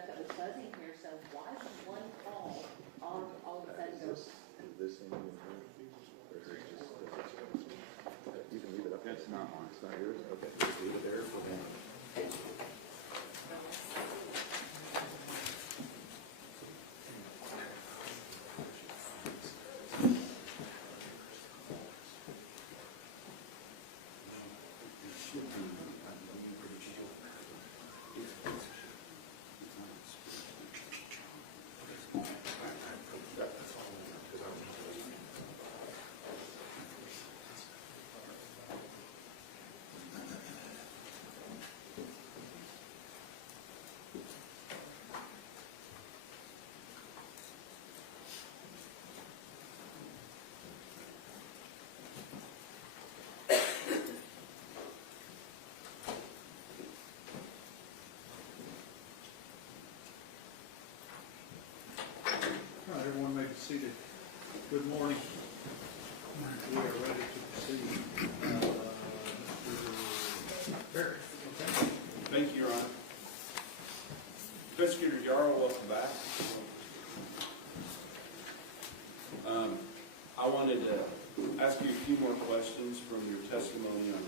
stuff that was buzzing here, so why would one call all of a sudden go? Is this in your phone? Or is it just, you can leave it up. That's not mine. It's not yours? Okay. Just leave it there for him. All right, everyone may be seated. Good morning. We are ready to proceed. Mr. Barry, okay? Thank you, Your Honor. Investigator Yarrow, welcome back. I wanted to ask you a few more questions from your testimony on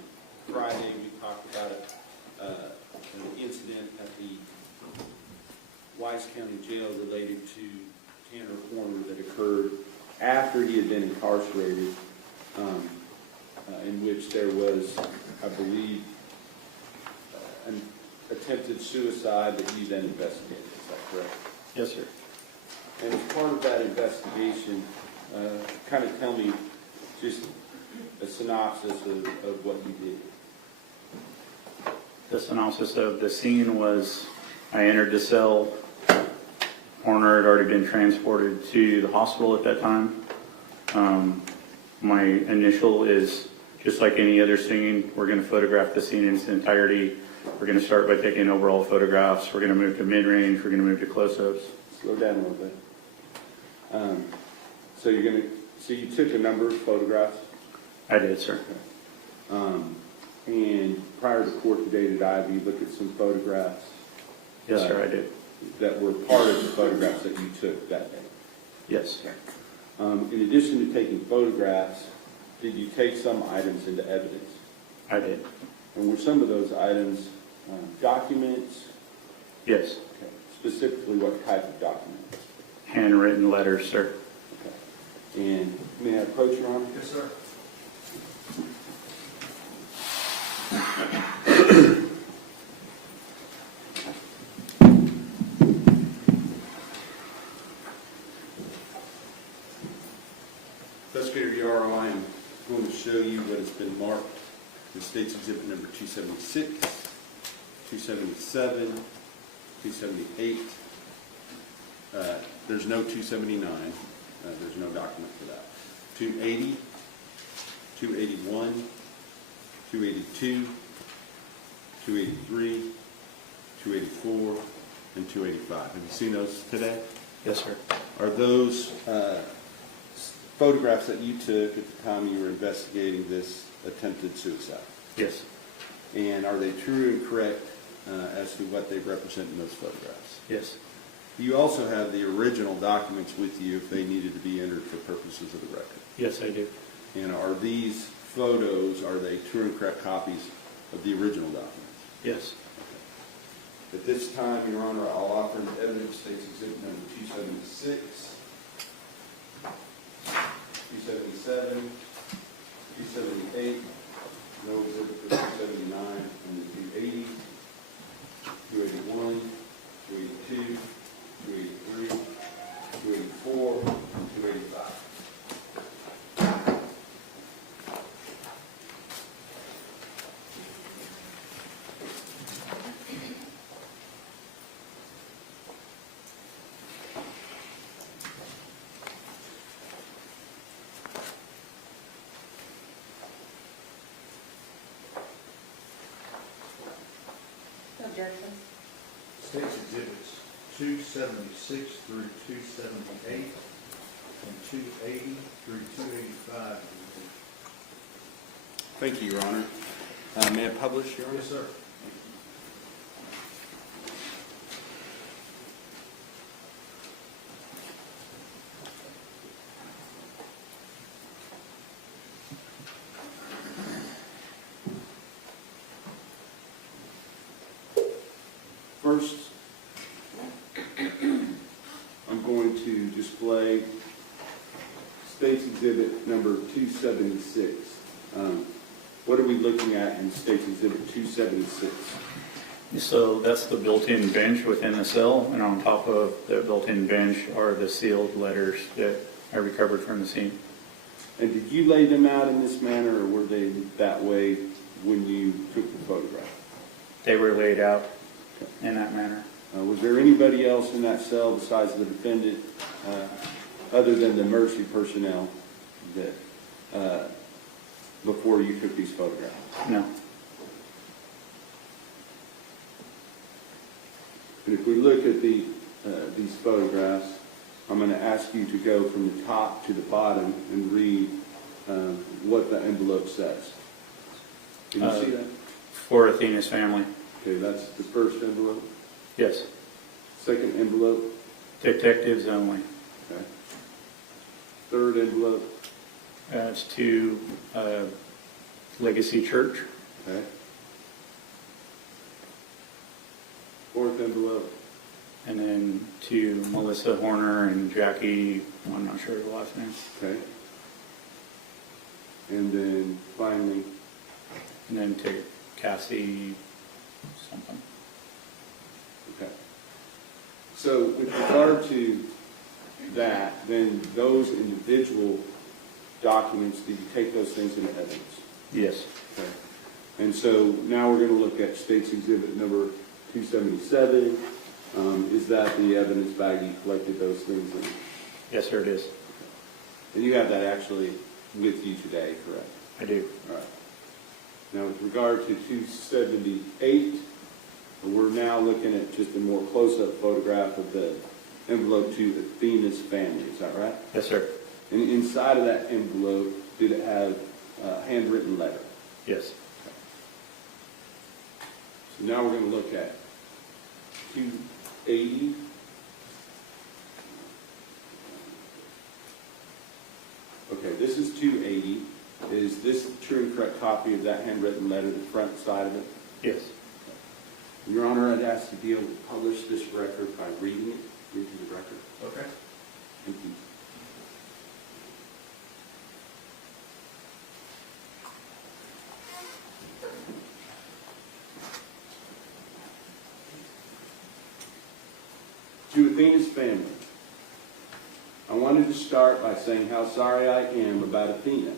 Friday. We talked about an incident at the Wise County Jail related to Tanner Corner that occurred after he had been incarcerated, in which there was, I believe, an attempted suicide that you then investigated. Is that correct? Yes, sir. And as part of that investigation, kind of tell me just a synopsis of what you did. The synopsis of the scene was I entered the cell. Horner had already been transported to the hospital at that time. My initial is just like any other scene. We're going to photograph the scene in its entirety. We're going to start by taking overall photographs. We're going to move to mid-range. We're going to move to close-ups. Slow down a little bit. So you took a number of photographs? I did, sir. Okay. And prior to court today, did you look at some photographs? Yes, sir, I did. That were part of the photographs that you took that day? Yes. In addition to taking photographs, did you take some items into evidence? I did. And were some of those items documents? Yes. Okay. Specifically, what type of documents? Handwritten letters, sir. Okay. And may I approach, Your Honor? Yes, sir. Investigator Yarrow, I am going to show you what has been marked in State's Exhibit number 276, 277, 278. There's no 279. There's no document for that. 280, 281, 282, 283, 284, and 285. Have you seen those today? Yes, sir. Are those photographs that you took at the time you were investigating this attempted suicide? Yes. And are they true and correct as to what they represent in those photographs? Yes. You also have the original documents with you if they needed to be entered for purposes of the record. Yes, I do. And are these photos, are they true and correct copies of the original documents? Yes. At this time, Your Honor, I'll offer into evidence State's Exhibit number 276, 277, 278, no exhibit for 279, and the 280, 281, 282, 283, 284, and 285. Objections? State's Exhibits 276 through 278 and 280 through 285. Thank you, Your Honor. May I publish, Your Honor? Yes, sir. going to display State's Exhibit number 276. What are we looking at in State's Exhibit 276? So that's the built-in bench within the cell, and on top of the built-in bench are the sealed letters that I recovered from the scene. And did you lay them out in this manner, or were they that way when you took the photograph? They were laid out in that manner. Was there anybody else in that cell besides the defendant, other than the Mercy personnel, that before you took these photographs? No. And if we look at these photographs, I'm going to ask you to go from the top to the bottom and read what the envelope says. Can you see that? For Athena's family. Okay, that's the first envelope. Yes. Second envelope. Detectives only. Okay. Third envelope. It's to Legacy Church. Okay. Fourth envelope. And then to Melissa Horner and Jackie, I'm not sure the last name. Okay. And then finally, And then to Cassie something. okay. So with regard to that, then those individual documents, did you take those things into evidence? Yes. Okay. And so now we're going to look at State's Exhibit number 277. Is that the evidence bag you collected those things in? Yes, sir, it is. And you have that actually with you today, correct? I do. All right. Now with regard to 278, we're now looking at just a more close-up photograph of the envelope to Athena's family. Is that right? Yes, sir. And inside of that envelope, did it have a handwritten letter? Yes. So now we're going to look at 280. Okay, this is 280. Is this the true and correct copy of that handwritten letter, the front side of it? Yes. Your Honor, I'd ask to be able to publish this record by reading it into the record. Okay. Thank you. To Athena's family, I wanted to start by saying how sorry I am about Athena.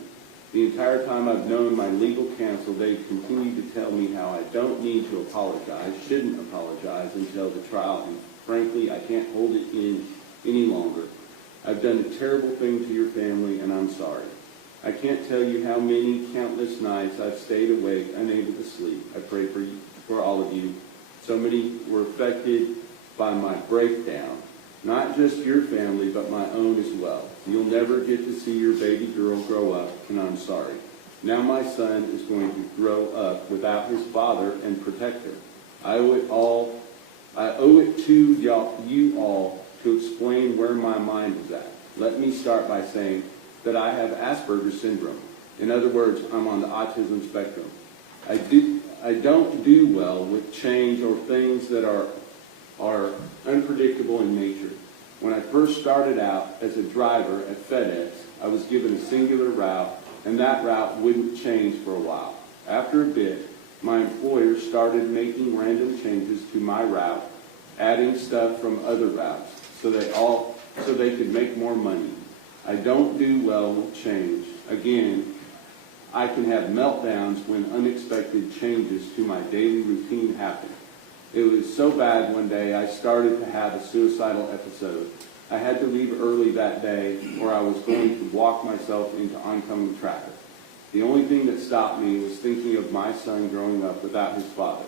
The entire time I've known my legal counsel, they've continued to tell me how I don't need to apologize, shouldn't apologize until the trial, and frankly, I can't hold it in any longer. I've done a terrible thing to your family, and I'm sorry. I can't tell you how many countless nights I've stayed awake, unable to sleep. I pray for you, for all of you. So many were affected by my breakdown. Not just your family, but my own as well. You'll never get to see your baby girl grow up, and I'm sorry. Now my son is going to grow up without his father and protector. I owe it to you all to explain where my mind is at. Let me start by saying that I have Asperger's syndrome. In other words, I'm on the autism spectrum. I don't do well with change or things that are unpredictable in nature. When I first started out as a driver at FedEx, I was given a singular route, and that route wouldn't change for a while. After a bit, my employer started making random changes to my route, adding stuff from other routes, so they could make more money. I don't do well with change. Again, I can have meltdowns when unexpected changes to my daily routine happen. It was so bad one day I started to have a suicidal episode. I had to leave early that day or I was going to walk myself into oncoming traffic. The only thing that stopped me was thinking of my son growing up without his father.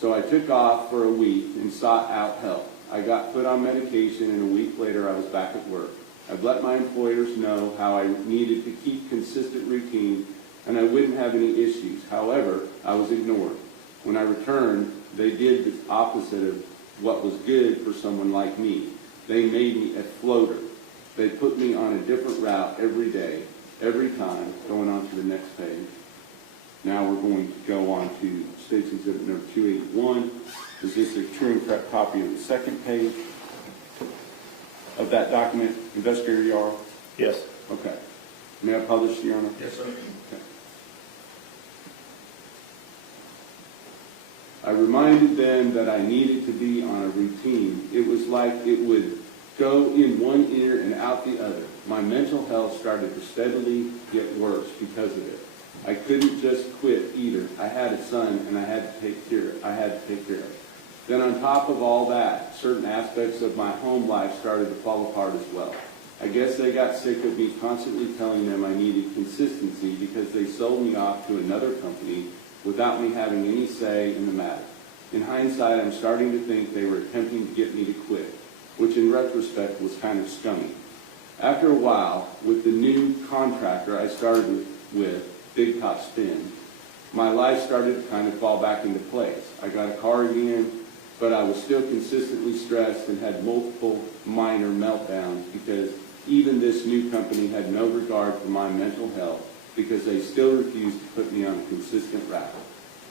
So I took off for a week and sought out help. I got put on medication and a week later I was back at work. I've let my employers know how I needed to keep consistent routine and I wouldn't have any issues. However, I was ignored. When I returned, they did the opposite of what was good for someone like me. They made me a floater. They put me on a different route every day, every time, going on to the next page. Now we're going to go on to State's Exhibit number 281. Is this a true and correct copy of the second page? of that document, investigator you are? Yes. Okay. May I publish, Your Honor? Yes, sir. I reminded them that I needed to be on a routine. It was like it would go in one ear and out the other. My mental health started to steadily get worse because of it. I couldn't just quit either. I had a son and I had to take care of it. Then on top of all that, certain aspects of my home life started to fall apart as well. I guess they got sick of me constantly telling them I needed consistency because they sold me off to another company without me having any say in the matter. In hindsight, I'm starting to think they were attempting to get me to quit, which in retrospect was kind of scummy. After a while, with the new contractor I started with Big Top Spin, my life started to kind of fall back into place. I got a car again, but I was still consistently stressed and had multiple minor meltdowns because even this new company had no regard for my mental health because they still refused to put me on a consistent route.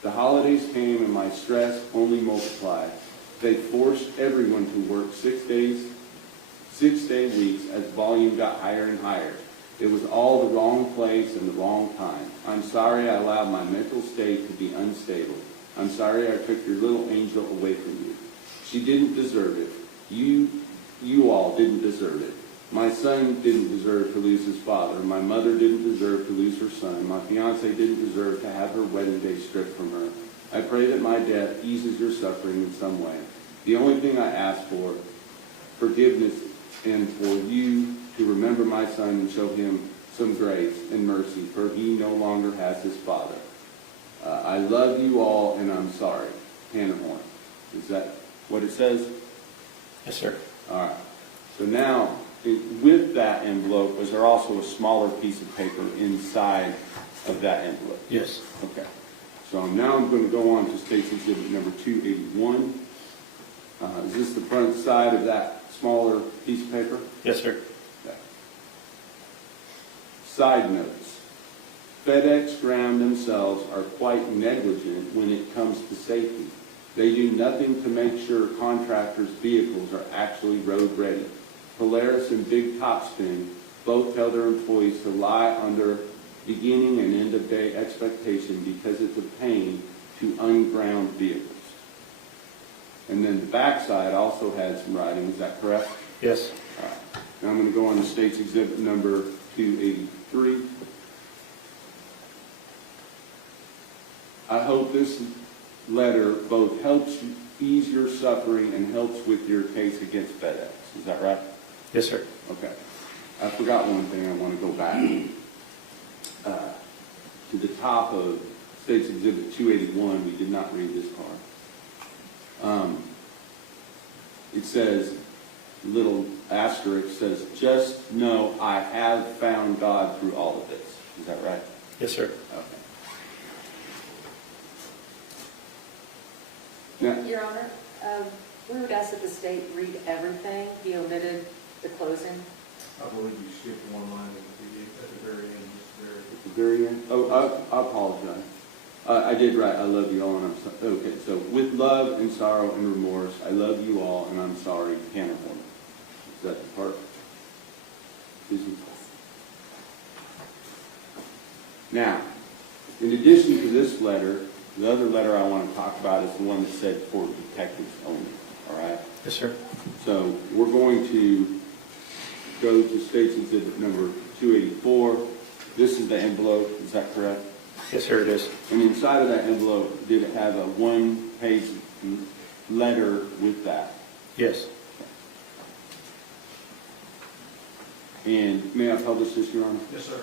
The holidays came and my stress only multiplied. They forced everyone to work 6-day weeks as volume got higher and higher. It was all the wrong place and the wrong time. I'm sorry I allowed my mental state to be unstable. I'm sorry I took your little angel away from you. She didn't deserve it. You all didn't deserve it. My son didn't deserve to lose his father. My mother didn't deserve to lose her son. My fiance didn't deserve to have her wedding day stripped from her. I pray that my death eases your suffering in some way. The only thing I ask for, forgiveness, and for you to remember my son and show him some grace and mercy, for he no longer has his father. I love you all, and I'm sorry. Hannah Horn. Is that what it says? Yes, sir. All right. So now, with that envelope, was there also a smaller piece of paper inside of that envelope? Yes. Okay. So now I'm going to go on to State's Exhibit number 281. Is this the front side of that smaller piece of paper? Yes, sir. Okay. Side notes. FedEx Ground themselves are quite negligent when it comes to safety. They do nothing to make sure contractors' vehicles are actually road ready. Polaris and Big Topspin both tell their employees to lie on their beginning and end of day expectation because it's a pain to unground vehicles. And then the backside also had some writing. Is that correct? Yes. All right. Now I'm going to go on to State's Exhibit number 283. I hope this letter both helps you ease your suffering and helps with your case against FedEx. Is that right? Yes, sir. Okay. I forgot one thing. I want to go back to the top of State's Exhibit 281. We did not read this part. It says, little asterisk says, just know I have found God through all of this. Is that right? Yes, sir. Okay. Now, Your Honor, we would ask that the state read everything. He omitted the closing. I believe you skipped one line at the very end, just very. at the very end. Oh, I apologize. I did write, I love you all, and I'm sorry. Okay, so with love and sorrow and remorse, I love you all, and I'm sorry, Hannah Horn. Is that the part? Susan? Now, in addition to this letter, the other letter I want to talk about is the one that said for detectives only, all right? Yes, sir. So we're going to go to State's Exhibit number 284. This is the envelope, is that correct? Yes, sir, it is. And inside of that envelope, did it have a one-page letter with that? Yes. And may I publish this, Your Honor? Yes, sir.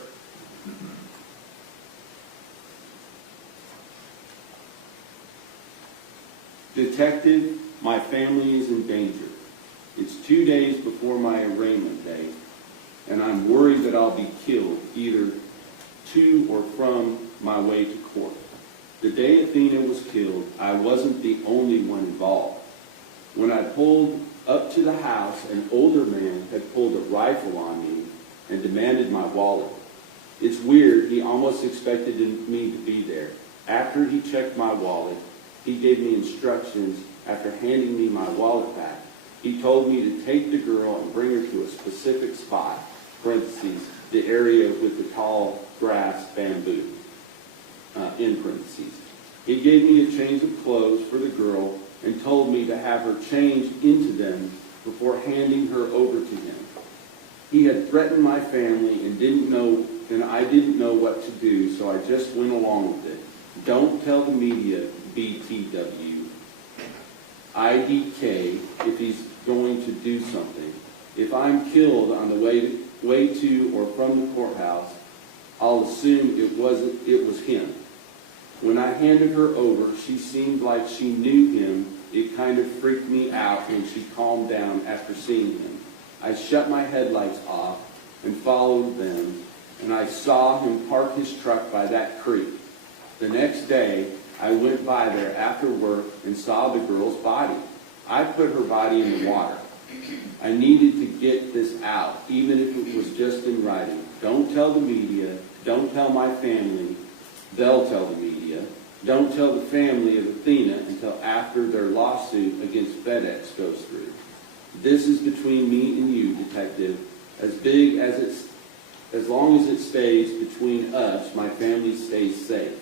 Detective, my family is in danger. It's 2 days before my arraignment day, and I'm worried that I'll be killed either to or from my way to court. The day Athena was killed, I wasn't the only one involved. When I pulled up to the house, an older man had pulled a rifle on me and demanded my wallet. It's weird, he almost expected me to be there. After he checked my wallet, he gave me instructions after handing me my wallet back He told me to take the girl and bring her to a specific spot, parentheses, the area with the tall grass bamboo, in parentheses. He gave me a change of clothes for the girl and told me to have her change into them before handing her over to him. He had threatened my family and I didn't know what to do, so I just went along with it. Don't tell the media, BTW. IDK, if he's going to do something. If I'm killed on the way to or from the courthouse, I'll assume it was him. When I handed her over, she seemed like she knew him. It kind of freaked me out when she calmed down after seeing him. I shut my headlights off and followed them, and I saw him park his truck by that creek. The next day, I went by there after work and saw the girl's body. I put her body in the water. I needed to get this out, even if it was just in writing. Don't tell the media. Don't tell my family. They'll tell the media. Don't tell the family of Athena until after their lawsuit against FedEx goes through. This is between me and you, detective. As long as it stays between us, my family stays safe.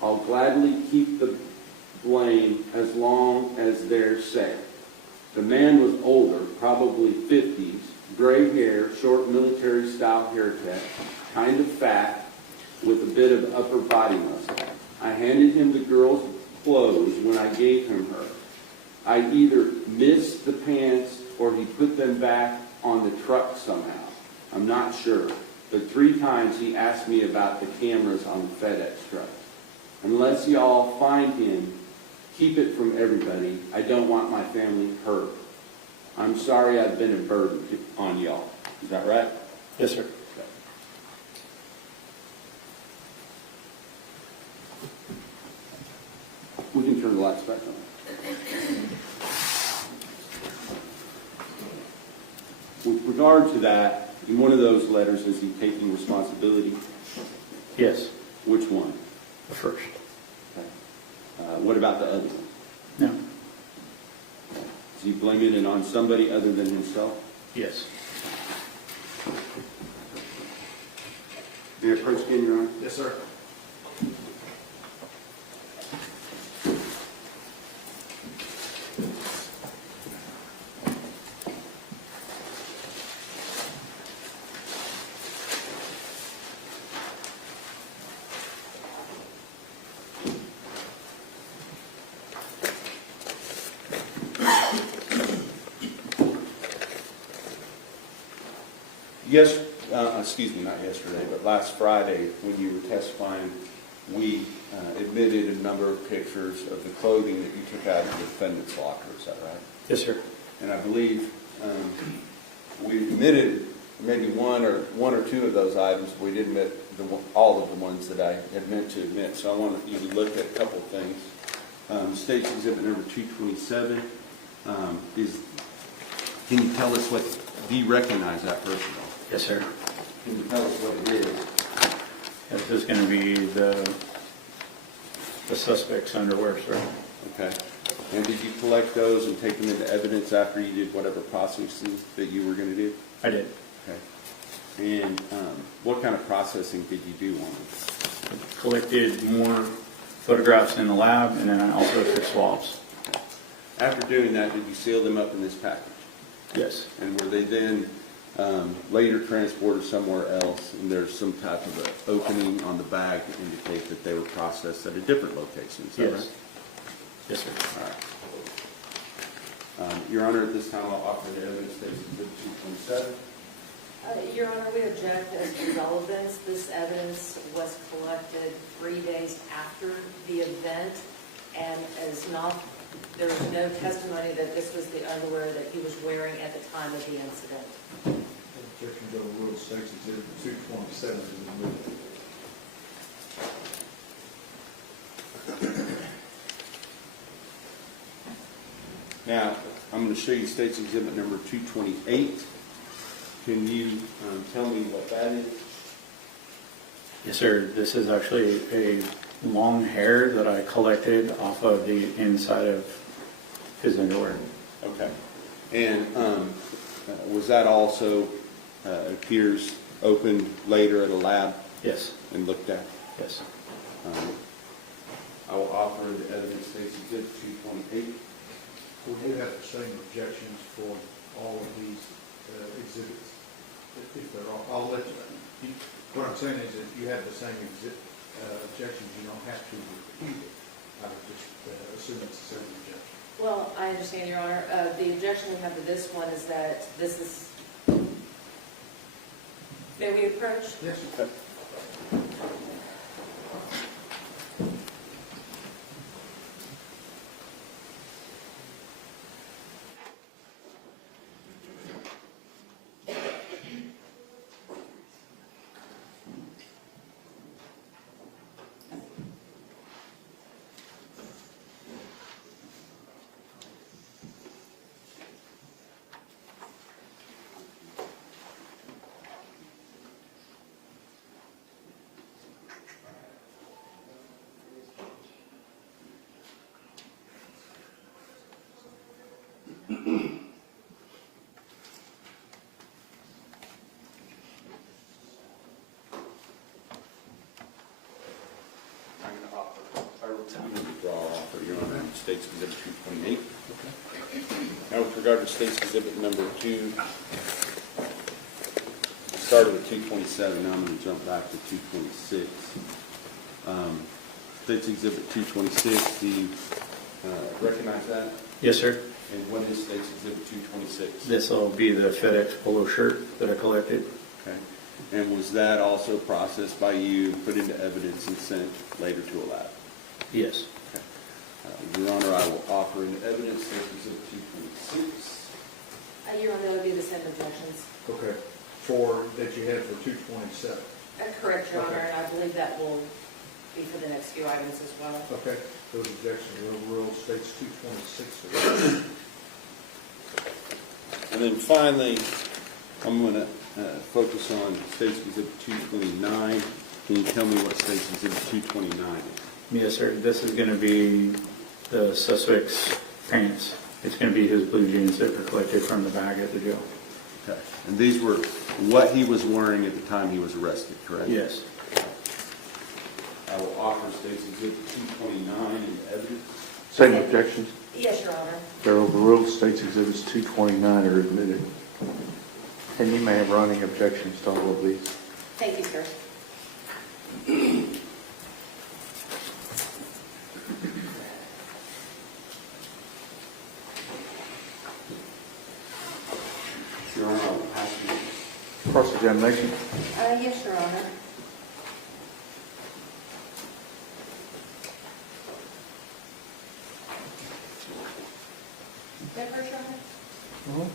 I'll gladly keep the blame as long as they're safe. The man was older, probably 50s, gray hair, short military-style haircut, kind of fat, with a bit of upper body muscle. I handed him the girl's clothes when I gave him her. I either missed the pants or he put them back on the truck somehow. I'm not sure. But 3 times he asked me about the cameras on the FedEx truck. Unless y'all find him, keep it from everybody. I don't want my family hurt. I'm sorry I've been a burden on y'all. Is that right? Yes, sir. We can turn the lights back on. With regard to that, in one of those letters, is he taking responsibility? Yes, Which one? the first. Okay. What about the other one? No. Is he blaming it on somebody other than himself? Yes. May I approach again, Your Honor? Yes, sir. Yes, excuse me, not yesterday, but last Friday, when you were testifying, we admitted a number of pictures of the clothing that you took out of the defendant's locker. Is that right? Yes, sir. And I believe we admitted maybe one or two of those items. We didn't admit all of the ones that I had meant to admit. So I want you to look at a couple of things. State's Exhibit number 227 can you tell us what? Do you recognize that first of all? Yes, sir. Can you tell us what it is? This is going to be the suspect's underwear, sir. Okay. And did you collect those and take them into evidence after you did whatever processing that you were going to do? I did. Okay. And what kind of processing did you do on them? Collected more photographs in the lab, and then I also took swabs. After doing that, did you seal them up in this package? Yes. And were they then later transported somewhere else, and there's some type of an opening on the bag to indicate that they were processed at a different location? Is that Yes. right? Yes, sir. All right. Your Honor, at this time, I'll offer the evidence statement Exhibit 227. Your Honor, we object as to relevance. This evidence was collected 3 days after the event, and there was no testimony that this was the underwear that he was wearing at the time of the incident. Objection to Rule 6, Exhibit 227 is removed. Now, I'm going to show you State's Exhibit number 228. Can you tell me what that is? Yes, sir. This is actually a long hair that I collected off of the inside of his underwear. Okay. And was that also, appears, opened later at a lab Yes, and looked at? yes. I will offer the evidence states exhibit 228. We do have the same objections for all of these exhibits. If they're all, I'll let you, what I'm saying is if you have the same objections, you don't have to repeat it. I would just assume it's the same objection. Well, I understand, Your Honor. The objection we have to this one is that this is, may we approach? Yes. I'm going to offer, I'm going to withdraw our offer, Your Honor, State's Exhibit 228. Now, with regard to State's Exhibit number 2, started with 227, now I'm going to jump back to 226. State's Exhibit 226, do you recognize that? Yes, sir. And what is State's Exhibit 226? This will be the FedEx polo shirt that I collected. Okay. And was that also processed by you, put into evidence, and sent later to a lab? Yes. Your Honor, I will offer into evidence State's Exhibit 226. Your Honor, that would be the same objections. Okay. That you had for 227. Correct, Your Okay. Honor, and I believe that will be for the next few items as well. Okay. Those objections are overruled. States 226. And then finally, I'm going to focus on State's Exhibit 229. Can you tell me what State's Exhibit 229 is? Yes, sir. This is going to be the suspect's pants. It's going to be his blue jeans that were collected from the bag at the jail. Okay. And these were what he was wearing at the time he was arrested, correct? Yes. I will offer State's Exhibit 229 in evidence. Same objections. Yes, Your Honor. They're overruled. States Exhibits 229 are admitted. And you may have running objections to all of these. Thank you, sir. Your Honor, I will pass you. Cross-examination. Yes, Your Honor. That first, Your Honor?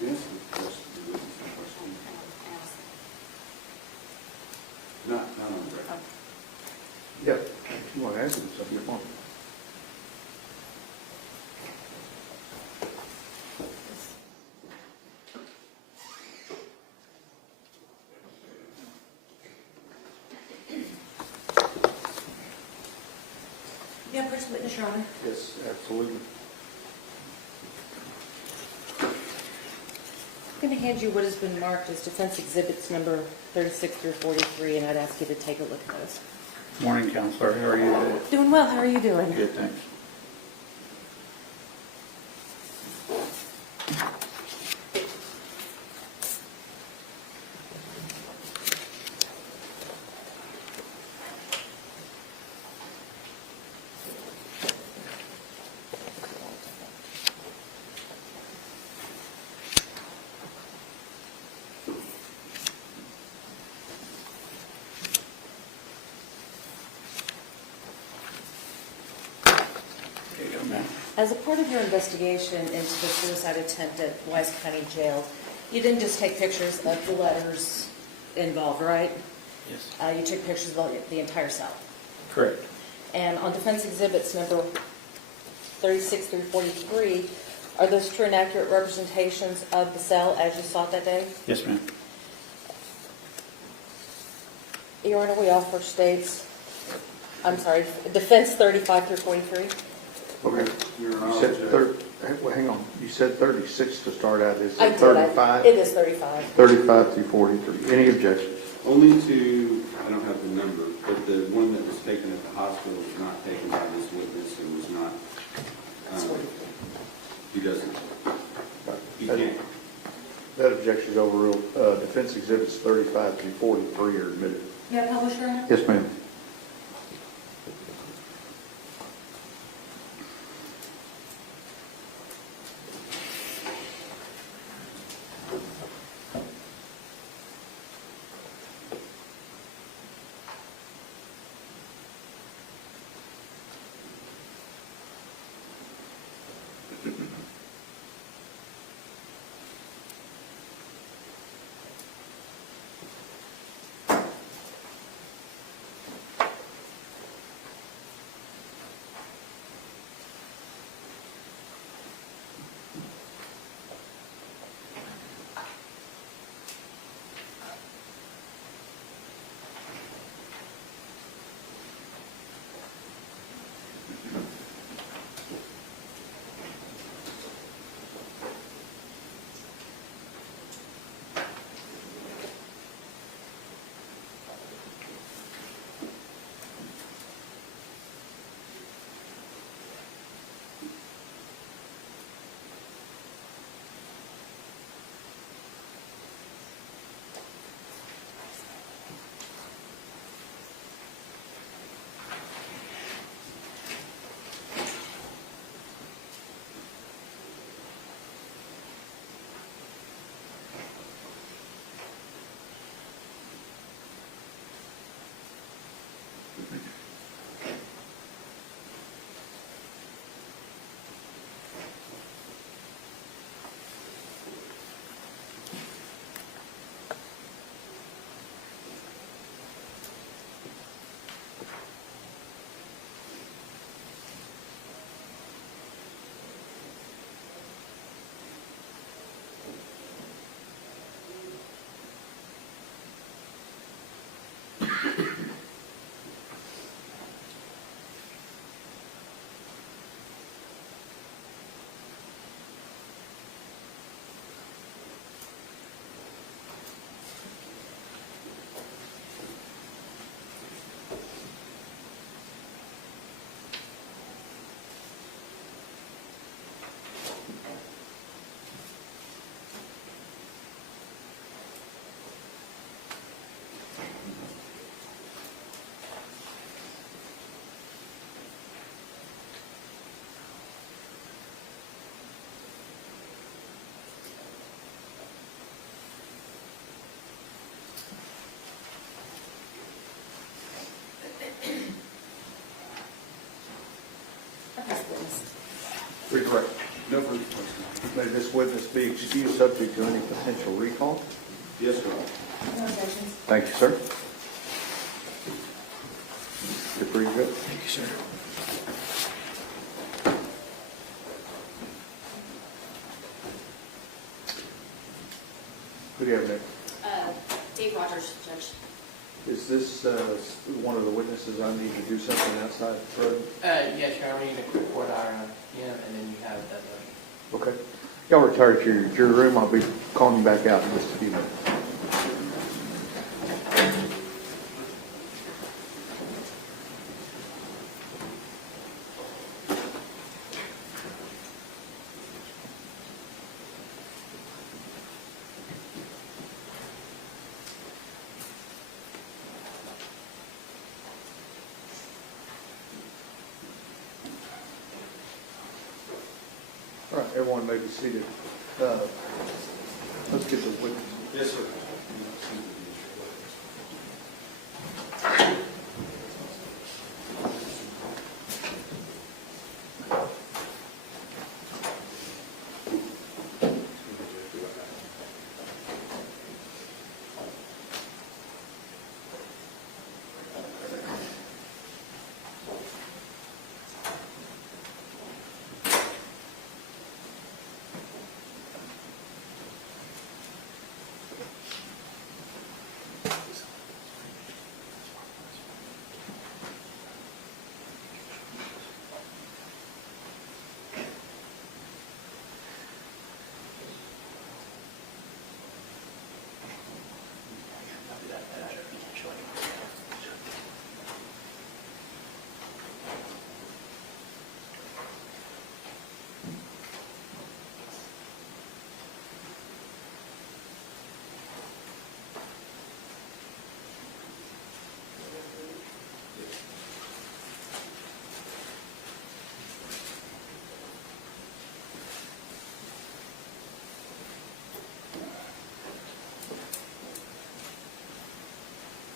Yes? Not on the record. Yep. If you want to ask them something, you want. Yeah, first witness, Your Honor. Yes, absolutely. going to hand you what has been marked as defense exhibits number 36 through 43, and I'd ask you to take a look at those. Morning, Counselor. How are you today? Doing well. How are you doing? Good, thanks. Here you go, ma'am. As a part of your investigation into the suicide attempt at Wise County Jail, you didn't just take pictures of the letters involved, right? Yes. You took pictures of the entire cell. Correct. And on defense exhibits number 36 through 43, are those true and accurate representations of the cell as you saw it that day? Yes, ma'am. Your Honor, we offer states, I'm sorry, defense 35 through 43? Okay. Your You Honor, said hang on, you said 36 to start out, is I it did. 35? It is 35. 35 through 43. Any objections? only to, I don't have the number, but the one that was taken at the hospital was not taken by this witness and was not, he doesn't, he can't. That objection is overruled. Defense exhibits 35 through 43 are admitted. You have published, Your Honor? Yes, ma'am. Correct. No further questions. May this witness be excused subject to any potential recall? Yes, Your Honor. No objections. Thank you, sir. You're pretty good. Thank you, sir. Who do you have next? Dave Rogers, Judge. Is this one of the witnesses I need to do something outside the room? Yes, Your Honor, we need a quick court iron on him, and then you have that. Okay. Y'all retire to your room. I'll be calling you back out in just a few minutes. All right, everyone may be seated. Let's get the witness. Yes, sir.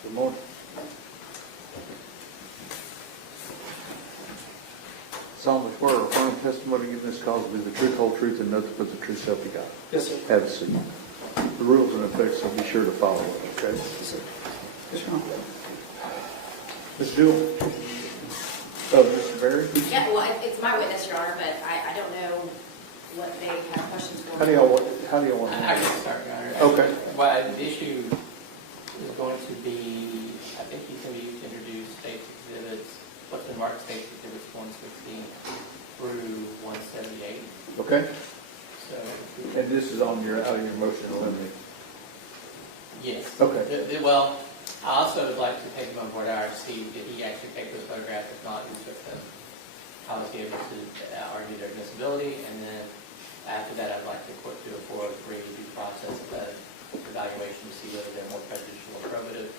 Good morning. Solemnly swear or affirm testimony given this cause will be the truth, whole truth, and nothing but the truth, so help you God. Yes, sir. Have a seat. The rules in effect, so be sure to follow it, okay? Yes, sir. Yes, sir. Ms. Jewell? Oh, Mr. Barry? Yeah, well, it's my witness, Your Honor, but I don't know what they have questions for. How do y'all want to I handle can start, Your Honor. it? Okay. Well, the issue is going to be, I think he's going to be used to introduce state's exhibits, what's been marked state's exhibits 116 through 178. Okay. So, And this is on out of your motion to eliminate? yes. Okay. Well, I also would like to take him on board RFC. Did he actually take those photographs? If not, who took them? How was he able to argue their admissibility? And then after that, I'd like the court to do a 403 due process evaluation to see whether they're more prejudicial or probative,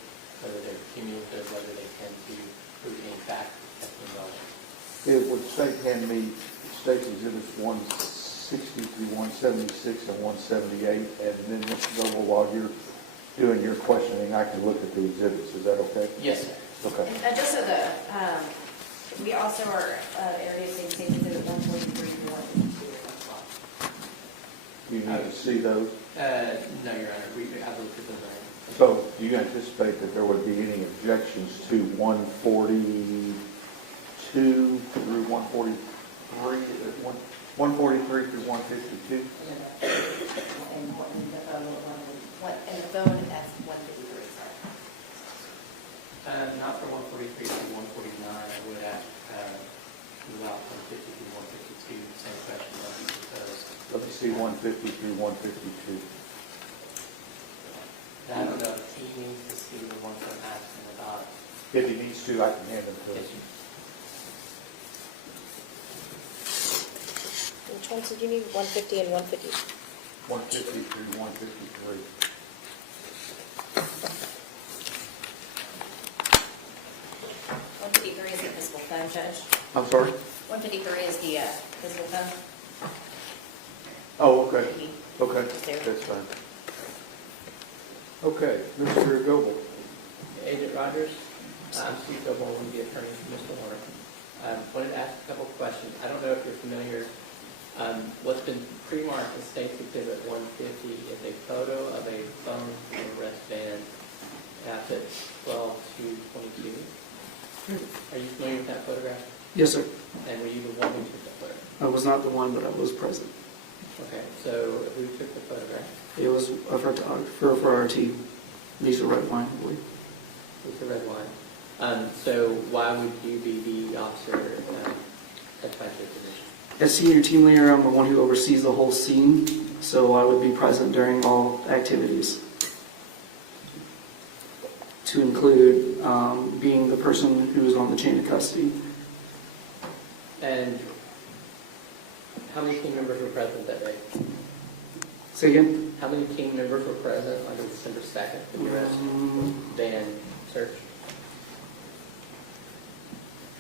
whether they're cumulative, whether they tend to prove any fact that's involved. It would state hand me state's exhibits 160 through 176 and 178, and then Mr. Noble, while you're doing your questioning, I can look at the exhibits. Is that okay? Yes, sir. Okay. And just so we also are introducing state exhibit 143 and 152 as well. You need to see those. No, Your Honor. I've looked at them. So do you anticipate that there would be any objections to 142 through 143, 143 through 152? And the phone, that's 153, sorry. Not for 143 through 149. I would ask about 150 through 152. Same question that you proposed. Let me see 150 through 152. And I don't know if he needs to see the ones I'm asking about. If he needs to, I can hand them to him. Yes, Which ones did you need? 150 and 150? 150 through 153. 153 is the physical phone, Judge. I'm sorry? 153 is the physical phone. Oh, okay. He- Okay, There. that's fine. Okay, Mr. Goble. Agent Rogers, I'm Steve Coble, I'm the attorney for Mr. Warner. I wanted to ask a couple of questions. I don't know if you're familiar, what's been pre-marked as State's Exhibit 150 is a photo of a phone from a wristband at 12 to 22. Are you familiar with that photograph? Yes, sir. And were you the one who took that photograph? I was not the one, but I was present. Okay, so who took the photograph? It was a photographer for our team, Lisa Redwine, I believe. With the red wine. So why would you be the officer testifying to the position? As senior team leader, I'm the one who oversees the whole scene. so I would be present during all activities, to include being the person who is on the chain of custody. And how many team members were present that day? Say again? How many team members were present on December 2nd for the arrest van search?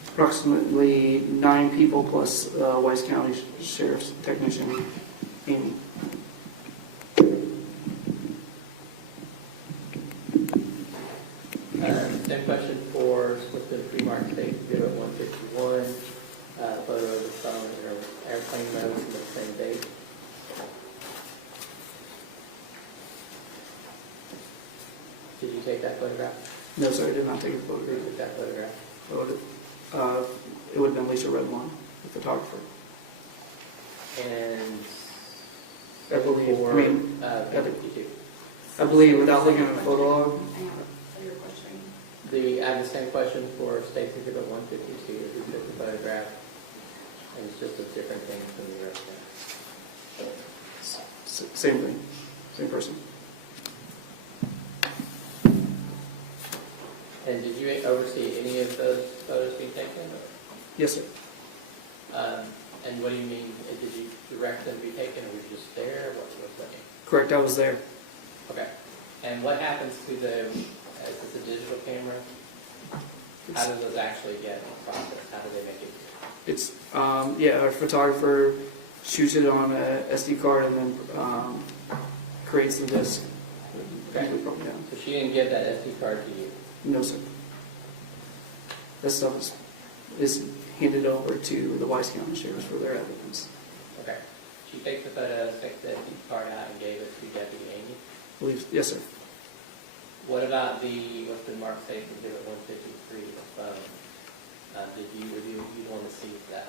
Approximately 9 people plus Wise County Sheriff's technician, Amy. Same question for with the pre-marked state exhibit 151, photo of the phone or airplane mode from the same date. Did you take that photograph? No, sir, I did not take a Who photograph. took that photograph? It would have been Lisa Redline, the photographer. And I believe, for, I mean, 52. I believe without looking at the photo log, I have the same question for State Exhibit 152, who took the photograph, and it's just a different thing from the rest of same thing, same person. And did you oversee any of those photos being taken? Yes, sir. And what do you mean? Did you direct them to be taken, or were you just there? What was that? Correct, I was there. Okay. And what happens to the, is this a digital camera? How does those actually get processed? How do they make it? It's, yeah, our photographer shoots it on a SD card and then creates the disc. Okay. So she didn't give that SD card to you? No, sir. That stuff is handed over to the Wise County Sheriffs for their evidence. Okay. She takes the photo, takes the SD card out, and gave it to Deputy Amy? Yes, sir. What about what's been marked safe exhibit 153, the phone? Did you review, you want to see that?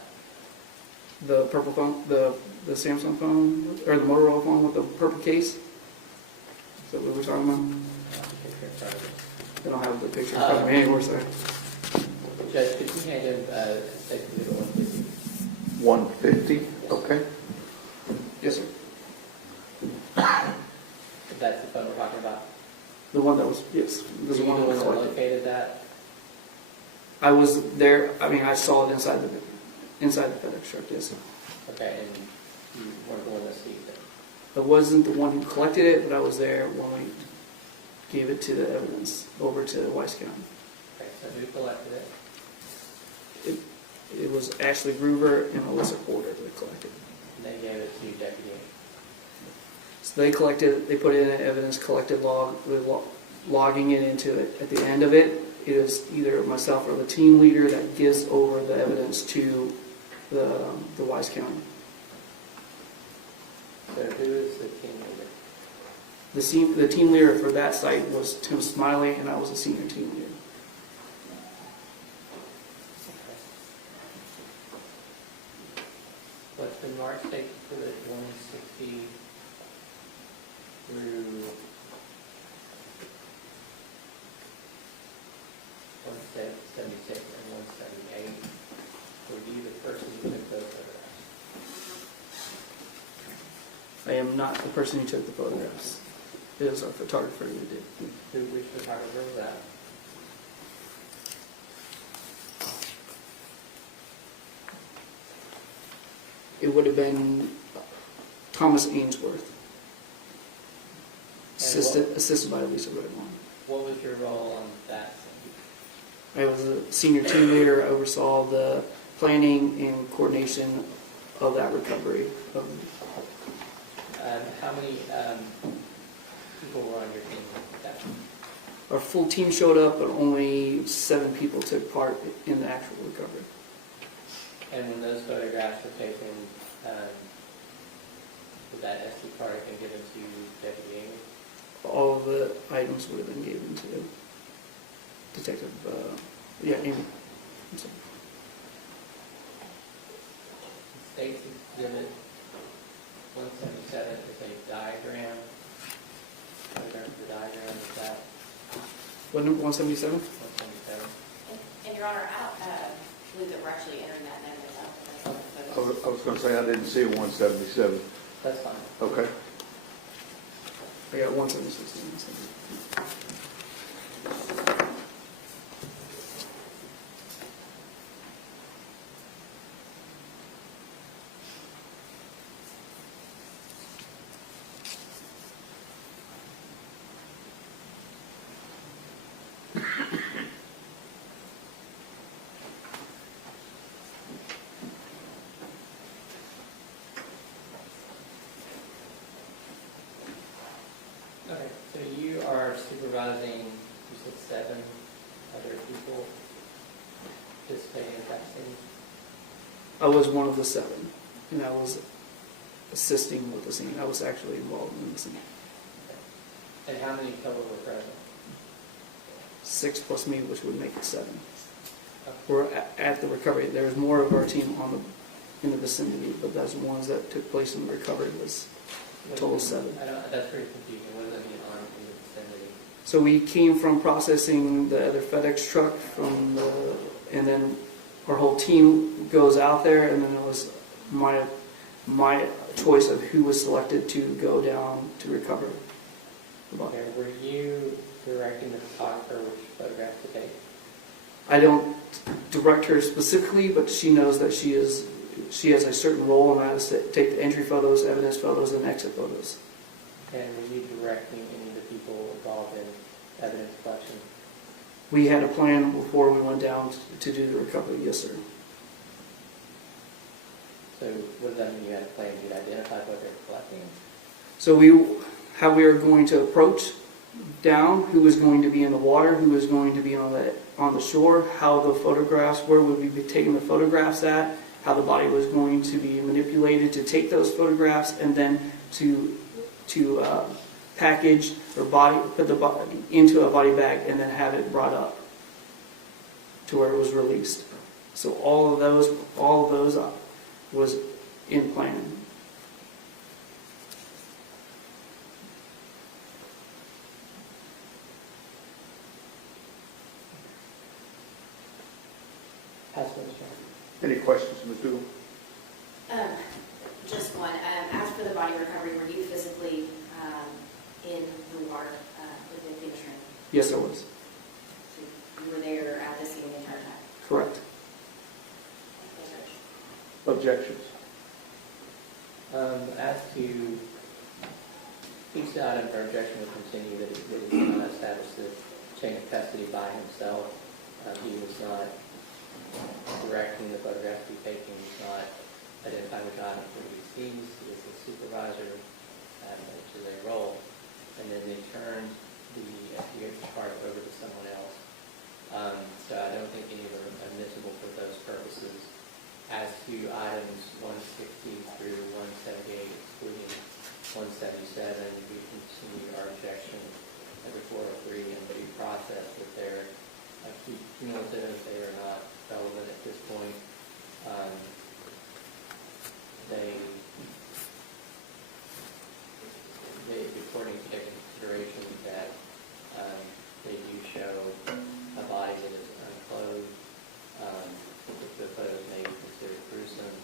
The purple phone, the Samsung phone, or the Motorola phone with the purple case? Is that what we're talking about? Picture in front of us. I don't have the picture in front of me anymore, sorry. Judge, could you hand him safe exhibit 150? 150, okay. Yes, sir. If that's the phone we're talking about? The one that was, yes. Were This you is the one that was that collected. located that? I was there, I mean, I saw it inside the FedEx truck, yes, sir. Okay, and you weren't the one that seized it? I wasn't the one who collected it, but I was there when we gave it to the evidence over to Wise County. Okay, so who collected it? It was Ashley Groover and Alyssa Porter that collected it. And they gave it to Deputy Amy? So they collected it, they put it in an evidence collected log, logging it into it. At the end of it, it is either myself or the team leader that gives over the evidence to the Wise County. So who is the team leader? The team leader for that site was Tim Smiley, and I was a senior team leader. What's been marked state exhibit 160 through 176 and 178? Were you the person who took those photographs? I am not the person who took the photographs. It was our photographer who did. Which photographer was that? It would have been Thomas Ainsworth, assisted by Lisa Redline. What was your role on that? I was a senior team leader. I oversaw the planning and coordination of that recovery. How many people were on your team at that time? Our full team showed up, but only 7 people took part in the actual recovery. And when those photographs were taken, would that SD card have been given to Deputy Amy? All of the items would have been given to Detective, Amy. I'm sorry. State's exhibit 177 is a diagram. Photograph of the diagram is that What number, 177? 177. And Your Honor, I believe that we're actually entering that in evidence. I was going to say, I didn't see a 177. That's fine. Okay. I got 176. Okay, so you are supervising, you said 7 other people participating in vaccine? I was one of the 7, and I was assisting with the scene. I was actually involved in the scene. And how many total were present? 6 plus me, which would make it 7. Okay. We're at the recovery. There's more of our team in the vicinity, but those ones that took place in the recovery was total 7. That's pretty confusing. What does that mean, armed in the vicinity? So we came from processing the other FedEx truck and then our whole team goes out there, and then it was my choice of who was selected to go down to recover the body. Okay, were you directing the photographer which photographs to take? I don't direct her specifically, but she knows that she has a certain role, and that is to take the entry photos, evidence photos, and exit photos. And were you directing any of the people involved in evidence collection? We had a plan before we went down to do the recovery, yes, sir. So what does that mean you had a plan? You identified what they're collecting? So how we are going to approach down, who is going to be in the water, who is going to be on the shore, how the photographs, where would we be taking the photographs at, how the body was going to be manipulated to take those photographs, and then to package or put the body into a body bag and then have it brought up to where it was released. So all of those was in plan. Pass Ms. Strand. Any questions, Ms. Dooley? Just one. As for the body recovery, were you physically in the water with the Athena Strand? Yes, I was. So you were there at the scene the entire time? Correct. Objections? As to each item for objection will continue that he did not establish the chain of custody by himself. He was not directing the photographs to be taken. He was not identifying which items were to be seized. He was the supervisor, which is a role. And then they turned the investigation part over to someone else. So I don't think any of them are admissible for those purposes. As to items 160 through 178, excluding 177, we continue our objection under 403 and due process that they're cumulative, they are not relevant at this point. According to their consideration, that they do show a body that is unclothed. The photos may be considered gruesome,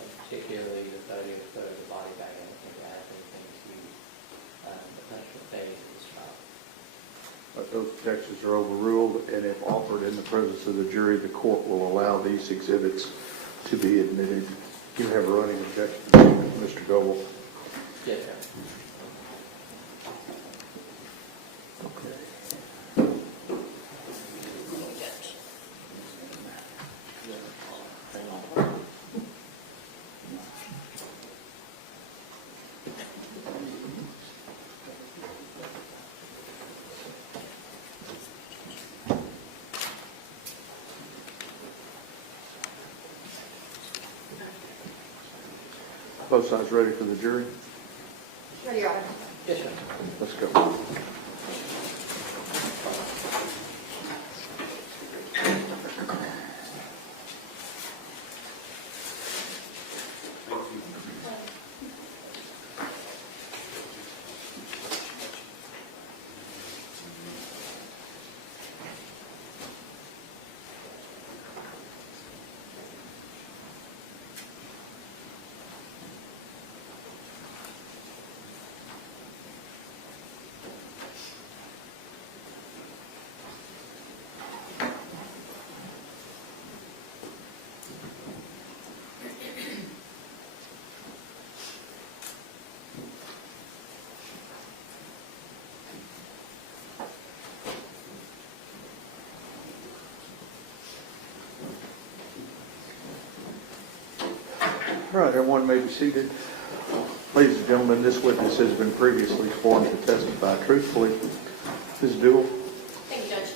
and particularly the photo of the body bag. I don't think that has anything to do with the punishment phase of this trial. Those objections are overruled, and if offered in the presence of the jury, the court will allow these exhibits to be admitted. You have a running objection, Mr. Goble? Yes, sir. Both sides ready for the jury? Ready, Your Honor. Yes, sir. Let's go. All right, everyone may be seated. Ladies and gentlemen, this witness has been previously sworn to testify truthfully. Ms. Dewell? Thank you, Judge.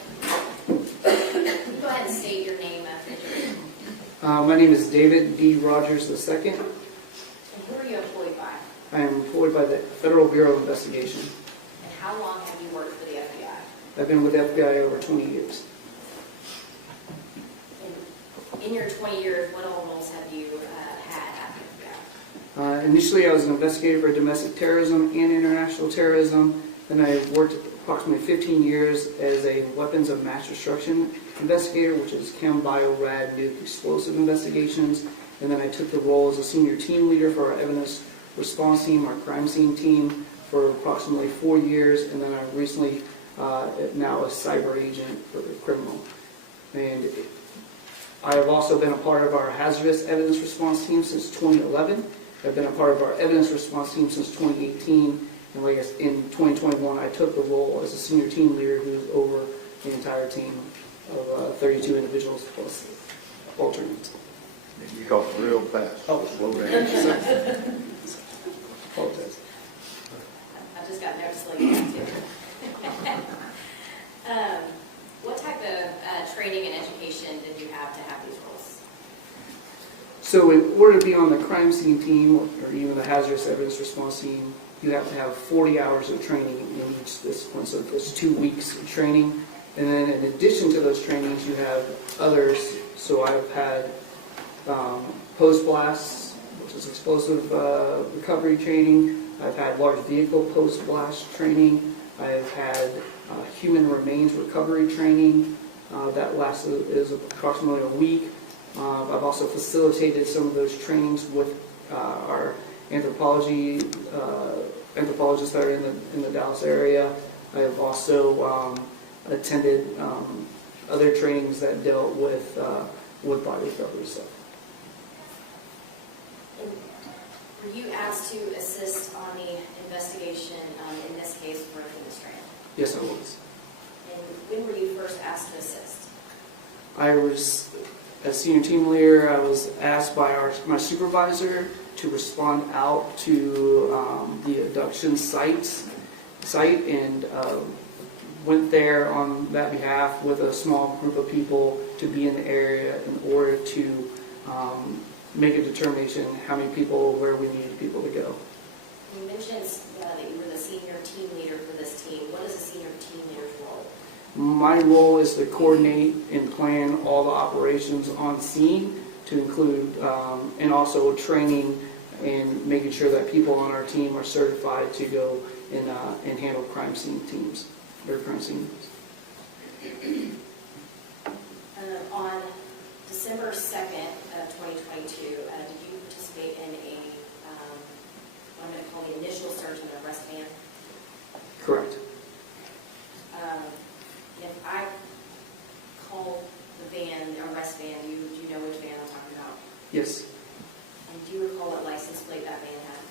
Go ahead and state your name after your. My name is David D. Rogers II. And who are you employed by? I am employed by the Federal Bureau of Investigation. And how long have you worked for the FBI? I've been with the FBI over 20 years. In your 20 years, what all roles have you had at the FBI? Initially, I was an investigator for domestic terrorism and international terrorism. Then I worked approximately 15 years as a weapons of mass destruction investigator, which is chem, bio, rad, nuke, explosive investigations. And then I took the role as a senior team leader for our evidence response team, our crime scene team, for approximately 4 years. And then I recently now a cyber agent for the criminal. And I have also been a part of our hazardous evidence response team since 2011. I've been a part of our evidence response team since 2018. And like I said, in 2021, I took the role as a senior team leader who was over the entire team of 32 individuals plus alternates. You talk real fast. Oh. Slow down. Apologize. I've just got notes like that too. What type of training and education did you have to have these roles? So in order to be on the crime scene team or even the hazardous evidence response team, you have to have 40 hours of training in each discipline. So it's 2 weeks of training. And then in addition to those trainings, you have others. So I've had post-blast, which is explosive recovery training. I've had large vehicle post-blast training. I've had human remains recovery training. That is approximately a week. I've also facilitated some of those trainings with our anthropologists that are in the Dallas area. I have also attended other trainings that dealt with body recovery stuff. Were you asked to assist on the investigation in this case for Athena Strand? Yes, I was. And when were you first asked to assist? I was, as senior team leader, I was asked by my supervisor to respond out to the abduction site and went there on that behalf with a small group of people to be in the area in order to make a determination how many people, where we needed people to go. You mentioned that you were the senior team leader for this team. What is a senior team leader's role? My role is to coordinate and plan all the operations on scene, to include and also training and making sure that people on our team are certified to go and handle crime scene teams or crime scenes. On December 2nd of 2022, did you participate in what I'm going to call the initial search of the arrest van? Correct. If I call the van, the arrest van, do you know which van I'm talking about? Yes. And do you recall what license plate that van had?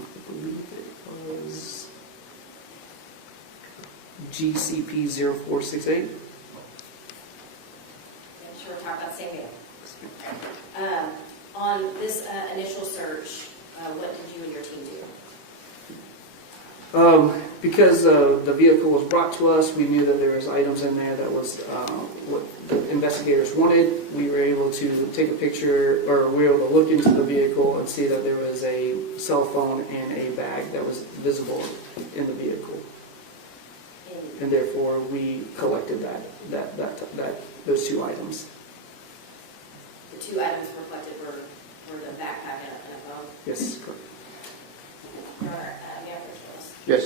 I believe it was GCP 0468. Make sure we're talking about the same van. On this initial search, what did you and your team do? Because the vehicle was brought to us, we knew that there was items in there that was what the investigators wanted. We were able to take a picture, or we were able to look into the vehicle and see that there was a cell phone and a bag that was visible in the vehicle. And therefore, we collected those 2 items. The 2 items reflected were the backpack and a phone? Yes, correct. Your Honor, may I have your choice? Yes.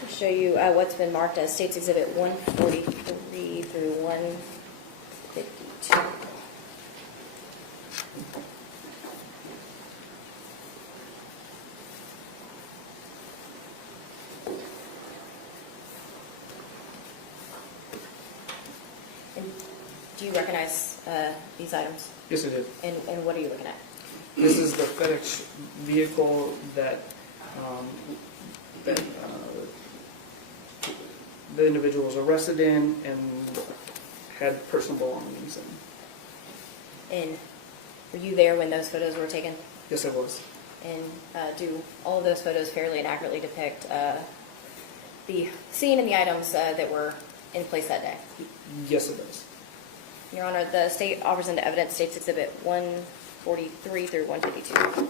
I'll show you what's been marked as States Exhibit 143 through 152. And do you recognize these items? Yes, I did. And what are you looking at? This is the FedEx vehicle that that the individual was arrested in and had personal belongings in. And were you there when those photos were taken? Yes, I was. And do all of those photos fairly and accurately depict the scene and the items that were in place that day? Yes, it does. Your Honor, the state offers into evidence States Exhibit 143 through 152.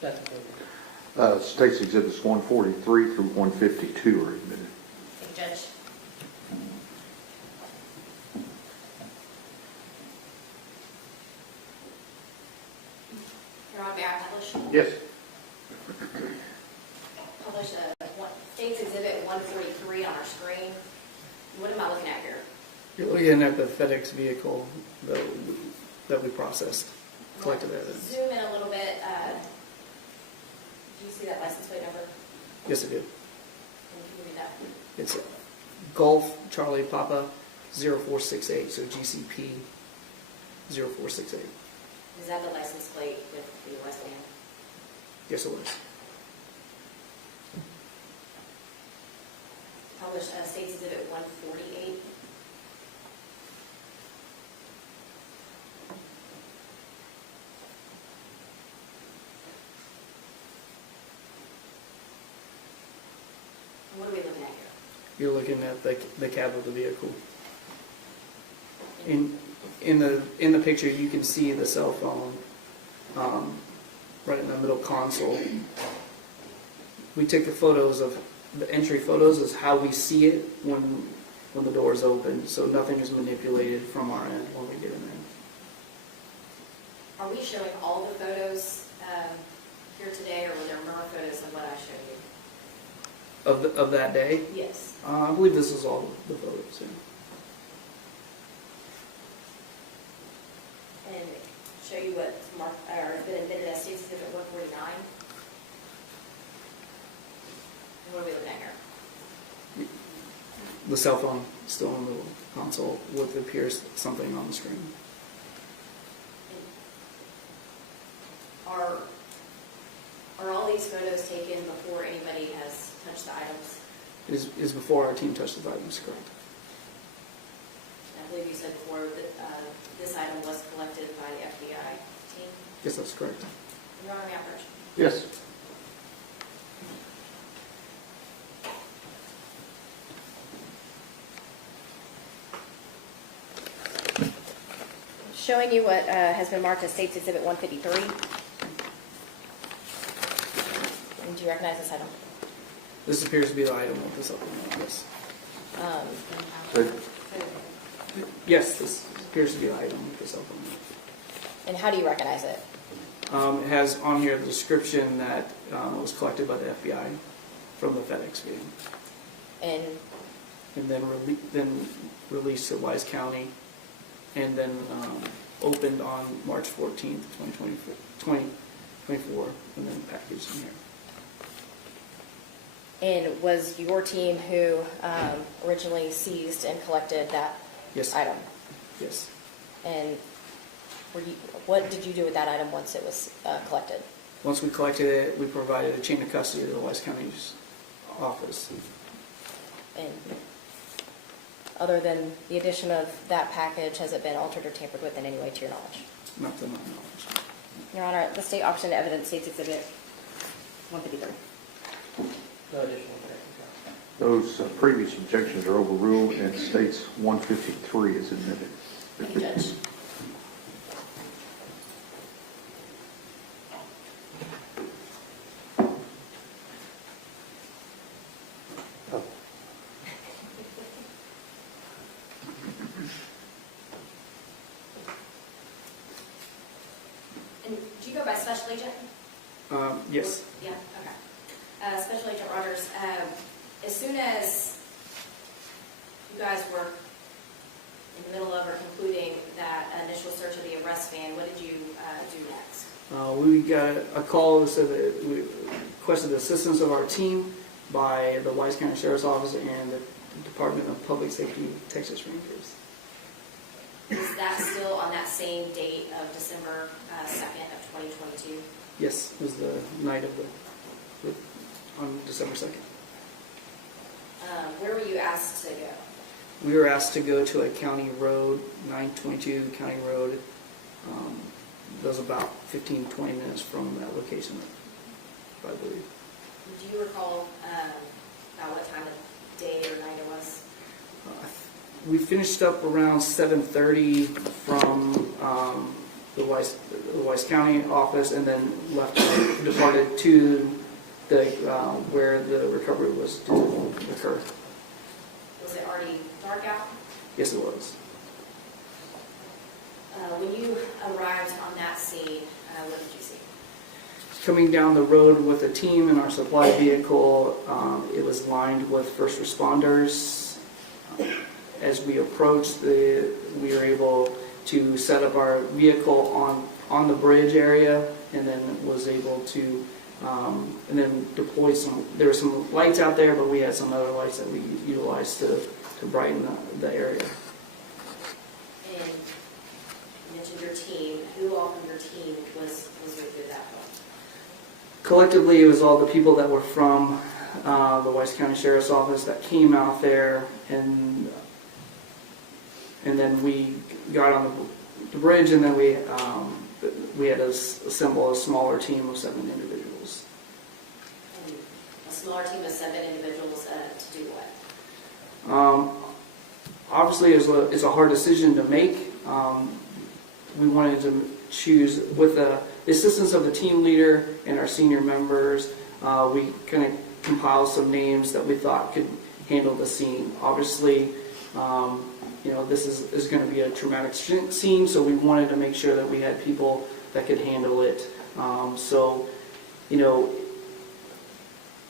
That's okay. States Exhibits 143 through 152 are admitted. Thank you, Judge. Your Honor, may I publish? Yes. Publish State's Exhibit 143 on our screen. What am I looking at here? You're looking at the FedEx vehicle that we processed, collected evidence. Zoom in a little bit. Do you see that license plate number? Yes, I did. Can you read that? It's Golf Charlie Papa 0468, so GCP 0468. Is that the license plate with the West End? Yes, it was. Publish State's Exhibit 148. What are we looking at here? You're looking at the cab of the vehicle. In the picture, you can see the cell phone right in the middle console. We took the photos of the entry photos is how we see it when the door is open, so nothing is manipulated from our end when we get in there. Are we showing all the photos here today, or were there more photos than what I showed you? Of that day, Yes. I believe this is all the photos. Yeah. And show you what's marked, or has been admitted as State's Exhibit 149. And what are we looking at here? The cell phone still in the console with appears something on the screen. Are all these photos taken before anybody has touched the items? It is before our team touches the items, correct? I believe you said before that this item was collected by the FBI team. Yes, that's correct. Your Honor, may I approach? Yes. Showing you what has been marked as States Exhibit 153. And do you recognize this item? This appears to be the item with the supplement, yes. Yes, this appears to be the item with the supplement. And how do you recognize it? It has on here the description that was collected by the FBI from the FedEx vehicle. And And then released to Wise County, and then opened on March 14th, 2024, and then packaged in here. And was your team who originally seized and collected that Yes. item? Yes. And what did you do with that item once it was collected? Once we collected it, we provided a chain of custody to the Wise County's office. And other than the addition of that package, has it been altered or tampered with in any way to your knowledge? Not to my knowledge. Your Honor, the state option to evidence States Exhibit 153. No additional objections. Those previous objections are overruled and States 153 is admitted. Thank you, Judge. And do you go by Special Agent? Yes. Yeah, okay. Special Agent Rogers, as soon as you guys were in the middle of or concluding that initial search of the arrest van, what did you do next? We got a call that said that we requested the assistance of our team by the Wise County Sheriff's Office and the Department of Public Safety, Texas Rangers. Is that still on that same date of December 2nd of 2022? Yes, it was the night of on December 2nd. Where were you asked to go? We were asked to go to a county road, 922 County Road. That was about 15, 20 minutes from that location, I believe. Do you recall about what time of day or night it was? We finished up around 7:30 from the Wise County office, and then departed to the where the recovery was to occur. Was it already dark out? Yes, it was. When you arrived on that scene, what did you see? Coming down the road with a team in our supply vehicle, it was lined with first responders. As we approached, we were able to set up our vehicle on the bridge area, and then was able to and then deploy some. There were some lights out there, but we had some other lights that we utilized to brighten the area. And you mentioned your team. Who all from your team was with you at that point? Collectively, it was all the people that were from the Wise County Sheriff's Office that came out there, and then we got on the bridge, and then we had to assemble a smaller team of 7 individuals. And a smaller team of 7 individuals to do what? Obviously, it's a hard decision to make. We wanted to choose, with the assistance of the team leader and our senior members, we kind of compiled some names that we thought could handle the scene. Obviously, this is going to be a traumatic scene, so we wanted to make sure that we had people that could handle it.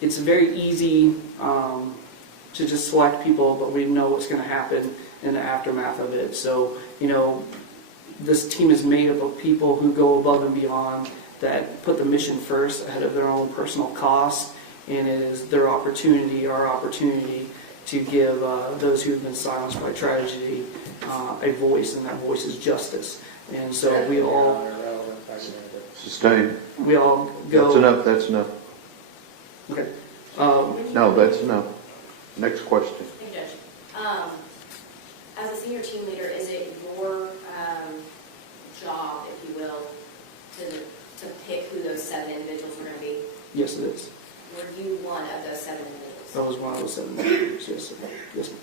It's very easy to just select people, but we know what's going to happen in the aftermath of it. So, this team is made up of people who go above and beyond, that put the mission first ahead of their own personal costs, and it is their opportunity, our opportunity, to give those who have been silenced by tragedy a voice, and that voice is justice. And so we all Sustain. go. That's enough, that's enough. Okay. No, that's enough. Next question. Thank you, Judge. As a senior team leader, is it your job, if you will, to pick who those 7 individuals were going to be? Yes, it is. Were you one of those 7 individuals? That was one of those 7 individuals. Yes, sir. Yes, ma'am.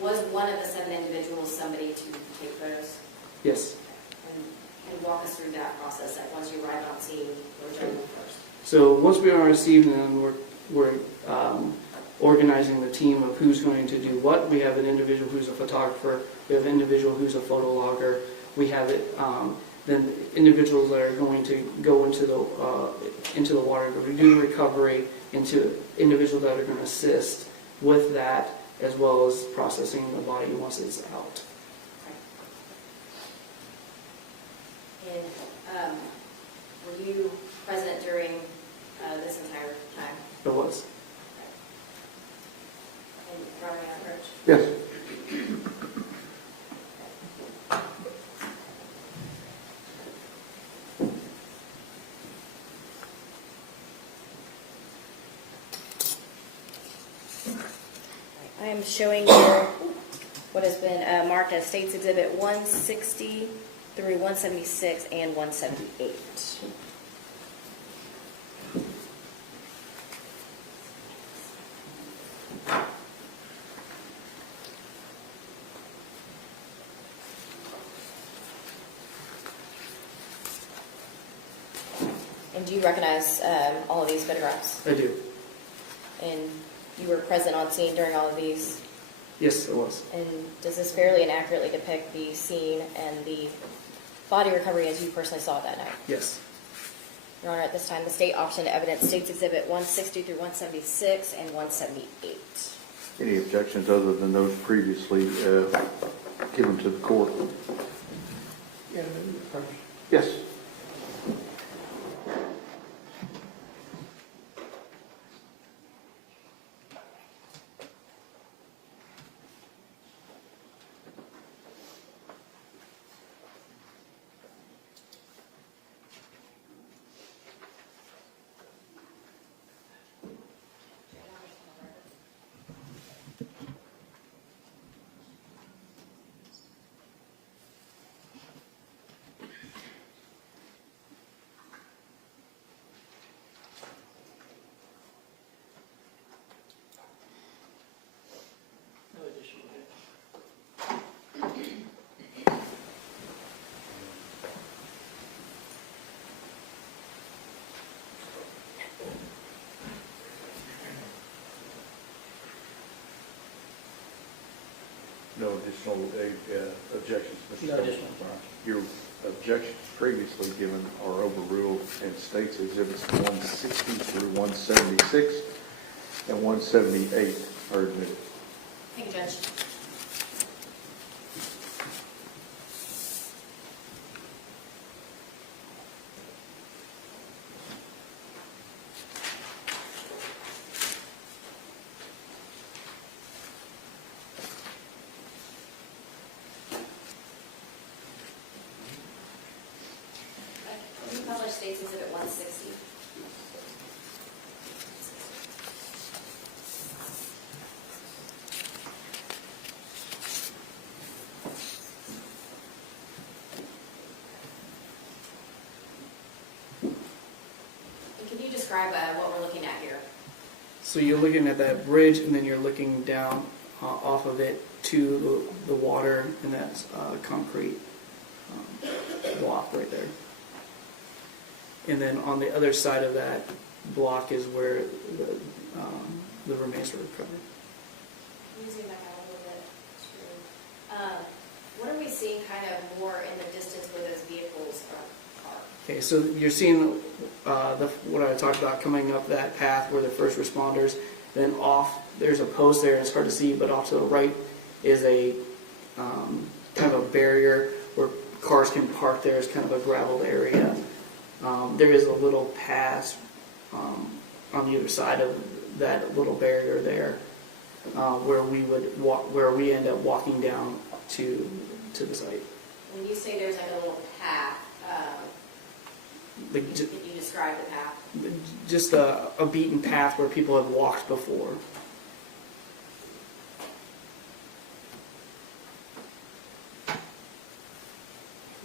Was one of the 7 individuals somebody to take photos? Yes. And walk us through that process, that once you arrived on scene, what were you doing first? So once we are received, and we're organizing the team of who's going to do what. We have an individual who's a photographer. We have an individual who's a photo logger. We have then individuals that are going to go into the water to do recovery, into individuals that are going to assist with that, as well as processing the body once it's out. And were you present during this entire time? It was. And driving out approach? Yes. I am showing here what has been marked as States Exhibit 160 through 176 and 178. And do you recognize all of these photographs? I do. And you were present on scene during all of these? Yes, it was. And does this fairly and accurately depict the scene and the body recovery as you personally saw it that night? Yes. Your Honor, at this time, the state option to evidence States Exhibit 160 through 176 and 178. Any objections other than those previously given to the court? Yes. No additional. No additional objections, Mr. No Chairman? additional. Your objections previously given are overruled and states exhibits 160 through 176 and 178 are admitted. Thank you, Judge. Can you publish States Exhibit 160? And can you describe what we're looking at here? So you're looking at that bridge, and then you're looking down off of it to the water, and that's concrete block right there. And then on the other side of that block is where the remains were recovered. Can you zoom back out a little bit? Sure. What are we seeing kind of more in the distance where those vehicles are parked? Okay, so you're seeing what I talked about coming up that path where the first responders, then off, there's a post there, it's hard to see, but off to the right is a kind of a barrier where cars can park there. It's kind of a graveled area. There is a little pass on the other side of that little barrier there where we would walk, where we end up walking down to the site. When you say there's like a little path, can you describe the path? Just a beaten path where people have walked before. I'm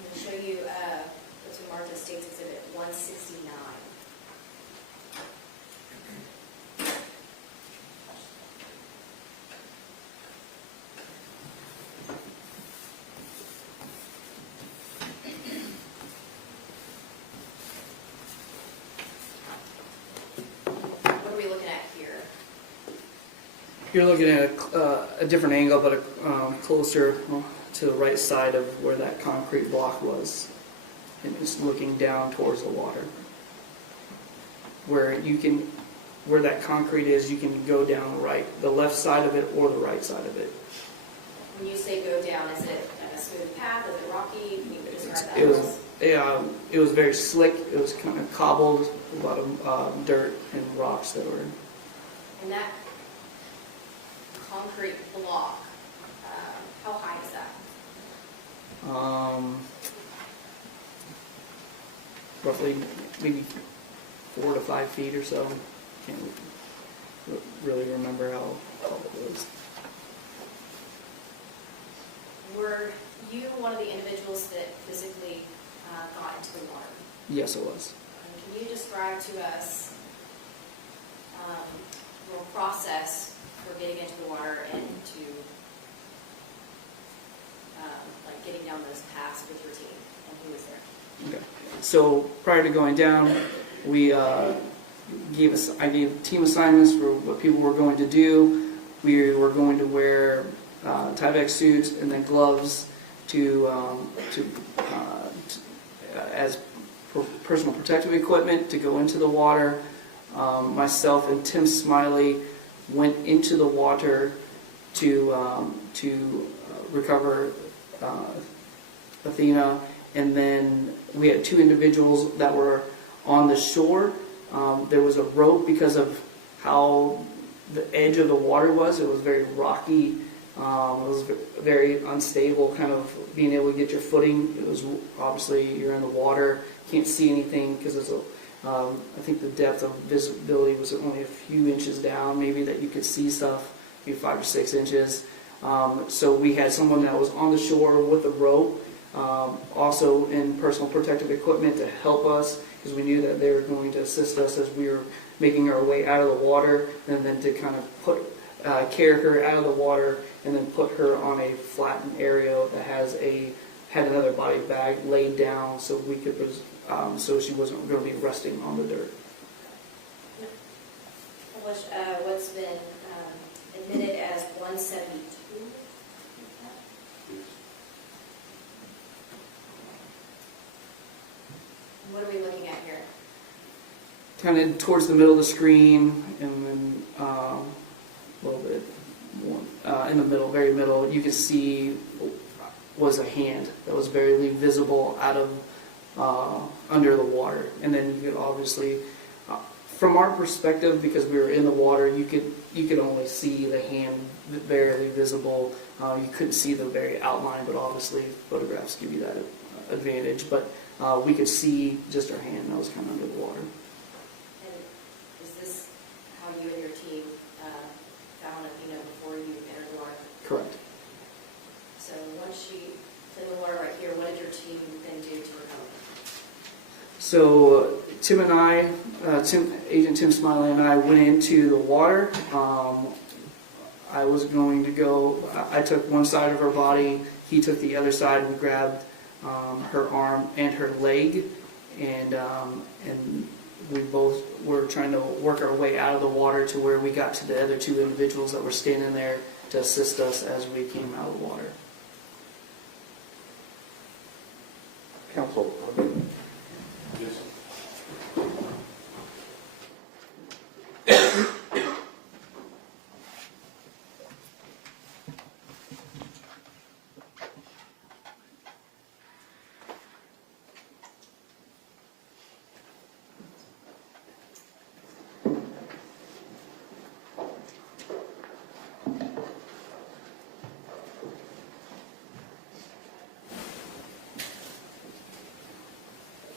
going to show you what's marked as States Exhibit 169. What are we looking at here? You're looking at a different angle, but closer to the right side of where that concrete block was, and it's looking down towards the water. Where that concrete is, you can go down the left side of it or the right side of it. When you say go down, is it like a smooth path? Is it rocky? Can you describe that? It was very slick. It was kind of cobbled, a lot of dirt and rocks that were. And that concrete block, how high is that? Roughly maybe 4 to 5 feet or so. Can't really remember how tall it was. Were you one of the individuals that physically got into the water? Yes, it was. And can you describe to us your process for getting into the water and to like getting down those paths with your team, and who was there? Okay. So prior to going down, I gave team assignments for what people were going to do. We were going to wear Tyvek suits and then gloves as personal protective equipment to go into the water. Myself and Tim Smiley went into the water to recover Athena. And then we had 2 individuals that were on the shore. There was a rope because of how the edge of the water was. It was very rocky. It was very unstable, kind of being able to get your footing. It was obviously you're in the water, can't see anything because it's I think the depth of visibility was only a few inches down, maybe that you could see stuff, maybe 5 or 6 inches. So we had someone that was on the shore with a rope, also in personal protective equipment to help us because we knew that they were going to assist us as we were making our way out of the water, and then to kind of carry her out of the water and then put her on a flattened area that had another body bag laid down so we could so she wasn't going to be resting on the dirt. What's been admitted as 172? What are we looking at here? Kind of towards the middle of the screen, and then a little bit more in the middle, very middle, you can see was a hand that was barely visible out of under the water. And then you could obviously, from our perspective, because we were in the water, you could only see the hand barely visible. You couldn't see the very outline, but obviously photographs give you that advantage. But we could see just her hand that was kind of under the water. And is this how you and your team found Athena before you entered the water? Correct. So once she's in the water right here, what did your team then do to recover? So Tim and I, Agent Tim Smiley and I went into the water. I was going to go, I took one side of her body, he took the other side. We grabbed her arm and her leg, and we both were trying to work our way out of the water to where we got to the other 2 individuals that were standing there to assist us as we came out of the water. Counsel, Yes.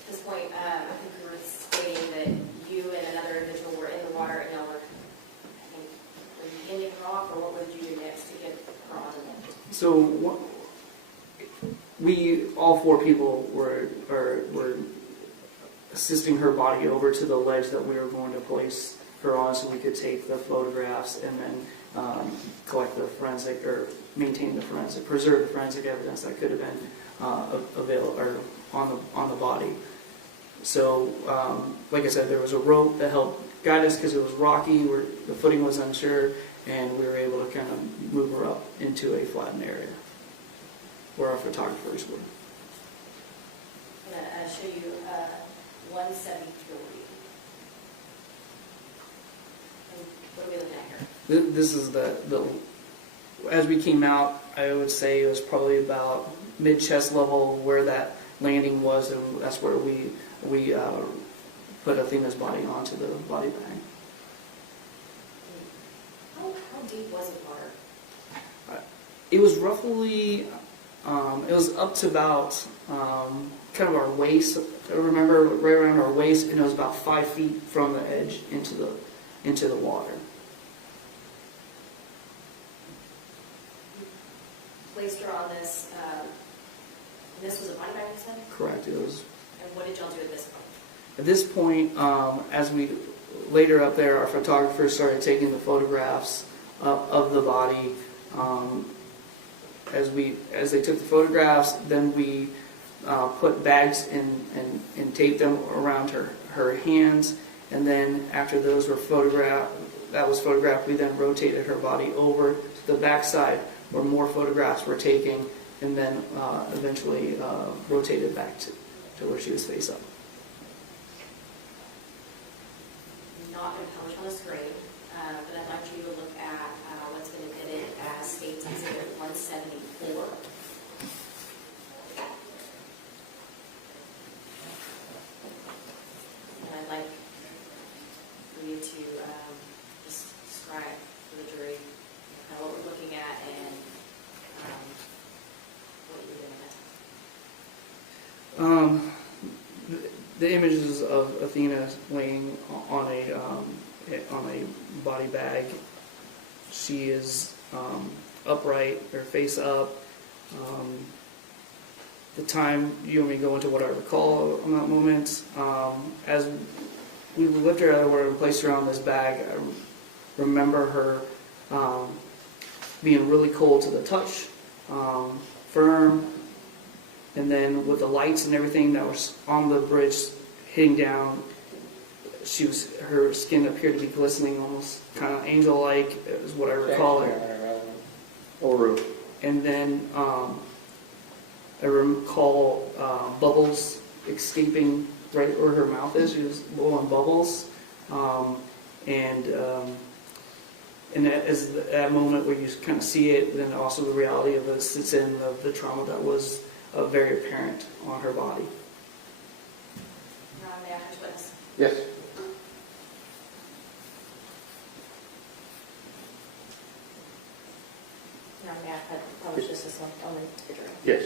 At this point, I think you were stating that you and another individual were in the water and y'all were, I think, were you handing her off, or what would you do next to get her on the boat? So we, all 4 people were assisting her body over to the ledge that we were going to place her on so we could take the photographs and then collect the forensic, or maintain the forensic, preserve the forensic evidence that could have been available or on the body. So, like I said, there was a rope that helped guide us because it was rocky, where the footing was unsure, and we were able to kind of move her up into a flattened area where our photographers were. I'm going to show you 173. And what are we looking at here? This is the as we came out, I would say it was probably about mid-chest level where that landing was, and that's where we put Athena's body onto the body bag. How deep was the water? It was roughly, it was up to about kind of our waist. I remember right around our waist, and it was about 5 feet from the edge into the water. Placed her on this, and this was a body bag, you said? Correct. It was. And what did y'all do at this point? At this point, as we later up there, our photographers started taking the photographs of the body. As they took the photographs, then we put bags and taped them around her hands. And then after those were photographed, we then rotated her body over to the backside where more photographs were taken, and then eventually rotated back to where she was face up. Not going to publish on the screen, but I'd like you to look at what's been admitted as The images of Athena laying on a body bag. She is upright, her face up. The time, you want me to go into what I recall on that moment? As we lifted her out of her and placed her on this bag, I remember her being really cold to the touch, firm, and then with the lights and everything that was on the bridge hitting down, her skin appeared to be glistening, almost kind of angel-like, is what I recall it. And then I recall bubbles escaping right where her mouth is. She was blowing bubbles, and that moment where you kind of see it, then also the reality of it sits in the trauma that was very apparent on her body. Ron, may I ask witness? Yes. Ron, may I publish this as on the individual? Yes.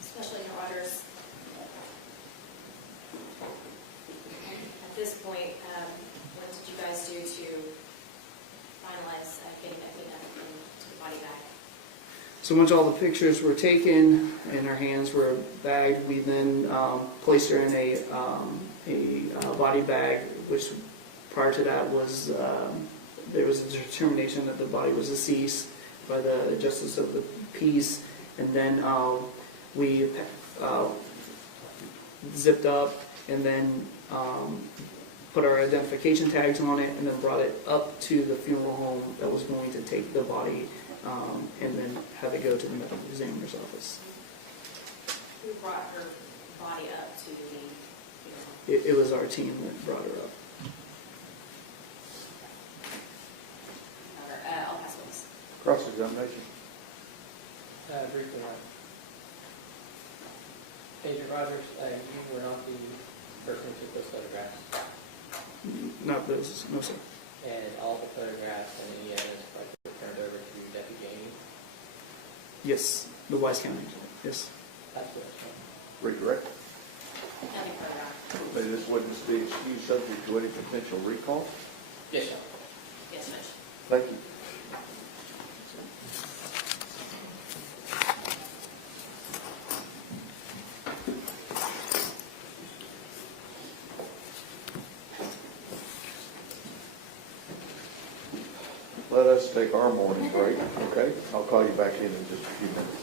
Especially in orders. At this point, what did you guys do to finalize getting Athena into the body bag? So once all the pictures were taken and her hands were bagged, we then placed her in a body bag, which prior to that was, there was a determination that the body was deceased by the Justice of the Peace. And then we zipped up and then put our identification tags on it and then brought it up to the funeral home that was going to take the body and then have it go to the medical examiner's office. Who brought her body up to the funeral? It was our team that brought her up. I'll pass this. Cross-examination. Briefly, Agent Rogers, you were not the person who took those photographs, Not those, no sir. and all the photographs and any evidence were turned over to Deputy Gamey. Yes, the Wise County. Yes. That's what it's Redirect. Nothing further. May this witness be excused subject to any potential recall? Yes, sir. Yes, Judge. Thank you. Let us take our morning break, okay? I'll call you back in just a few minutes.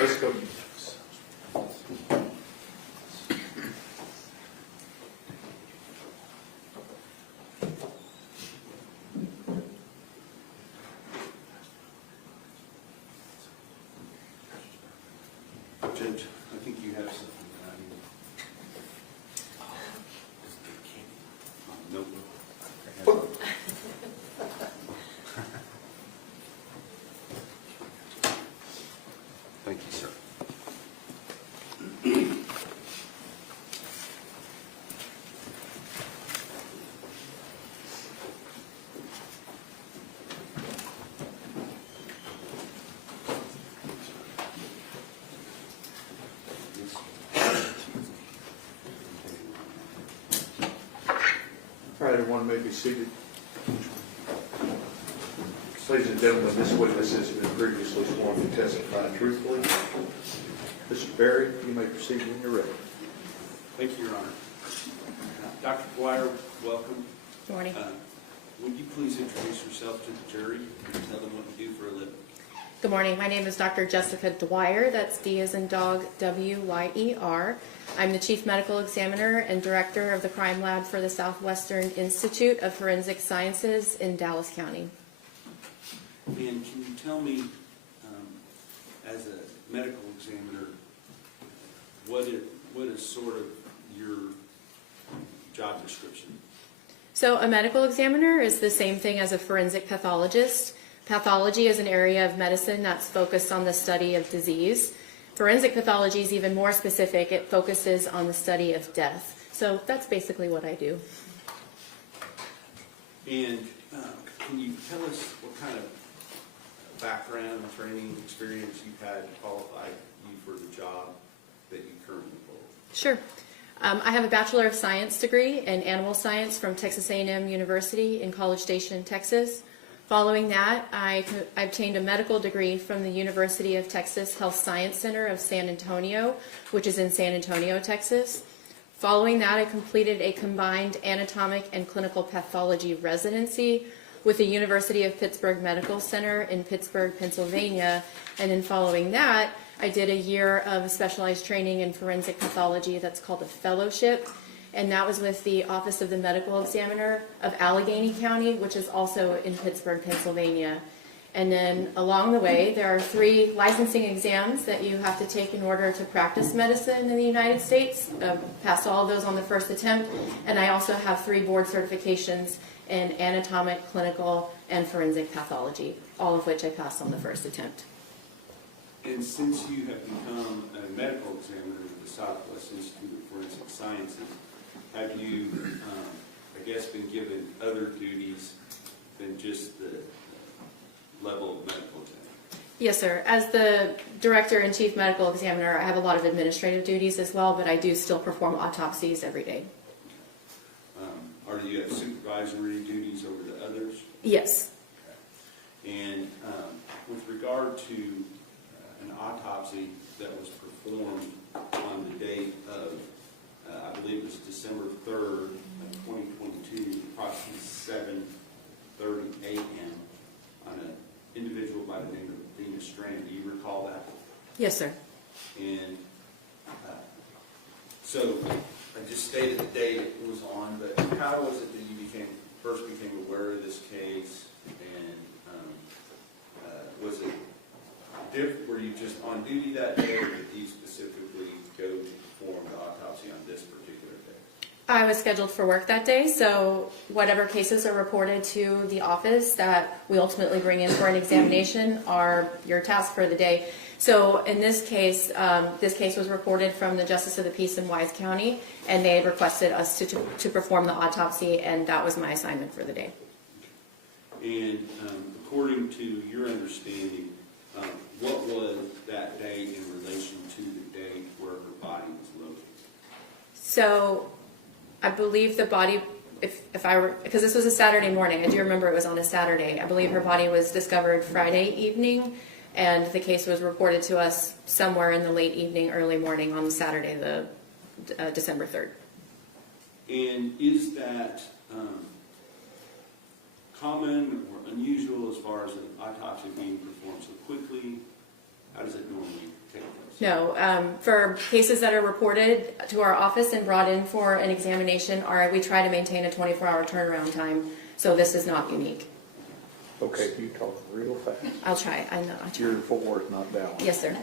Let's go. Judge, I think you have something that I need. Nope. Thank you, sir. All right, everyone may be seated. Ladies and gentlemen, this witness has been previously sworn to testify truthfully. Mr. Berry, you may proceed when you're ready. Thank you, Your Honor. Dr. Dwyer, welcome. Good morning. Would you please introduce yourself to the jury and tell them what you do for a living? Good morning. My name is Dr. Jessica Dwyer. That's D as in dog, W-Y-E-R. I'm the Chief Medical Examiner and Director of the Crime Lab for the Southwestern Institute of Forensic Sciences in Dallas County. And can you tell me, as a medical examiner, what is sort of your job description? So a medical examiner is the same thing as a forensic pathologist. Pathology is an area of medicine that's focused on the study of disease. Forensic pathology is even more specific. It focuses on the study of death. So that's basically what I do. And can you tell us what kind of background, training, experience you've had to qualify you for the job that you currently hold? Sure. I have a Bachelor of Science degree in Animal Science from Texas A&M University in College Station, Texas. Following that, I obtained a medical degree from the University of Texas Health Science Center of San Antonio, which is in San Antonio, Texas. Following that, I completed a combined anatomic and clinical pathology residency with the University of Pittsburgh Medical Center in Pittsburgh, Pennsylvania. And then following that, I did a year of specialized training in forensic pathology that's called a fellowship. And that was with the Office of the Medical Examiner of Allegheny County, which is also in Pittsburgh, Pennsylvania. And then along the way, there are 3 licensing exams that you have to take in order to practice medicine in the United States. Passed all of those on the first attempt. And I also have 3 board certifications in anatomic, clinical, and forensic pathology, all of which I passed on the first attempt. And since you have become a medical examiner at the Southwest Institute of Forensic Sciences, have you, I guess, been given other duties than just the level of medical examiner? Yes, sir. As the Director and Chief Medical Examiner, I have a lot of administrative duties as well, but I do still perform autopsies every day. Or do you have supervisory duties over the others? Yes. And with regard to an autopsy that was performed on the date of, I believe it was December 3rd of 2022, approximately 7:30 a.m. on an individual by the name of Athena Strand. Do you recall that? Yes, sir. And so I just stated the date it was on, but how was it that you first became aware of this case? And was it different? Were you just on duty that day, or did you specifically go to perform the autopsy on this particular day? I was scheduled for work that day, so whatever cases are reported to the office that we ultimately bring in for an examination are your task for the day. So in this case was reported from the Justice of the Peace in Wise County, and they requested us to perform the autopsy, and that was my assignment for the day. And according to your understanding, what was that day in relation to the date where her body was located? So I believe the body, because this was a Saturday morning, I do remember it was on a Saturday. I believe her body was discovered Friday evening, and the case was reported to us somewhere in the late evening, early morning on Saturday, the December 3rd. And is that common or unusual as far as an autopsy being performed so quickly? How does it normally take place? No, for cases that are reported to our office and brought in for an examination, we try to maintain a 24-hour turnaround time, so this is not unique. Okay, you talk real fast. I'll try, I know, I'll try. You're Fort Worth, not Dallas. Yes, sir.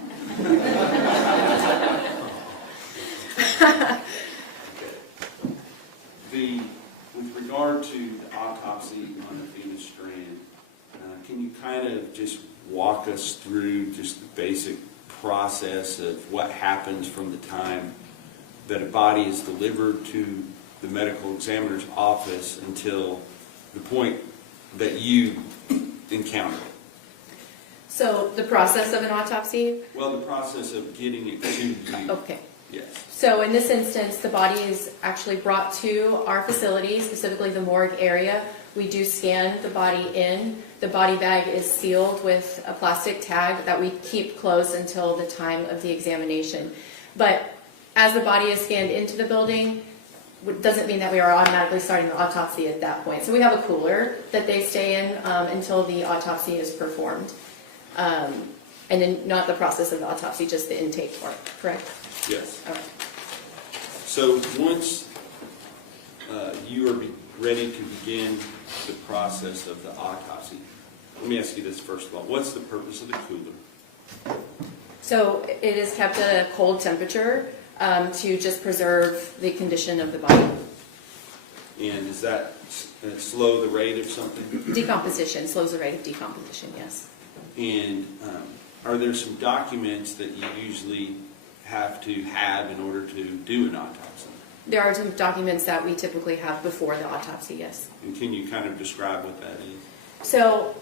With regard to the autopsy on Athena Strand, can you kind of just walk us through just the basic process of what happens from the time that a body is delivered to the medical examiner's office until the point that you encounter it? So the process of an autopsy? Well, the process of getting it to you. Okay. Yes. So in this instance, the body is actually brought to our facility, specifically the morgue area. We do scan the body in. The body bag is sealed with a plastic tag that we keep closed until the time of the examination. But as the body is scanned into the building, it doesn't mean that we are automatically starting the autopsy at that point. So we have a cooler that they stay in until the autopsy is performed. And then not the process of the autopsy, just the intake part, correct? Yes. All right. So once you are ready to begin the process of the autopsy, let me ask you this first of all. What's the purpose of the cooler? So it is kept at a cold temperature to just preserve the condition of the body. And is that slow the rate of something? Decomposition, slows the rate of decomposition, yes. And are there some documents that you usually have to have in order to do an autopsy? There are some documents that we typically have before the autopsy, yes. And can you kind of describe what that is? So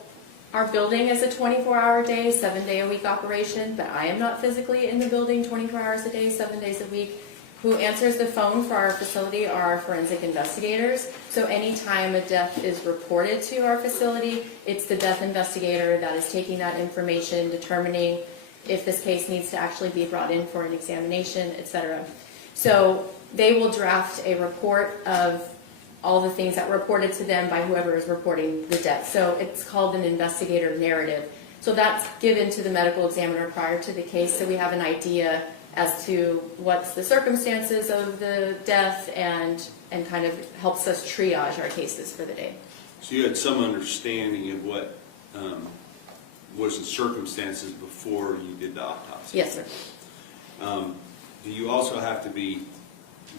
our building is a 24-hour day, 7-day-a-week operation, but I am not physically in the building 24 hours a day, 7 days a week. Who answers the phone for our facility are our forensic investigators. So anytime a death is reported to our facility, it's the death investigator that is taking that information, determining if this case needs to actually be brought in for an examination, etc. So they will draft a report of all the things that were reported to them by whoever is reporting the death. So it's called an investigator narrative. So that's given to the medical examiner prior to the case, so we have an idea as to what's the circumstances of the death and kind of helps us triage our cases for the day. So you had some understanding of what was the circumstances before you did the autopsy? Yes, sir. Do you also have to be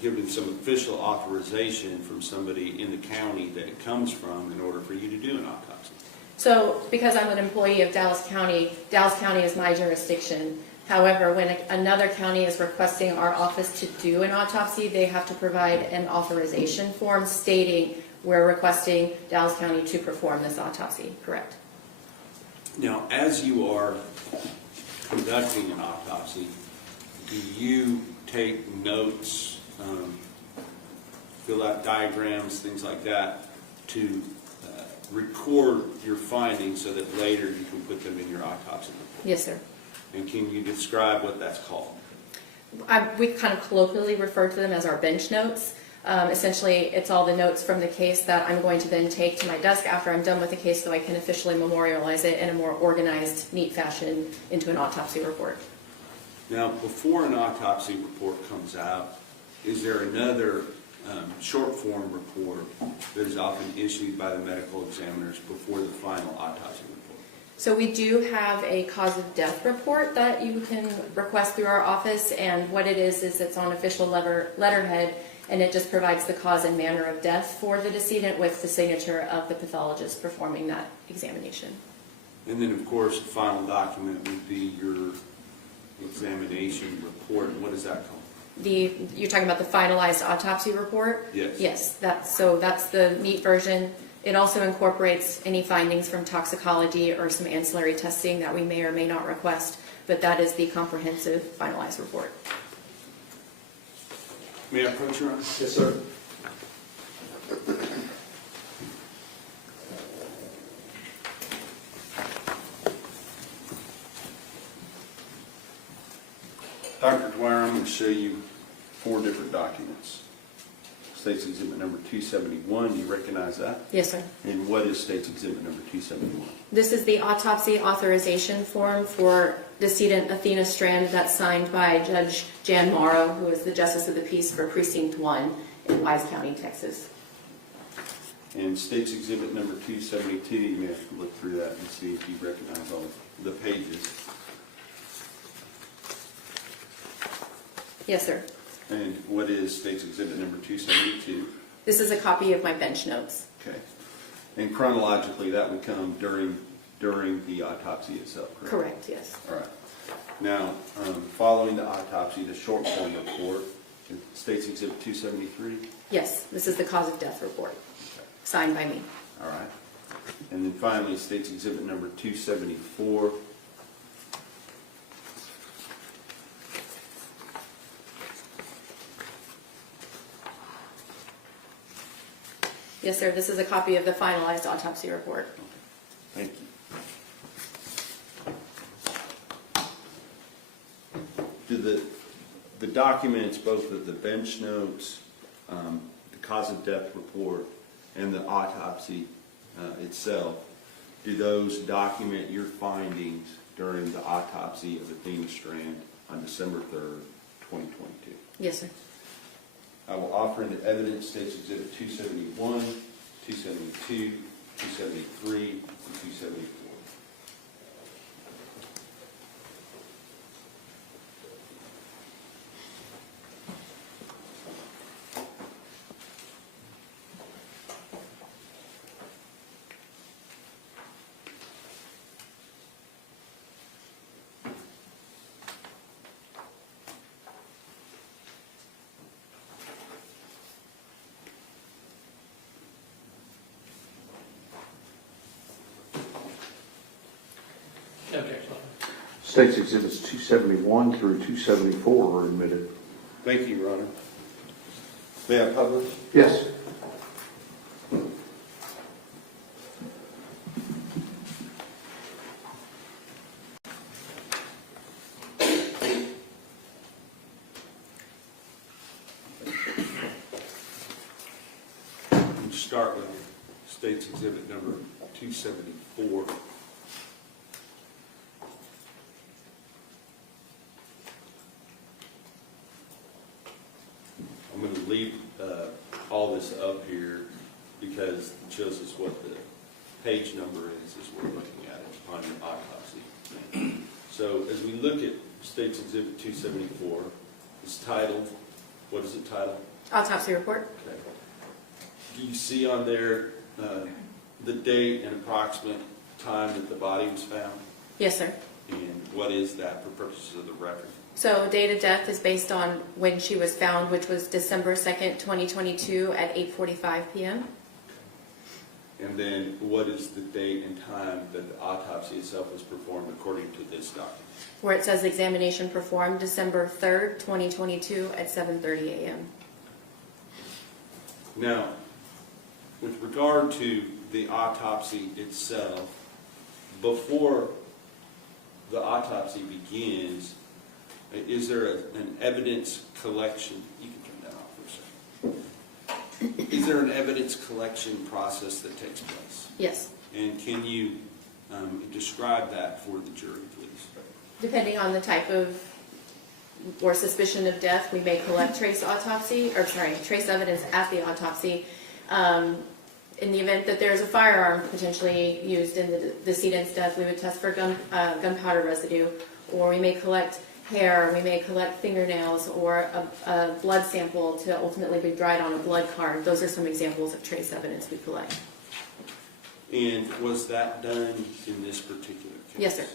given some official authorization from somebody in the county that it comes from in order for you to do an autopsy? So because I'm an employee of Dallas County is my jurisdiction. However, when another county is requesting our office to do an autopsy, they have to provide an authorization form stating we're requesting Dallas County to perform this autopsy, correct? Now, as you are conducting an autopsy, do you take notes, fill out diagrams, things like that, to record your findings so that later you can put them in your autopsy report? Yes, sir. And can you describe what that's called? We kind of colloquially refer to them as our bench notes. Essentially, it's all the notes from the case that I'm going to then take to my desk after I'm done with the case so I can officially memorialize it in a more organized, neat fashion into an autopsy report. Now, before an autopsy report comes out, is there another short form report that is often issued by the medical examiners before the final autopsy report? So we do have a cause of death report that you can request through our office, and what it is it's on official letterhead, and it just provides the cause and manner of death for the decedent with the signature of the pathologist performing that examination. And then, of course, the final document would be your examination report. And what is that called? You're talking about the finalized autopsy report? Yes. Yes, that's the neat version. It also incorporates any findings from toxicology or some ancillary testing that we may or may not request, but that is the comprehensive finalized report. May I approach your honor? Yes, sir. Dr. Dwyer, I'm going to show you 4 different documents. State's Exhibit number 271. Do you recognize that? Yes, sir. And what is State's Exhibit number 271? This is the autopsy authorization form for decedent Athena Strand that's signed by Judge Jan Morrow, who is the Justice of the Peace for Precinct 1 in Wise County, Texas. And State's Exhibit number 272, you may have to look through that and see if you recognize all the pages. Yes, sir. And what is State's Exhibit number 272? This is a copy of my bench notes. Okay. And chronologically, that would come during the autopsy itself, correct? Correct, yes. All right. Now, following the autopsy, the short form report, State's Exhibit 273? Yes, this is the cause of death report, signed by me. All right. And then finally, State's Exhibit number 274. Yes, sir, this is a copy of the finalized autopsy report. Thank you. Do the documents, both of the bench notes, the cause of death report, and the autopsy itself, do those document your findings during the autopsy of Athena Strand on December 3rd, 2022? Yes, sir. I will offer into evidence State's Exhibit 271, 272, 273, and 274. No objection. State's Exhibits 271 through 274 are admitted. Thank you, Your Honor. May I publish? Yes. We'll start with State's Exhibit number 274. I'm going to leave all this up here because it shows us what the page number is as we're looking at it on your autopsy. So as we look at State's Exhibit 274, it's titled, what is it titled? Autopsy report? Okay. Do you see on there the date and approximate time that the body was found? Yes, sir. And what is that for purposes of the record? So date of death is based on when she was found, which was December 2nd, 2022 at 8:45 p.m. And then what is the date and time that the autopsy itself was performed according to this document? Where it says examination performed December 3rd, 2022 at 7:30 a.m. Now, with regard to the autopsy itself, before the autopsy begins, is there an evidence collection? You can turn that off for a second. Is there an evidence collection process that takes place? Yes. And can you describe that for the jury, please? Depending on the type of or suspicion of death, we may collect trace evidence at the autopsy. In the event that there's a firearm potentially used in the decedent's death, we would test for gunpowder residue, or we may collect hair, we may collect fingernails, or a blood sample to ultimately be dried on a blood card. Those are some examples of trace evidence we collect. And was that done in this particular case? Yes, sir.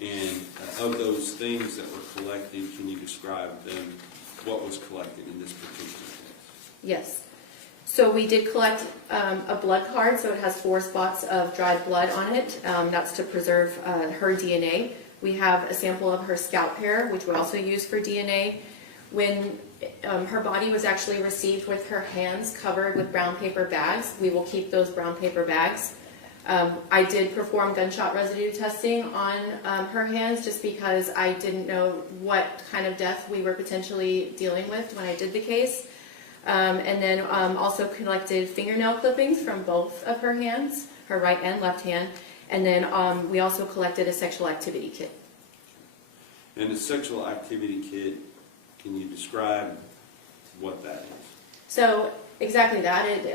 And of those things that were collected, can you describe them, what was collected in this particular case? Yes. So we did collect a blood card, so it has 4 spots of dried blood on it. That's to preserve her DNA. We have a sample of her scalp hair, which we also use for DNA. When her body was actually received with her hands covered with brown paper bags, we will keep those brown paper bags. I did perform gunshot residue testing on her hands just because I didn't know what kind of death we were potentially dealing with when I did the case. And then also collected fingernail clippings from both of her hands, her right and left hand. And then we also collected a sexual activity kit. And the sexual activity kit, can you describe what that is? So exactly that. It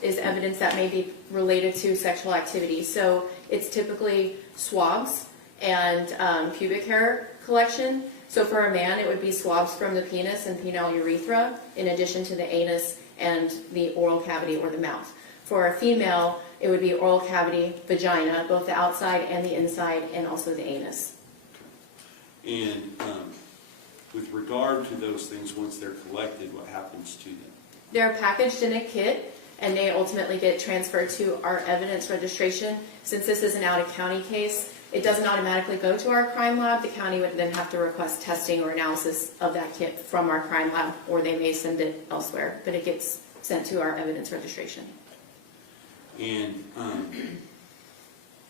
is evidence that may be related to sexual activity. So it's typically swabs and pubic hair collection. So for a man, it would be swabs from the penis and penile urethra, in addition to the anus and the oral cavity or the mouth. For a female, it would be oral cavity, vagina, both the outside and the inside, and also the anus. And with regard to those things, once they're collected, what happens to them? They're packaged in a kit, and they ultimately get transferred to our evidence registration. Since this is an out-of-county case, it doesn't automatically go to our crime lab. The county would then have to request testing or analysis of that kit from our crime lab, or they may send it elsewhere, but it gets sent to our evidence registration. And,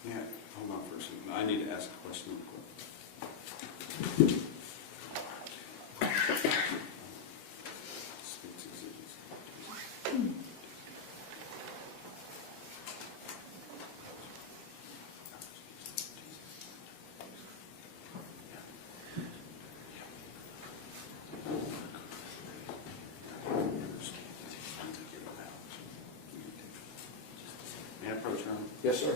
yeah, hold on for a second. I need to ask a question real quick. May I approach her? Yes, sir.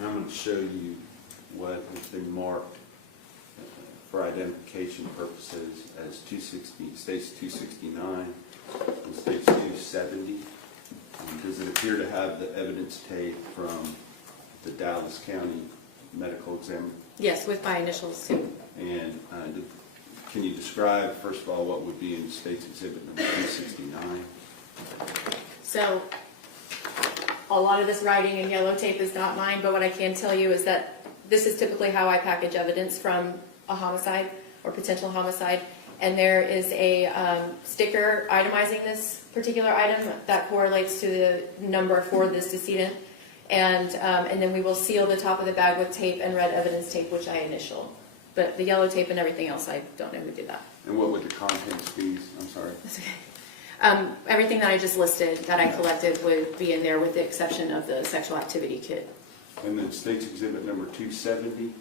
I'm going to show you what has been marked for identification purposes as 260, states 269 and states 270. Does it appear to have the evidence tape from the Dallas County Medical Examiner? Yes, with my initials too. And can you describe, first of all, what would be in State's Exhibit number 269? So a lot of this writing in yellow tape is not mine, but what I can tell you is that this is typically how I package evidence from a homicide or potential homicide. And there is a sticker itemizing this particular item that correlates to the number for this decedent. And then we will seal the top of the bag with tape and red evidence tape, which I initial. But the yellow tape and everything else, I don't know who did that. And what would the contents be? I'm sorry. That's okay. Everything that I just listed that I collected would be in there with the exception of the sexual activity kit. And then State's Exhibit number 270?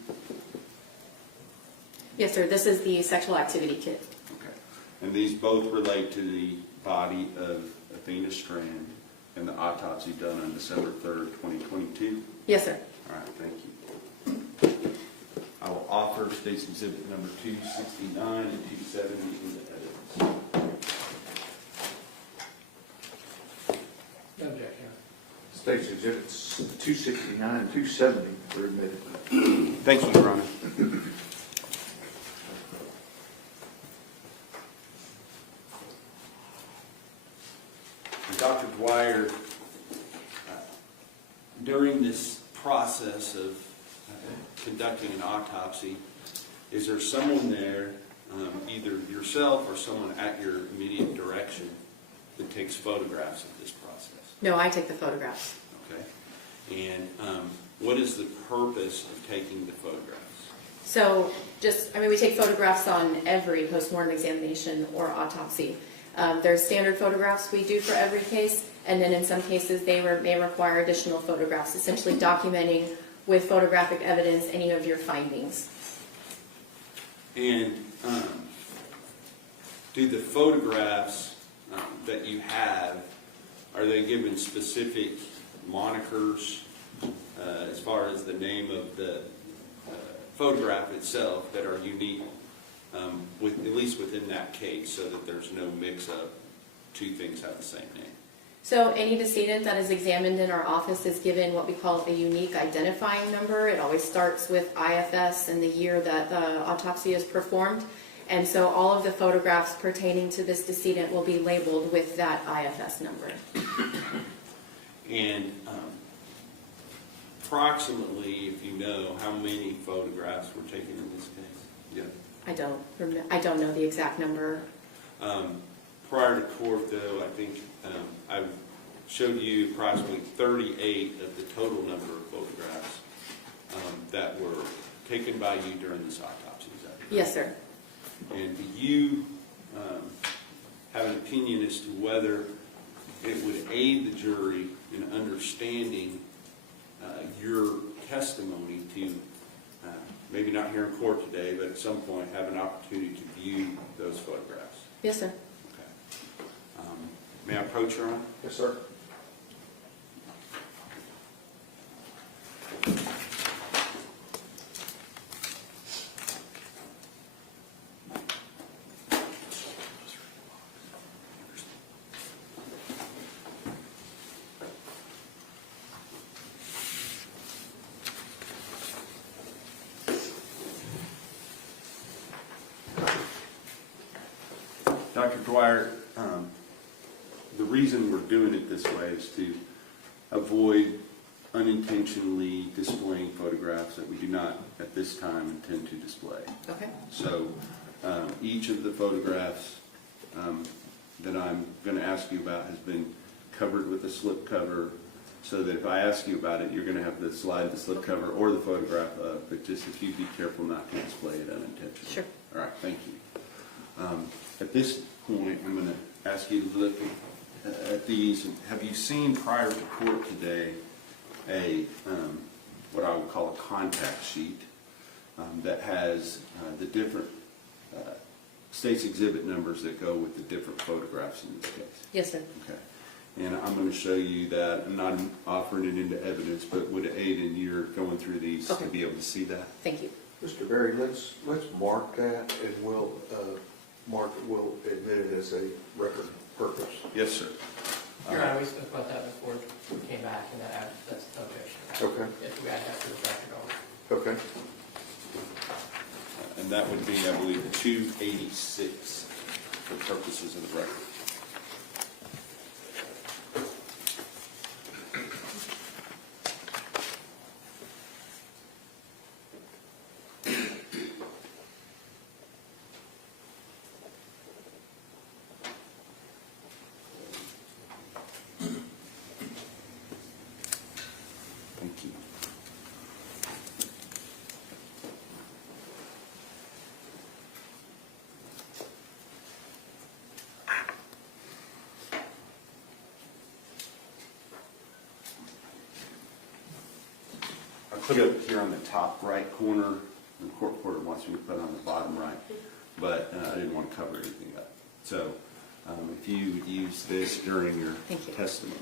Yes, sir. This is the sexual activity kit. Okay. And these both relate to the body of Athena Strand and the autopsy done on December 3rd, 2022? Yes, sir. All right, thank you. I will offer State's Exhibit number 269 and 270 into evidence. No objection. State's Exhibits 269 and 270 were admitted. Thank you, Your Honor. Dr. Dwyer, during this process of conducting an autopsy, is there someone there, either yourself or someone at your immediate direction, that takes photographs of this process? No, I take the photographs. Okay. And what is the purpose of taking the photographs? So we take photographs on every postmortem examination or autopsy. There's standard photographs we do for every case, and then in some cases they may require additional photographs, essentially documenting with photographic evidence any of your findings. And do the photographs that you have, are they given specific monikers as far as the name of the photograph itself that are unique, at least within that case, so that there's no mix-up, two things have the same name? So any decedent that is examined in our office is given what we call a unique identifying number. It always starts with IFS and the year that the autopsy is performed. And so all of the photographs pertaining to this decedent will be labeled with that IFS number. And approximately, if you know, how many photographs were taken in this case? Yeah. I don't know the exact number. Prior to court, though, I think I showed you approximately 38 of the total number of photographs that were taken by you during this autopsy. Is that correct? Yes, sir. And do you have an opinion as to whether it would aid the jury in understanding your testimony to, maybe not here in court today, but at some point have an opportunity to view those photographs? Yes, sir. Okay. May I approach, Your Honor? Yes, sir. Dr. Dwyer, the reason we're doing it this way is to avoid unintentionally displaying photographs that we do not at this time intend to display. Okay. So each of the photographs that I'm going to ask you about has been covered with a slip cover, so that if I ask you about it, you're going to have to slide the slip cover or the photograph up, but just if you be careful not to display it unintentionally. Sure. All right, thank you. At this point, I'm going to ask you to look at these. Have you seen prior to court today a what I would call a contact sheet that has the different state's exhibit numbers that go with the different photographs in this case? Yes, sir. Okay. And I'm going to show you that. I'm not offering it into evidence, but would it aid in your going through these Okay. to be able to see that? Thank you. Mr. Berry, let's mark that, and we'll admit it as a record purpose. Yes, sir. Your Honor, we spoke about that before we came back, and that's no objection. Okay. If we add that to the record, Okay. And that would be, I believe, 286 for purposes of the record. Thank you. I put it here on the top right corner. The court reporter wants me to put it on the bottom right, but I didn't want to cover anything up. So if you would use this during your Thank you. testimony.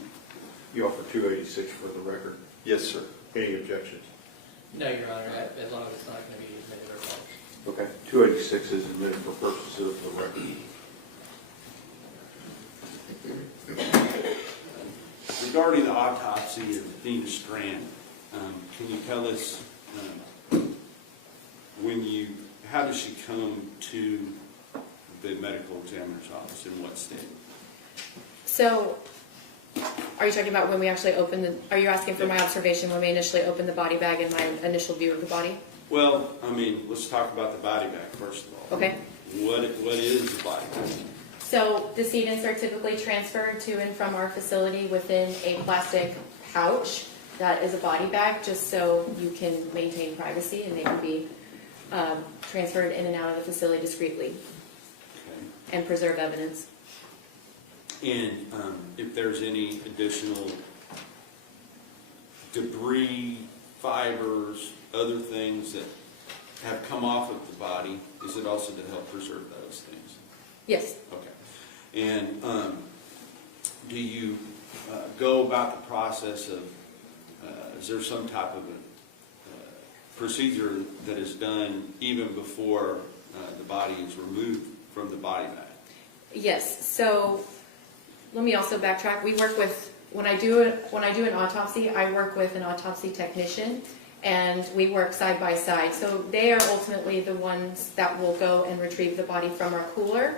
You offer 286 for the record. Yes, sir. Any objections? no, Your Honor, as long as it's not going to be admitted or false. Okay. 286 is admitted for purposes of the record. Regarding the autopsy of Athena Strand, can you tell us how does she come to the medical examiner's office, in what state? So, are you talking about when we actually are you asking for my observation when we initially opened the body bag and my initial view of the body? Well, I mean, let's talk about the body bag first of all. Okay. What is the body bag? So, decedents are typically transferred to and from our facility within a plastic pouch that is a body bag, just so you can maintain privacy and they can be transferred in and out of the facility discreetly Okay. and preserve evidence. And if there's any additional debris, fibers, other things that have come off of the body, is it also to help preserve those things? Yes. Okay. And do you go about the process of, is there some type of a procedure that is done even before the body is removed from the body bag? Yes. So let me also backtrack. We work with, when I do an autopsy, I work with an autopsy technician, and we work side by side. So they are ultimately the ones that will go and retrieve the body from our cooler.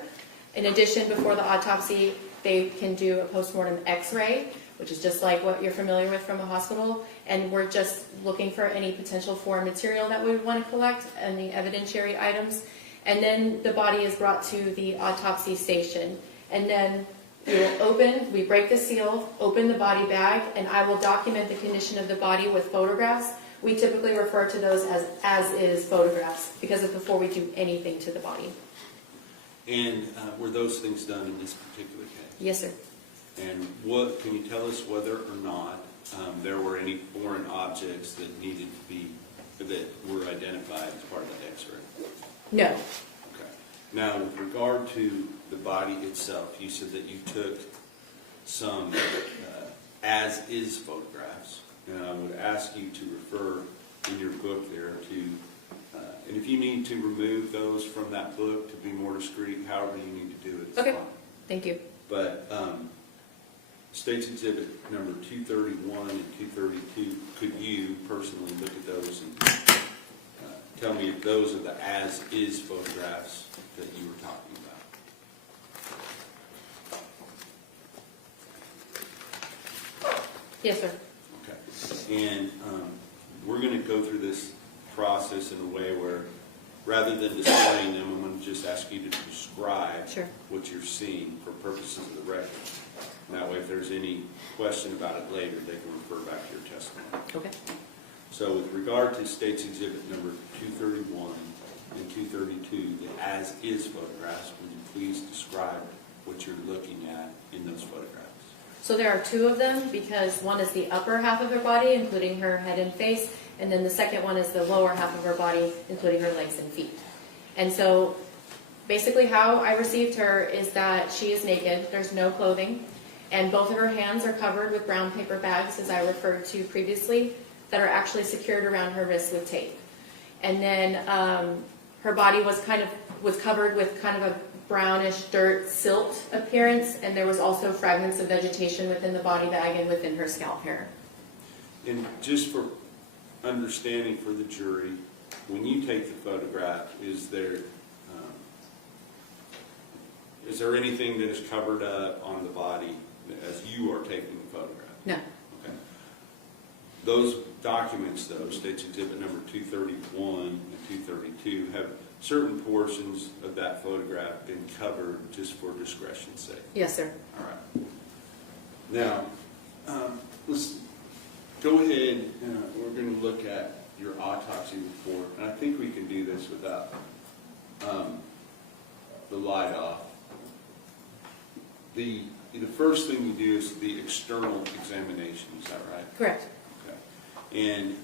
In addition, before the autopsy, they can do a postmortem X-ray, which is just like what you're familiar with from a hospital. And we're just looking for any potential foreign material that we would want to collect, and the evidentiary items. And then the body is brought to the autopsy station. And then we break the seal, open the body bag, and I will document the condition of the body with photographs. We typically refer to those as is photographs, because it's before we do anything to the body. And were those things done in this particular case? Yes, sir. And can you tell us whether or not there were any foreign objects that were identified as part of the X-ray? No. Okay. Now, with regard to the body itself, you said that you took some as-is photographs, and I would ask you to refer in your book there to, and if you need to remove those from that book to be more discreet, however you need to do it, it's Okay. fine. Thank you. But State's Exhibit number 231 and 232, could you personally look at those and tell me if those are the as-is photographs that you were talking about? Yes, sir. Okay. And we're going to go through this process in a way where, rather than displaying them, I'm going to just ask you to describe what you're seeing for purposes of the record. And that way, if there's any question about it later, they can refer back to your testimony. Okay. So with regard to State's Exhibit number 231 and 232, the as-is photographs, would you please describe what you're looking at in those photographs? So there are two of them, because one is the upper half of her body, including her head and face, and then the second one is the lower half of her body, including her legs and feet. And so basically how I received her is that she is naked, there's no clothing, and both of her hands are covered with brown paper bags, as I referred to previously, that are actually secured around her wrists with tape. And then her body was covered with kind of a brownish dirt silt appearance, and there was also fragments of vegetation within the body bag and within her scalp hair. And just for understanding for the jury, when you take the photograph, is there anything that is covered up on the body as you are taking the photograph? No. Okay. Those documents, though, State's Exhibit number 231 and 232, have certain portions of that photograph been covered just for discretion's sake? Yes, sir. All right. Now, let's go ahead. We're going to look at your autopsy report, and I think we can do this without the light off. The first thing you do is the external examination. Is that right? Correct. Okay. And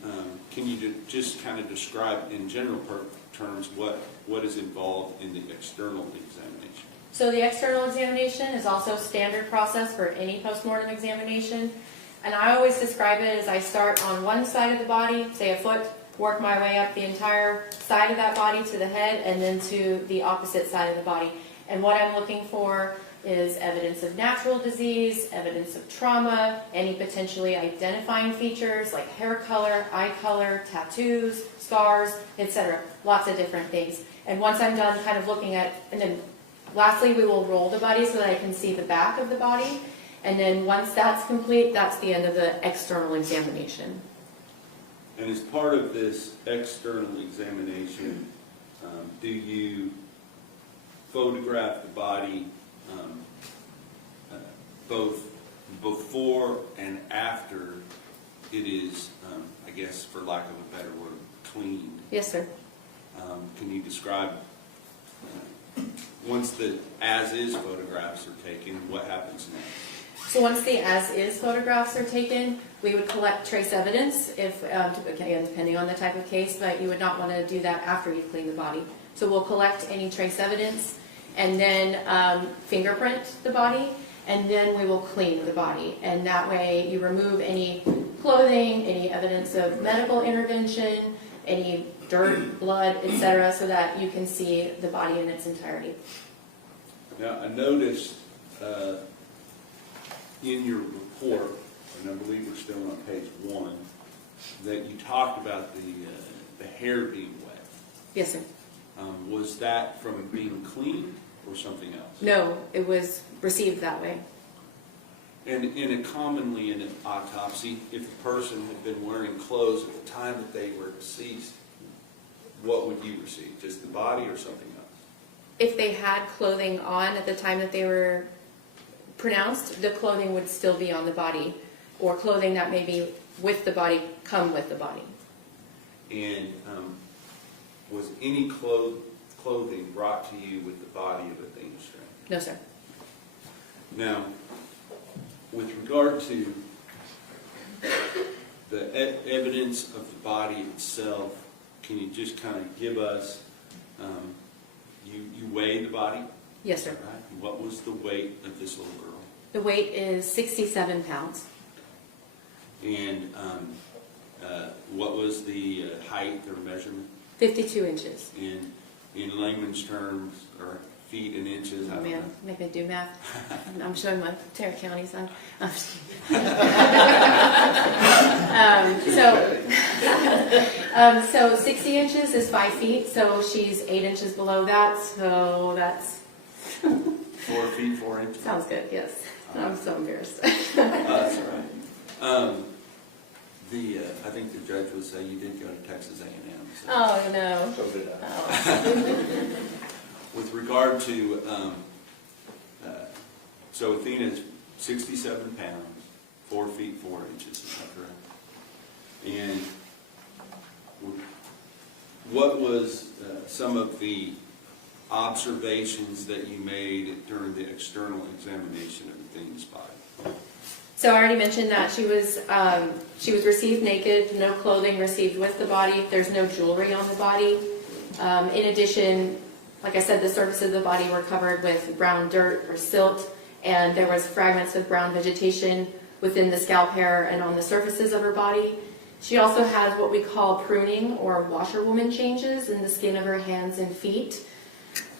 can you just kind of describe in general terms what is involved in the external examination? So the external examination is also standard process for any postmortem examination. And I always describe it as I start on one side of the body, say a foot, work my way up the entire side of that body to the head, and then to the opposite side of the body. And what I'm looking for is evidence of natural disease, evidence of trauma, any potentially identifying features like hair color, eye color, tattoos, scars, etc. Lots of different things. And once I'm done kind of looking at, and then lastly we will roll the body so that I can see the back of the body. And then once that's complete, that's the end of the external examination. And as part of this external examination, do you photograph the body both before and after it is, I guess for lack of a better word, cleaned? Yes, sir. Can you describe, once the as-is photographs are taken, what happens next? So once the as-is photographs are taken, we would collect trace evidence, if again, depending on the type of case, but you would not want to do that after you've cleaned the body. So we'll collect any trace evidence, and then fingerprint the body, and then we will clean the body. And that way you remove any clothing, any evidence of medical intervention, any dirt, blood, etc., so that you can see the body in its entirety. Now, I noticed in your report, and I believe we're still on page 1, that you talked about the hair being wet. Yes, sir. Was that from being cleaned or something else? No, it was received that way. And commonly in an autopsy, if a person had been wearing clothes at the time that they were deceased, what would you receive? Just the body or something else? If they had clothing on at the time that they were pronounced, the clothing would still be on the body, or clothing that may be with the body come with the body. And was any clothing brought to you with the body of Athena Strand? No, sir. Now, with regard to the evidence of the body itself, can you just kind of give us, you weigh the body? Yes, sir. Right? What was the weight of this little girl? The weight is 67 pounds. And what was the height or measurement? 52 inches. And in layman's terms, or feet and inches? I Oh, don't man, know. make me do math. I'm showing my Tarrant County son. So 60 inches is 5 feet, so she's 8 inches below that, so that's... 4 feet, 4 inches? Sounds good, yes. I'm so embarrassed. That's all right. I think the judge would say you did go to Texas A&M. So. Oh, no. So did I. Oh. With regard to, so Athena's 67 pounds, 4 feet, 4 inches, is that correct? And what was some of the observations that you made during the external examination of Athena's body? So I already mentioned that she was received naked, no clothing received with the body. There's no jewelry on the body. In addition, like I said, the surface of the body were covered with brown dirt or silt, and there was fragments of brown vegetation within the scalp hair and on the surfaces of her body. She also has what we call pruning or washerwoman changes in the skin of her hands and feet.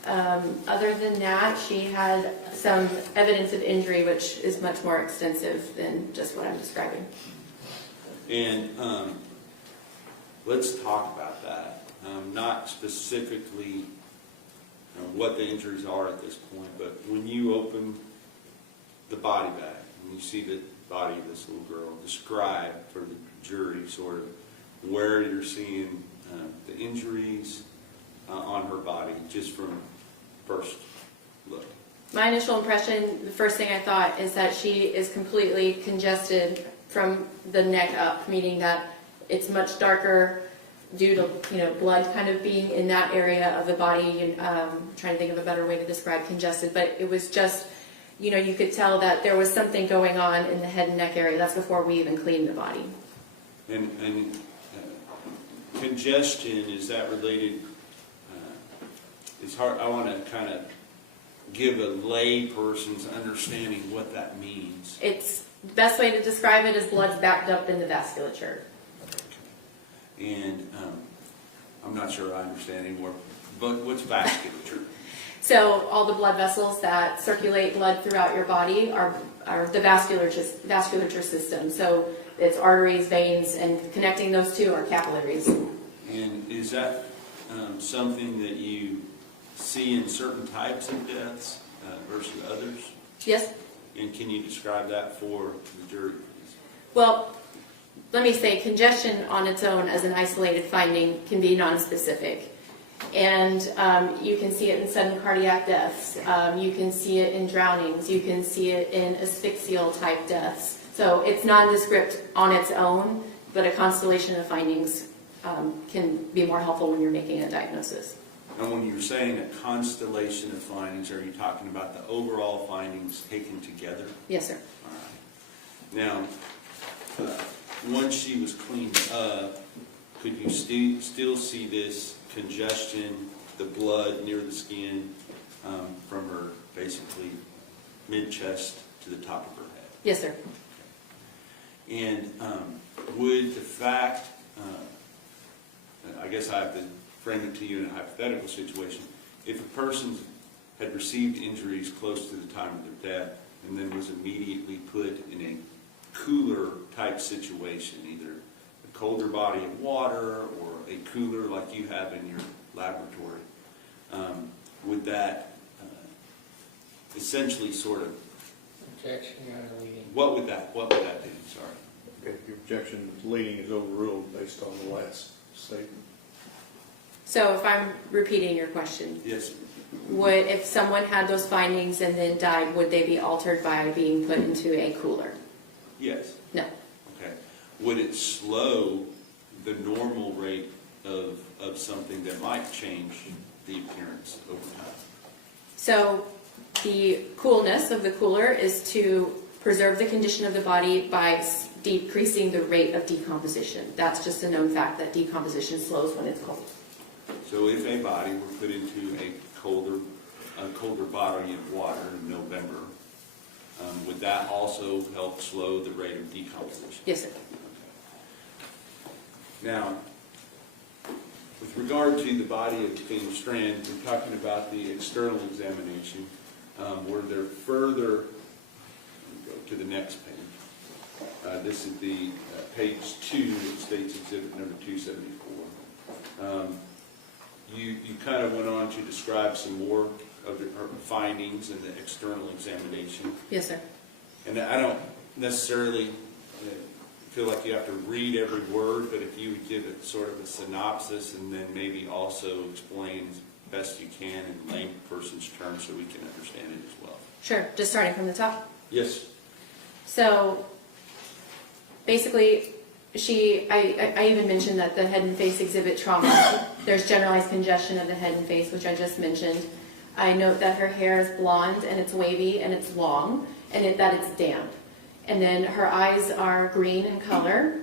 Other than that, she had some evidence of injury, which is much more extensive than just what I'm describing. And let's talk about that. Not specifically what the injuries are at this point, but when you open the body bag and you see the body of this little girl, describe for the jury sort of where you're seeing the injuries on her body just from first look. My initial impression, the first thing I thought is that she is completely congested from the neck up, meaning that it's much darker due to blood kind of being in that area of the body. Trying to think of a better way to describe congested, but it was just, you could tell that there was something going on in the head and neck area. That's before we even cleaned the body. And congestion, is that related? It's hard. I want to kind of give a lay person's understanding what that means. It's the best way to describe it is blood's backed up in the vasculature. And I'm not sure I understand anymore, but what's vasculature? So all the blood vessels that circulate blood throughout your body are the vasculature system. So it's arteries, veins, and connecting those two are capillaries. And is that something that you see in certain types of deaths versus others? Yes? And can you describe that for the jury, please? Well, let me say congestion on its own as an isolated finding can be nonspecific. And you can see it in sudden cardiac deaths. You can see it in drownings. You can see it in asphyxial type deaths. So it's nondescript on its own, but a constellation of findings can be more helpful when you're making a diagnosis. And when you're saying a constellation of findings, are you talking about the overall findings taken together? Yes, sir. All right. Now, once she was cleaned up, could you still see this congestion, the blood near the skin, from her basically mid-chest to the top of her head? Yes, sir. And would the fact, I guess I have to frame it to you in a hypothetical situation, if a person had received injuries close to the time of their death and then was immediately put in a cooler type situation, either a colder body of water or a cooler like you have in your laboratory, would that essentially sort of Objection, Your Honor, leading. What would that be? Sorry. Okay, your objection leading is overruled based on the last statement. So if I'm repeating your question, Yes. would, if someone had those findings and then died, would they be altered by being put into a cooler? Yes. No. Okay. Would it slow the normal rate of something that might change the appearance over time? So the coolness of the cooler is to preserve the condition of the body by decreasing the rate of decomposition. That's just a known fact that decomposition slows when it's cold. So if a body were put into a colder body of water in November, would that also help slow the rate of decomposition? Yes, sir. Now, with regard to the body of Athena Strand, we're talking about the external examination. Were there further, go to the next page. This is the page 2 of State's Exhibit number 274. You kind of went on to describe some more of the findings in the external examination. Yes, sir. And I don't necessarily feel like you have to read every word, but if you would give it sort of a synopsis and then maybe also explain as best you can in layperson's terms so we can understand it as well. Sure. Just starting from the top. Yes. So basically, I even mentioned that the head and face exhibit trauma. There's generalized congestion of the head and face, which I just mentioned. I note that her hair is blonde and it's wavy and it's long and that it's damp. And then her eyes are green in color.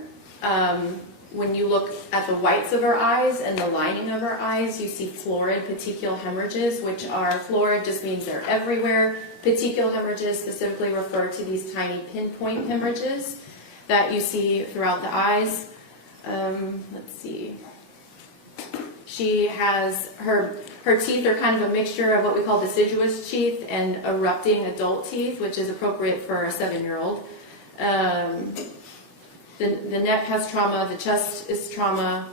When you look at the whites of her eyes and the lining of her eyes, you see florid petechial hemorrhages, which are florid just means they're everywhere. Petechial hemorrhages specifically refer to these tiny pinpoint hemorrhages that you see throughout the eyes. Let's see. She has, her teeth are kind of a mixture of what we call deciduous teeth and erupting adult teeth, which is appropriate for a 7-year-old. The neck has trauma, the chest is trauma.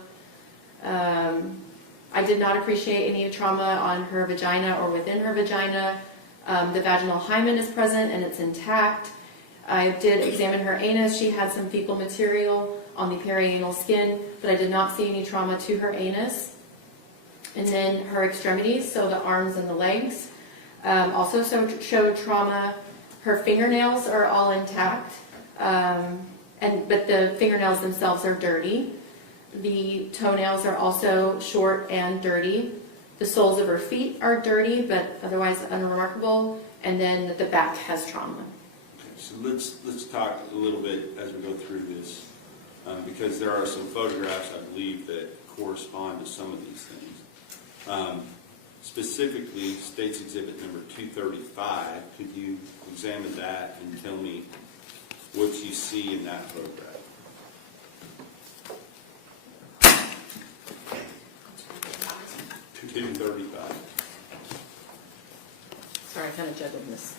I did not appreciate any trauma on her vagina or within her vagina. The vaginal hymen is present and it's intact. I did examine her anus. She had some fecal material on the perianal skin, but I did not see any trauma to her anus. And then her extremities, so the arms and the legs, also showed trauma. Her fingernails are all intact, but the fingernails themselves are dirty. The toenails are also short and dirty. The soles of her feet are dirty, but otherwise unremarkable. And then the back has trauma. Okay, so let's talk a little bit as we go through this, because there are some photographs, I believe, that correspond to some of these things. Specifically, State's Exhibit number 235, could you examine that and tell me what you see in that photograph? Sorry, I kind of juggled this.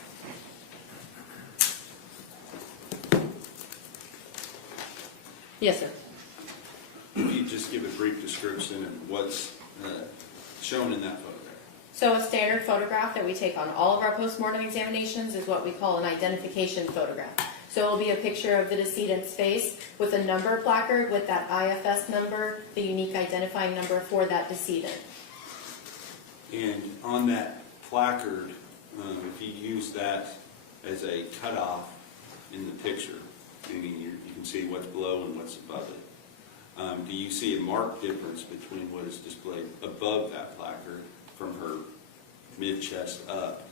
Yes, sir. If you just give a brief description of what's shown in that photograph. So a standard photograph that we take on all of our postmortem examinations is what we call an identification photograph. So it will be a picture of the decedent's face with a number placard with that IFS number, the unique identifying number for that decedent. And on that placard, if you use that as a cutoff in the picture, meaning you can see what's below and what's above it, do you see a marked difference between what is displayed above that placard from her mid-chest up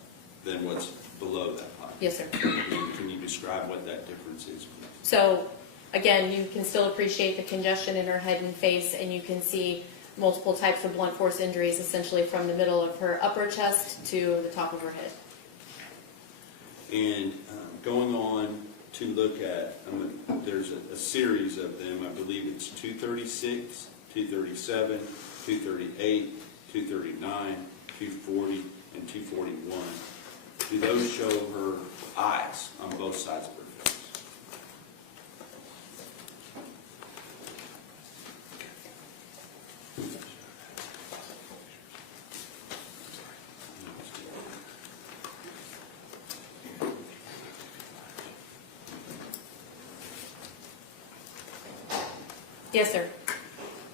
than what's below that placard? Yes, sir. Can you describe what that difference is? So again, you can still appreciate the congestion in her head and face, and you can see multiple types of blunt force injuries, essentially from the middle of her upper chest to the top of her head. And going on to look at, there's a series of them. I believe it's 236, 237, 238, 239, 240, and 241. Do those show her eyes on both sides of her face? Yes, sir.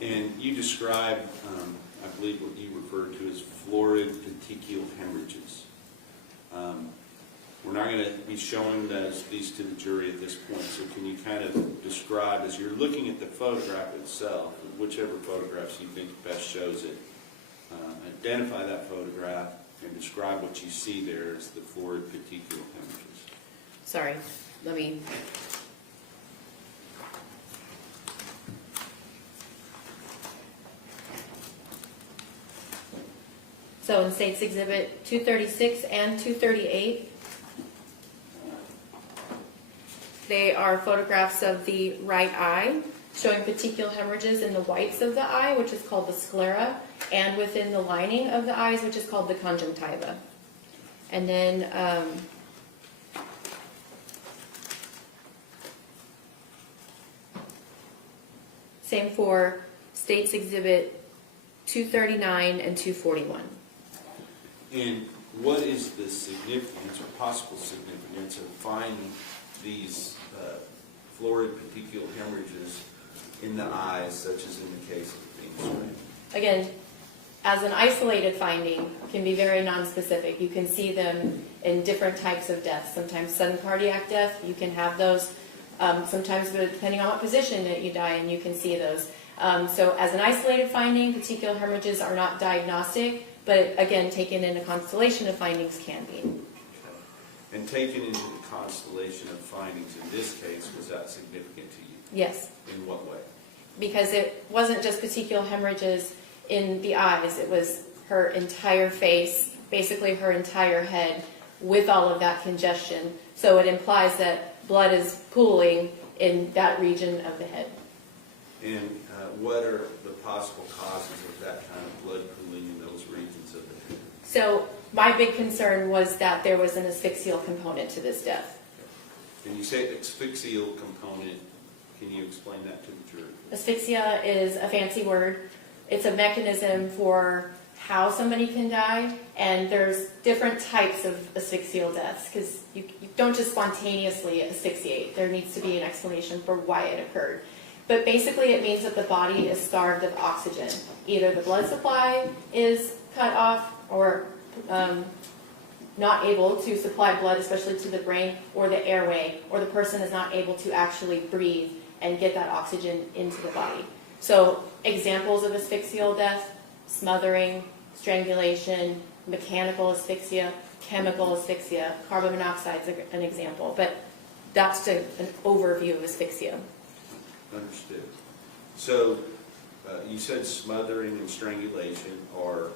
And you described, I believe, what you referred to as florid petechial hemorrhages. We're not going to be showing these to the jury at this point, so can you kind of describe, as you're looking at the photograph itself, whichever photographs you think best shows it, identify that photograph and describe what you see there as the florid petechial hemorrhages. Sorry, let me. So in States Exhibit 236 and 238, they are photographs of the right eye, showing petechial hemorrhages in the whites of the eye, which is called the sclera, and within the lining of the eyes, which is called the conjunctiva. And then same for States Exhibit 239 and 241. And what is the significance or possible significance of finding these florid petechial hemorrhages in the eyes, such as in the case of Athena Strand? Again, as an isolated finding, can be very nonspecific. You can see them in different types of deaths. Sometimes sudden cardiac death, you can have those. Sometimes depending on what position that you die in, you can see those. So as an isolated finding, petechial hemorrhages are not diagnostic, but again, taken in a constellation of findings can be. And taken into the constellation of findings in this case, was that significant to you? Yes. In what way? Because it wasn't just petechial hemorrhages in the eyes, it was her entire face, basically her entire head, with all of that congestion. So it implies that blood is pooling in that region of the head. And what are the possible causes of that kind of blood pooling in those regions of the head? So my big concern was that there was an asphyxial component to this death. When you say asphyxial component, can you explain that to the jury? Asphyxia is a fancy word. It's a mechanism for how somebody can die, and there's different types of asphyxial deaths, because you don't just spontaneously asphyxiate. There needs to be an explanation for why it occurred. But basically it means that the body is starved of oxygen. Either the blood supply is cut off or not able to supply blood, especially to the brain or the airway, or the person is not able to actually breathe and get that oxygen into the body. So examples of asphyxial death: smothering, strangulation, mechanical asphyxia, chemical asphyxia, carbon monoxide is an example. But that's an overview of asphyxia. Understood. So you said smothering and strangulation are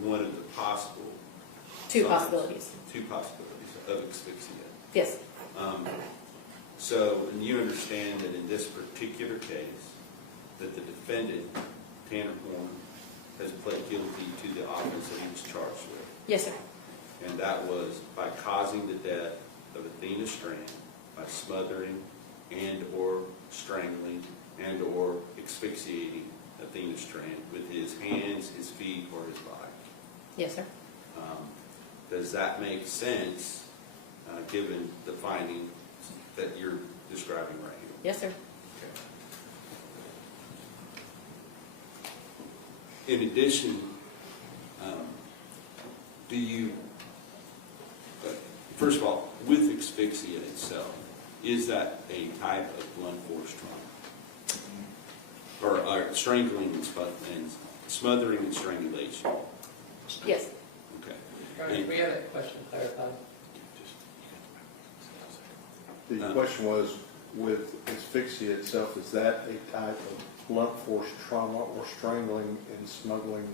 one of the possible... Two possibilities. Two possibilities of asphyxia. Yes. So, and you understand that in this particular case, that the defendant, Tanner Horn, has pled guilty to the offense that he was charged with. Yes, sir. And that was by causing the death of Athena Strand by smothering and or strangling and or asphyxiating Athena Strand with his hands, his feet, or his body. Yes, sir. Does that make sense, given the finding that you're describing right here? Yes, sir. Okay. In addition, do you, first of all, with asphyxia itself, is that a type of blunt force trauma? Or strangling and smothering and strangulation? Yes. Okay. We have a question clarified. The question was, with asphyxia itself, is that a type of blunt force trauma or strangling and smuggling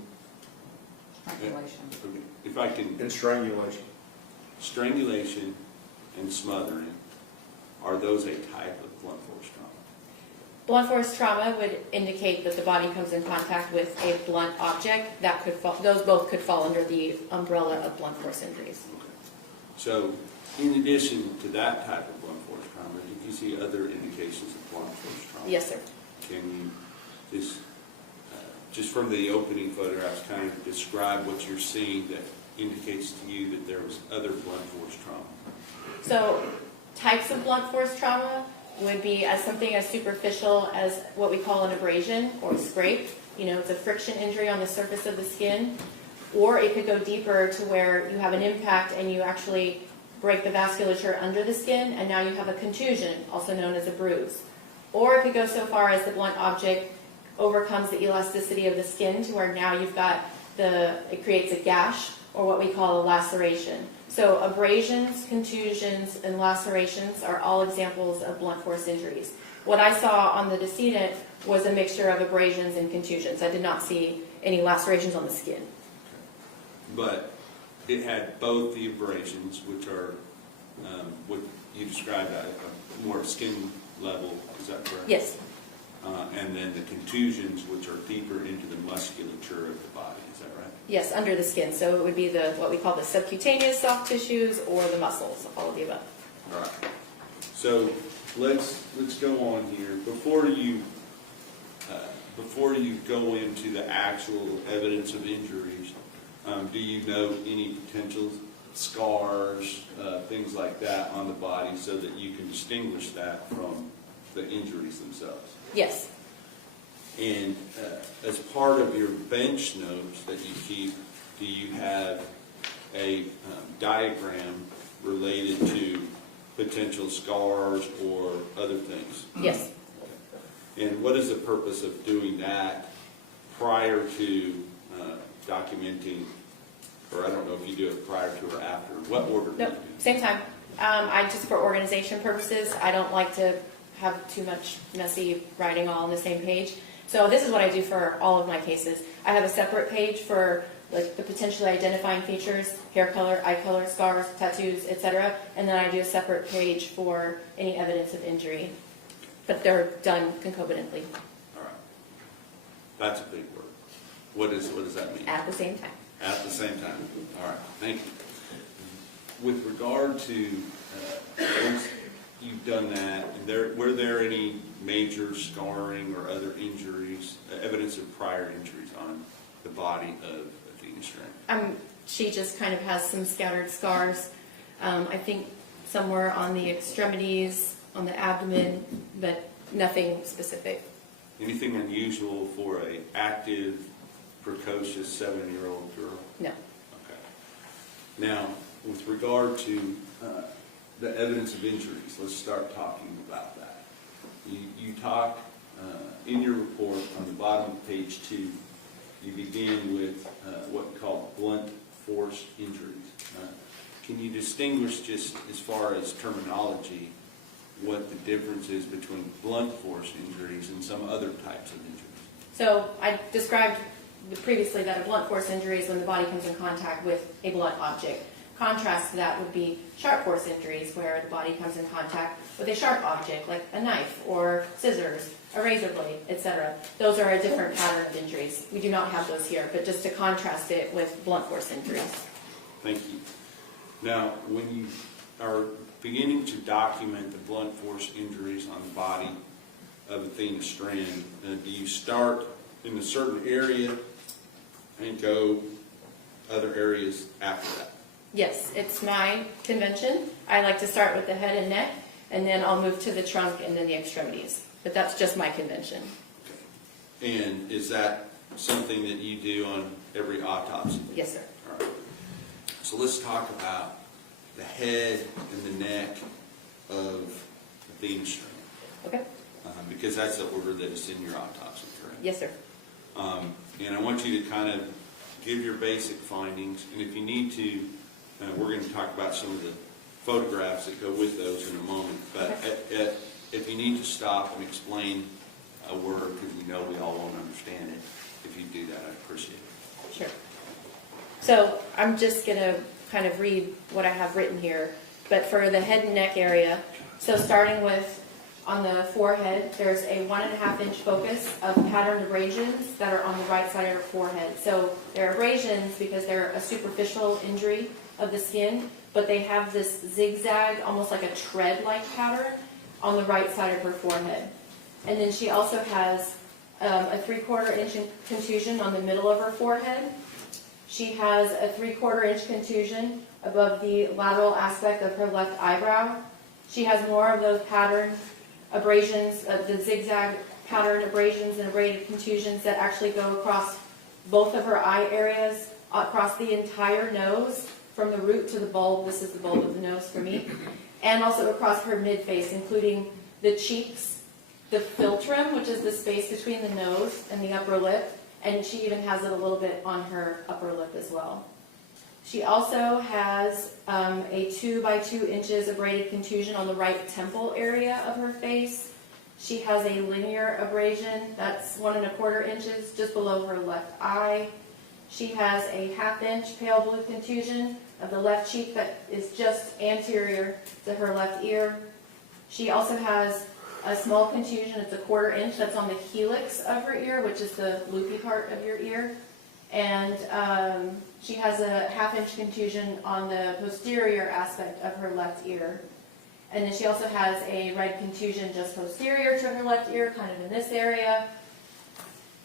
Strangulation. If I can, and strangulation? strangulation and smothering, are those a type of blunt force trauma? Blunt force trauma would indicate that the body comes in contact with a blunt object. That could fall, those both could fall under the umbrella of blunt force injuries. Okay. So, in addition to that type of blunt force trauma, did you see other indications of blunt force trauma? Yes, sir. Can you just from the opening photographs, kind of describe what you're seeing that indicates to you that there was other blunt force trauma? So, types of blunt force trauma, would be as something as superficial as what we call an abrasion or scrape. You know, it's a friction injury on the surface of the skin. Or it could go deeper to where you have an impact and you actually break the vasculature under the skin, and now you have a contusion, also known as a bruise. Or it could go so far as the blunt object overcomes the elasticity of the skin to where now you've got it creates a gash, or what we call a laceration. So abrasions, contusions, and lacerations are all examples of blunt force injuries. What I saw on the decedent was a mixture of abrasions and contusions. I did not see any lacerations on the skin. But it had both the abrasions, which are what you described at more skin level, is that correct? Yes. And then the contusions, which are deeper into the musculature of the body, is that right? Yes, under the skin. So it would be what we call the subcutaneous soft tissues or the muscles, all of the above. All right. So let's go on here. Before you go into the actual evidence of injuries, do you note any potential scars, things like that on the body so that you can distinguish that from the injuries themselves? Yes. And as part of your bench notes that you keep, do you have a diagram related to potential scars or other things? Yes. And what is the purpose of doing that prior to documenting, or I don't know if you do it prior to or after? What order do you Nope, do? same time. I just, for organization purposes, I don't like to have too much messy writing all on the same page. So this is what I do for all of my cases. I have a separate page for like the potentially identifying features, hair color, eye color, scars, tattoos, etc. And then I do a separate page for any evidence of injury. But they're done concomitantly All right. That's a big word. What does that mean? at the same time. At the same time. All right, thank you. With regard to, once you've done that, were there any major scarring or other injuries, evidence of prior injuries on the body of Athena Strand? She just kind of has some scattered scars. I think somewhere on the extremities, on the abdomen, but nothing specific. Anything unusual for a active, precocious 7-year-old girl? No. Okay. Now, with regard to the evidence of injuries, let's start talking about that. You talk in your report on the bottom of page 2, you begin with what you call blunt force injuries. Can you distinguish, just as far as terminology, what the difference is between blunt force injuries and some other types of injuries? So I described previously that a blunt force injury is when the body comes in contact with a blunt object. Contrast to that would be sharp force injuries, where the body comes in contact with a sharp object like a knife or scissors, a razor blade, etc. Those are a different pattern of injuries. We do not have those here, but just to contrast it with blunt force injuries. Thank you. Now, when you are beginning to document the blunt force injuries on the body of Athena Strand, do you start in a certain area and go other areas after that? Yes, it's my convention. I like to start with the head and neck, and then I'll move to the trunk and then the extremities. But that's just my convention. Okay. And is that something that you do on every autopsy? Yes, sir. All right. So let's talk about the head and the neck of Athena Strand. Okay. Because that's the order that is in your autopsy, correct? Yes, sir. And I want you to kind of give your basic findings, and if you need to, we're going to talk about some of the photographs that go with those in a moment, but if you need to stop and explain a word, because we know we all won't understand it, if you do that, I'd appreciate it. Sure. So I'm just going to kind of read what I have written here, but for the head and neck area, so starting with on the forehead, there's a 1.5-inch focus of patterned abrasions that are on the right side of her forehead. So they're abrasions because they're a superficial injury of the skin, but they have this zigzag, almost like a tread-like pattern on the right side of her forehead. And then she also has a 3/4-inch contusion on the middle of her forehead. She has a 3/4-inch contusion above the lateral aspect of her left eyebrow. She has more of those patterned abrasions, the zigzag pattern abrasions and abraded contusions that actually go across both of her eye areas, across the entire nose, from the root to the bulb. This is the bulb of the nose for me. And also across her mid-face, including the cheeks, the philtrum, which is the space between the nose and the upper lip, and she even has it a little bit on her upper lip as well. She also has a 2 by 2 inches abraded contusion on the right temple area of her face. She has a linear abrasion that's 1 1/4 inches just below her left eye. She has a 1/2 inch pale blue contusion of the left cheek that is just anterior to her left ear. She also has a small contusion, it's a 1/4 inch, that's on the helix of her ear, which is the loopy part of your ear. And she has a 1/2 inch contusion on the posterior aspect of her left ear. And then she also has a red contusion just posterior to her left ear, kind of in this area.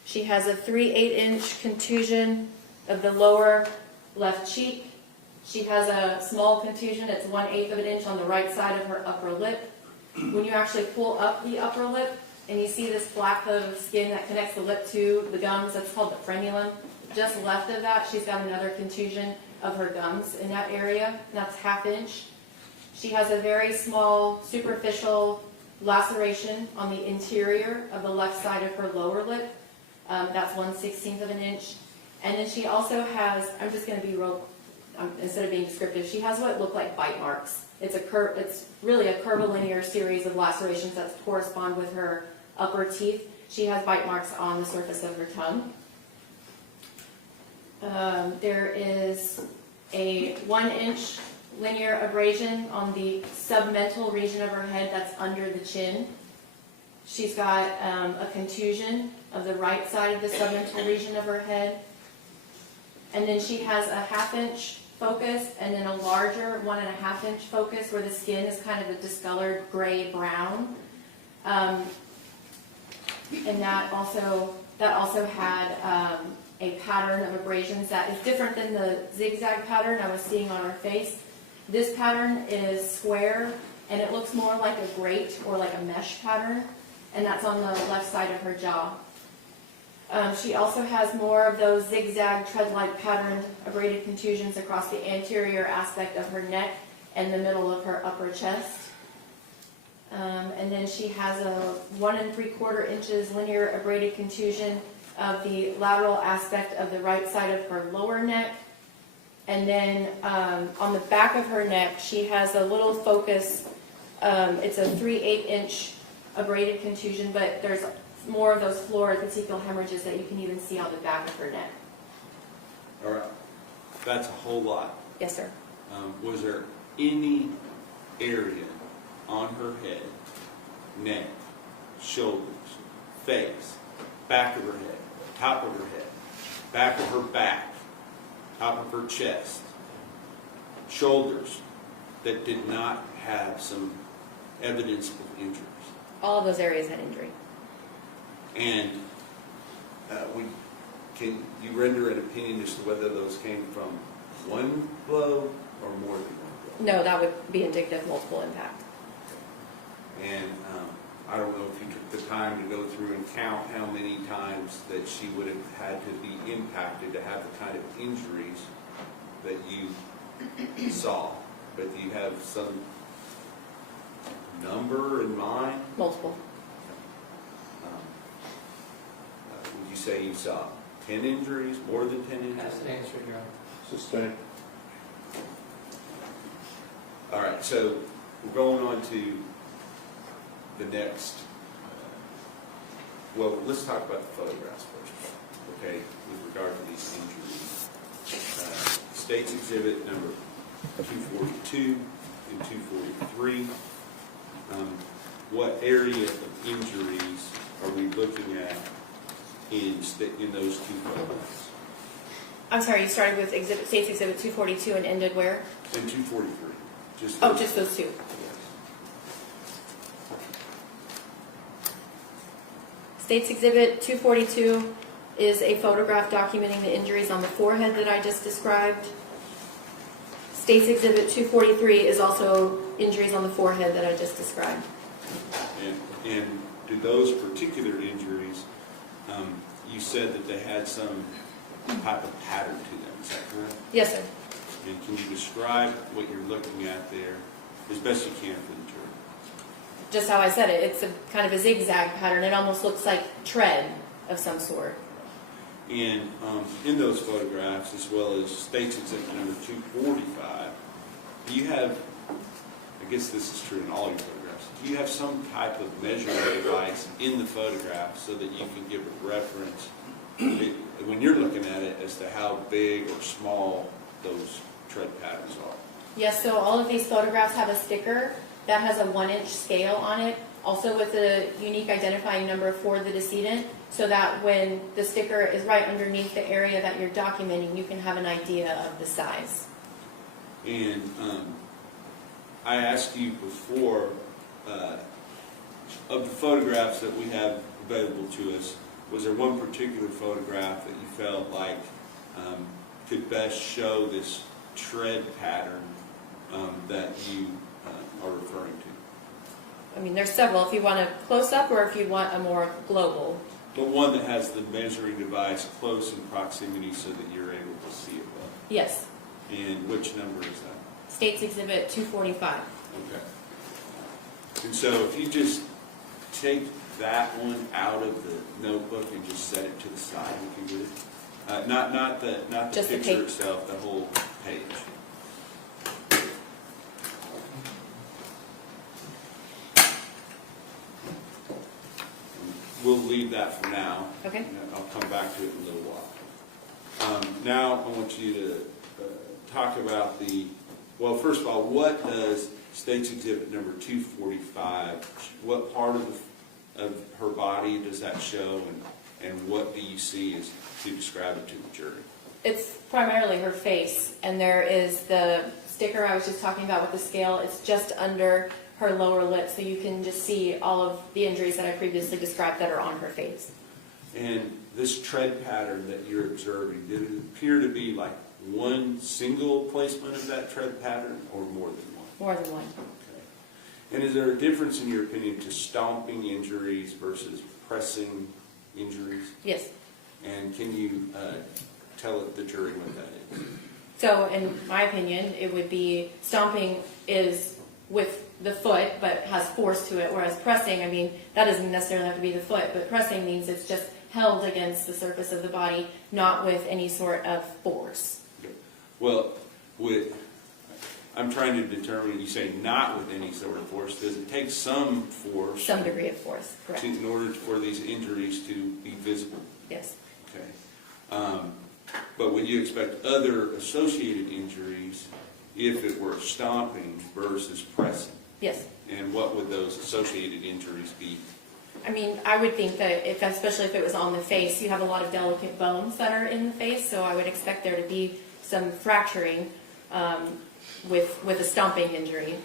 She has a 3/8 inch contusion of the lower left cheek. She has a small contusion, it's 1/8 of an inch on the right side of her upper lip. When you actually pull up the upper lip and you see this flap of skin that connects the lip to the gums, that's called the frenulum. Just left of that, she's got another contusion of her gums in that area, that's 1/2 inch. She has a very small superficial laceration on the interior of the left side of her lower lip. That's 1/16 of an inch. And then she also has, I'm just going to be real, instead of being descriptive, she has what look like bite marks. It's really a curvilinear series of lacerations that correspond with her upper teeth. She has bite marks on the surface of her tongue. There is a 1 inch linear abrasion on the submental region of her head that's under the chin. She's got a contusion of the right side of the submental region of her head. And then she has a 1/2 inch focus and then a larger 1 1/2 inch focus where the skin is kind of a discolored gray-brown. And that also had a pattern of abrasions that is different than the zigzag pattern I was seeing on her face. This pattern is square and it looks more like a grate or like a mesh pattern, and that's on the left side of her jaw. She also has more of those zigzag tread-like patterned abraded contusions across the anterior aspect of her neck and the middle of her upper chest. And then she has a 1 3/4 inches linear abraded contusion of the lateral aspect of the right side of her lower neck. And then on the back of her neck, she has a little focus. It's a 3/8 inch abraded contusion, but there's more of those floor epithelial hemorrhages that you can even see on the back of her neck. All right, that's a whole lot. Yes, sir. Was there any area on her head, neck, shoulders, face, back of her head, top of her head, back of her back, top of her chest, shoulders, that did not have some evidence of injuries? All of those areas had injury. And can you render an opinion as to whether those came from one blow or more than one blow? No, that would be indicative of multiple impact. And I don't know if you took the time to go through and count how many times that she would have had to be impacted to have the kind of injuries that you saw. But do you have some number in mind? Multiple. Would you say you saw 10 injuries, more than 10 injuries? That's the answer, Your Honor. Sustained. All right, so we're going on to the next. Well, let's talk about the photographs first, okay, with regard to these injuries. State's Exhibit number 242 and 243. What area of injuries are we looking at in those two photographs? I'm sorry, you started with State's Exhibit 242 and ended where? And 243. Just Just those two. State's Exhibit 242 is a photograph documenting the injuries on the forehead that I just described. State's Exhibit 243 is also injuries on the forehead that I just described. And And do those particular injuries, you said that they had some type of pattern to them, is that correct? Yes, sir. And can you describe what you're looking at there as best you can for the jury? Just how I said it, it's a kind of a zigzag pattern. It almost looks like tread of some sort. And in those photographs, as well as State's Exhibit number 245, do you have, I guess this is true in all your photographs, do you have some type of measuring device in the photograph so that you can give a reference when you're looking at it as to how big or small those tread patterns are? Yes, so all of these photographs have a sticker that has a 1-inch scale on it, also with a unique identifying number for the decedent, so that when the sticker is right underneath the area that you're documenting, you can have an idea of the size. And I asked you before, of the photographs that we have available to us, was there one particular photograph that you felt like could best show this tread pattern that you are referring to? I mean, there's several. If you want a close-up or if you want a more global. But one that has the measuring device close in proximity so that you're able to see it well. Yes. And which number is that? State's Exhibit 245. Okay. And so if you just take that one out of the notebook and just set it to the side, if you would. Not the Just the picture page. itself, the whole page. We'll leave that for now. Okay. I'll come back to it in a little while. Now I want you to talk about well, first of all, what does State's Exhibit number 245, what part of her body does that show, and what do you see as to describe it to the jury? It's primarily her face, and there is the sticker I was just talking about with the scale. It's just under her lower lip, so you can just see all of the injuries that I previously described that are on her face. And this tread pattern that you're observing, did it appear to be like one single placement of that tread pattern, or more than one? More than one. Okay. And is there a difference, in your opinion, to stomping injuries versus pressing injuries? Yes. And can you tell the jury what that is? So, in my opinion, it would be stomping is with the foot, but has force to it, whereas pressing, I mean, that doesn't necessarily have to be the foot, but pressing means it's just held against the surface of the body, not with any sort of force. Okay. Well, I'm trying to determine, you say not with any sort of force, does it take some force? Some degree of force, correct. In order for these injuries to be visible? Yes. Okay. But would you expect other associated injuries if it were stomping versus pressing? Yes. And what would those associated injuries be? I mean, I would think that especially if it was on the face, you have a lot of delicate bones that are in the face, so I would expect there to be some fracturing with a stomping injury.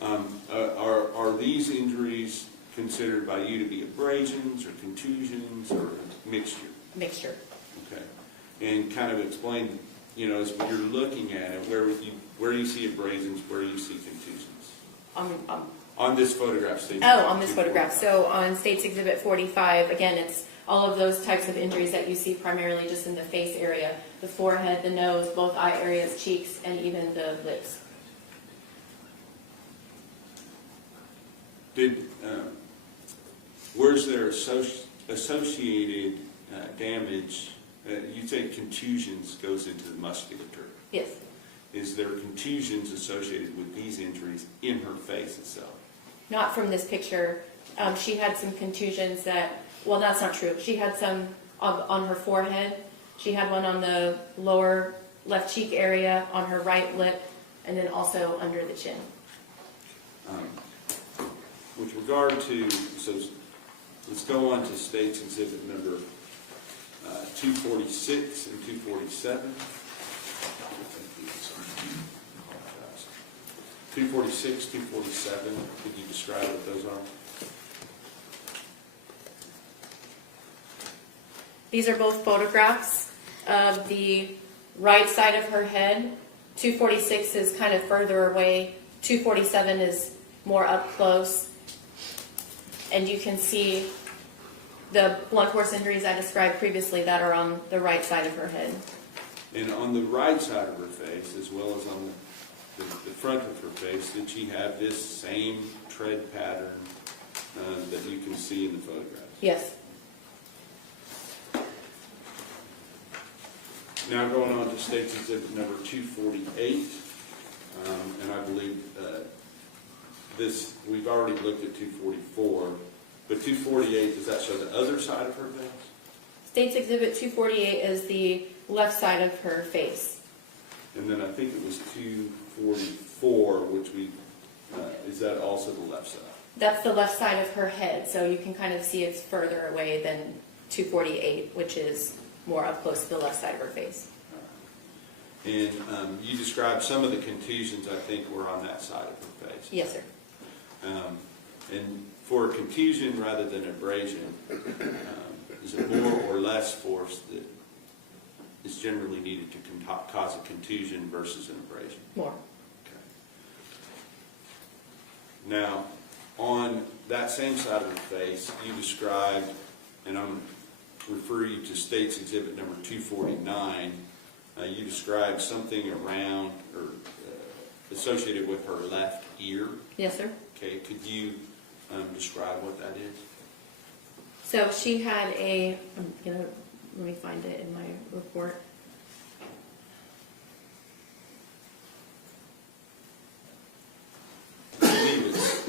Are these injuries considered by you to be abrasions or contusions or a mixture? Mixture. Okay. And kind of explain, as you're looking at it, where do you see abrasions, where do you see contusions? On this photograph, Steve. Oh, on this photograph. So on State's Exhibit 45, again, it's all of those types of injuries that you see primarily just in the face area, the forehead, the nose, both eye areas, cheeks, and even the lips. Where's there associated damage? You say contusions goes into the musculature. Yes. Is there contusions associated with these injuries in her face itself? Not from this picture. She had some contusions well, that's not true. She had some on her forehead. She had one on the lower left cheek area, on her right lip, and then also under the chin. With regard to, let's go on to State's Exhibit number 246 and 247. 246, 247, could you describe what those are? These are both photographs of the right side of her head. 246 is kind of further away. 247 is more up close. and you can see the blunt force injuries I described previously that are on the right side of her head. And on the right side of her face, as well as on the front of her face, did she have this same tread pattern that you can see in the photographs? Yes. Now going on to State's Exhibit number 248, and I believe this, we've already looked at 244, but 248, does that show the other side of her face? State's Exhibit 248 is the left side of her face. And then I think it was 244, which is that also the left side? That's the left side of her head, so you can kind of see it's further away than 248, which is more up close to the left side of her face. And you described some of the contusions, I think, were on that side of her face. Yes, sir. And for a contusion rather than abrasion, is it more or less force that is generally needed to cause a contusion versus an abrasion? More. Okay. Now, on that same side of the face, you described, and I'm referring you to State's Exhibit number 249, you described something around or associated with her left ear. Yes, sir. Okay, could you describe what that is? So she had a, let me find it in my report. I believe it's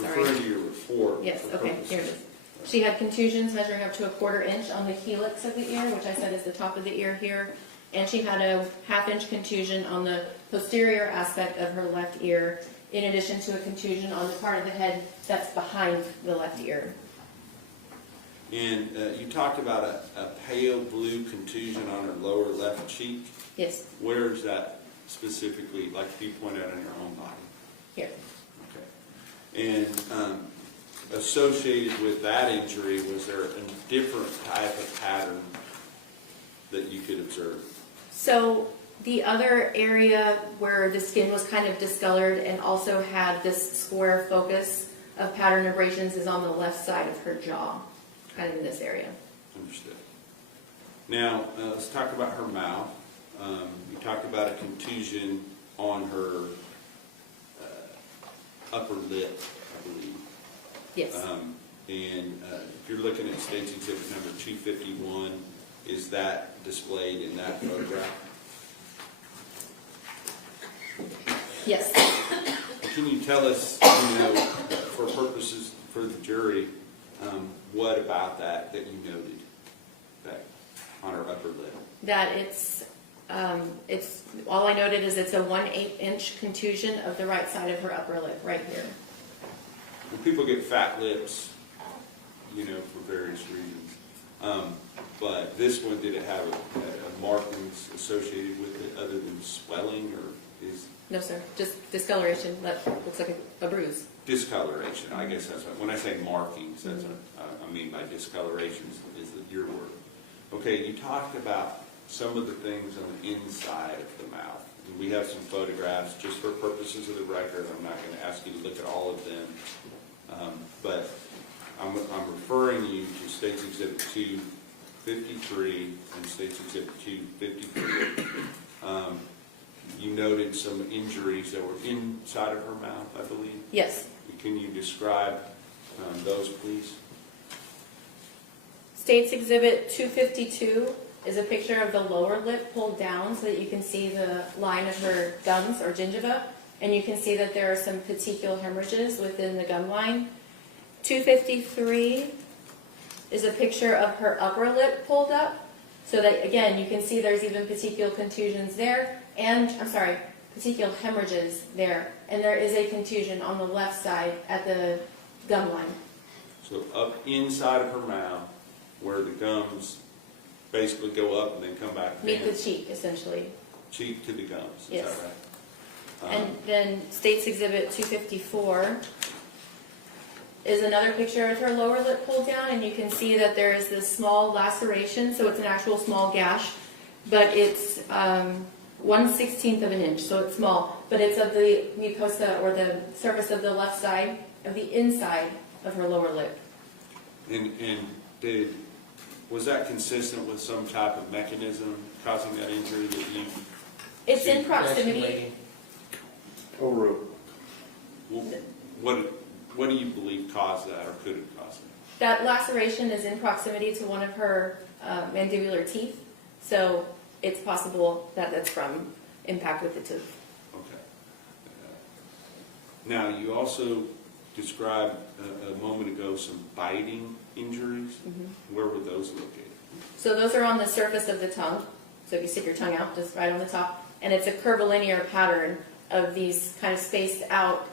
Sorry. referring to your report. Yes, for okay, purposes. here it is. She had contusions measuring up to a 1/4 inch on the helix of the ear, which I said is the top of the ear here. And she had a 1/2 inch contusion on the posterior aspect of her left ear, in addition to a contusion on the part of the head that's behind the left ear. And you talked about a pale blue contusion on her lower left cheek. Yes, Where is that specifically, like you pointed out on your own body? here. Okay. And associated with that injury, was there a different type of pattern that you could observe? So the other area where the skin was kind of discolored and also had this square focus of pattern abrasions is on the left side of her jaw, kind of in this area. Understood. Now, let's talk about her mouth. You talked about a contusion on her upper lip, I believe. Yes. And if you're looking at State's Exhibit number 251, is that displayed in that photograph? Yes. Can you tell us, for purposes for the jury, what about that you noted that on her upper lip? That it's all I noted is it's a 1/8 inch contusion of the right side of her upper lip, right here. When people get fat lips, for various reasons, but this one, did it have a markings associated with it other than swelling, or is No, sir. Just discoloration. That looks like a bruise. discoloration? I guess that's when I say markings, that's what I mean by discoloration is your word. Okay, you talked about some of the things on the inside of the mouth. And we have some photographs just for purposes of the record. I'm not going to ask you to look at all of them, but I'm referring you to State's Exhibit 253 and State's Exhibit 254. You noted some injuries that were inside of her mouth, I believe. Yes. Can you describe those, please? State's Exhibit 252 is a picture of the lower lip pulled down so that you can see the line of her gums or gingiva, and you can see that there are some petechial hemorrhages within the gum line. 253 is a picture of her upper lip pulled up, so that, again, you can see there's even petechial contusions there, and, petechial hemorrhages there, and there is a contusion on the left side at the gum line. So up inside of her mouth, where the gums basically go up and then come back Meet down. the cheek, essentially. Cheek to the gums, is Yes. that right? And then State's Exhibit 254 is another picture of her lower lip pulled down, and you can see that there is this small laceration, so it's an actual small gash, but it's 1/16 of an inch, so it's small, but it's of the mucosa or the surface of the left side of the inside of her lower lip. And was that consistent with some type of mechanism causing that injury that you? It's in Connection proximity. rating. What do you believe caused that or could have caused it? That laceration is in proximity to one of her mandibular teeth, so it's possible that that's from impact with the tooth. Okay. Now, you also described a moment ago some biting injuries. Where were those located? So those are on the surface of the tongue. So if you stick your tongue out, just right on the top, and it's a curvilinear pattern of these kind of spaced out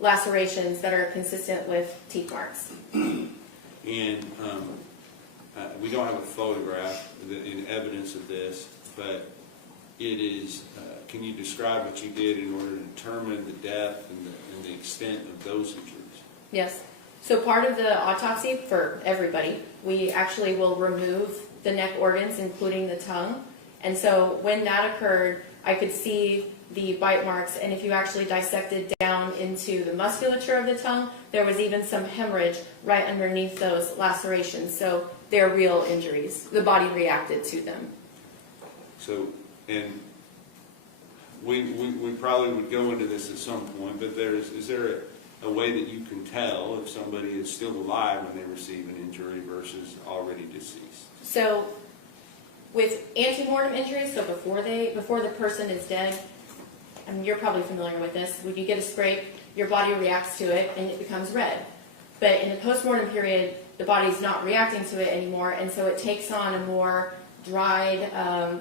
lacerations that are consistent with teeth marks. And we don't have a photograph in evidence of this, but it is, can you describe what you did in order to determine the depth and the extent of those injuries? Yes. So part of the autopsy for everybody, we actually will remove the neck organs, including the tongue. And so when that occurred, I could see the bite marks, and if you actually dissected down into the musculature of the tongue, there was even some hemorrhage right underneath those lacerations. So they're real injuries. The body reacted to them. So, and we probably would go into this at some point, but is there a way that you can tell if somebody is still alive when they receive an injury versus already deceased? So with antemortem injuries, so before the person is dead, and you're probably familiar with this, when you get a scrape, your body reacts to it and it becomes red. But in the postmortem period, the body's not reacting to it anymore, and so it takes on a more dried,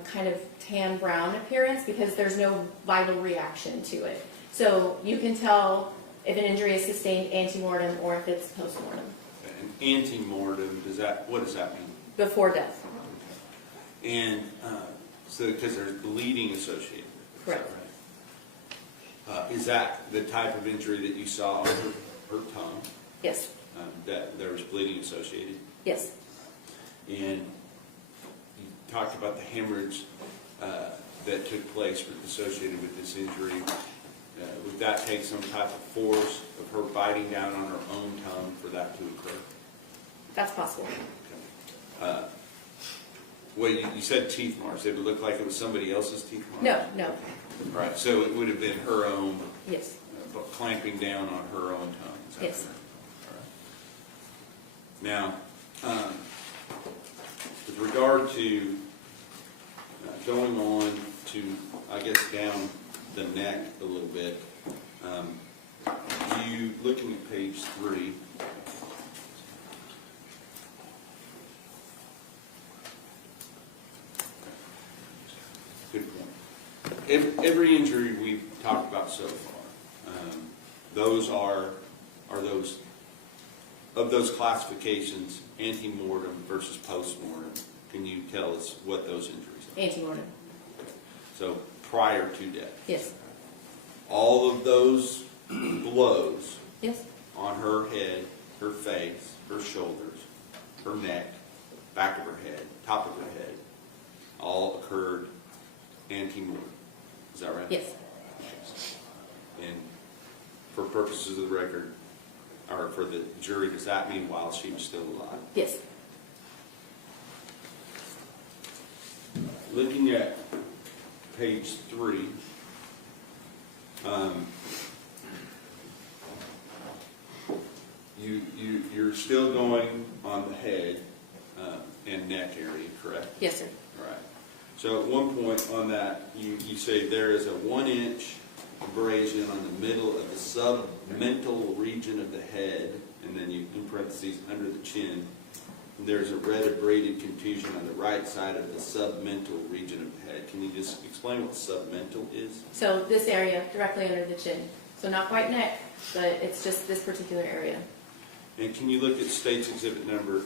kind of tan brown appearance because there's no vital reaction to it. So you can tell if an injury is sustained antemortem or if it's postmortem. An antemortem, what does that mean? Before death. And so because there's bleeding associated with it. Correct. Is that the type of injury that you saw on her tongue? Yes. That there was bleeding associated? Yes. And you talked about the hemorrhage that took place associated with this injury. Would that take some type of force of her biting down on her own tongue for that to occur? That's possible. Okay. Well, you said teeth marks. It would look like it was somebody else's teeth marks? No. Right, so it would have been her own, Yes. clamping down on her own tongue. Is that Yes. correct? All right. Now, with regard to going on to, I guess, down the neck a little bit, you looking at page 3. Good point. Every injury we've talked about so far, those are those of those classifications, antemortem versus postmortem. Can you tell us what those injuries are? Antemortem. So prior to death. Yes. All of those blows Yes. on her head, her face, her shoulders, her neck, back of her head, top of her head, all occurred antemortem. Is that right? Yes. And for purposes of the record, or for the jury, does that mean while she was still alive? Yes. Looking at page 3, you're still going on the head and neck area, correct? Yes, sir. All right. So at one point on that, you say there is a 1-inch abrasion on the middle of the submental region of the head, and then you, in parentheses, under the chin. And there's a red abraded contusion on the right side of the submental region of the head. Can you just explain what submental is? So this area directly under the chin. So not quite neck, but it's just this particular area. And can you look at State's Exhibit number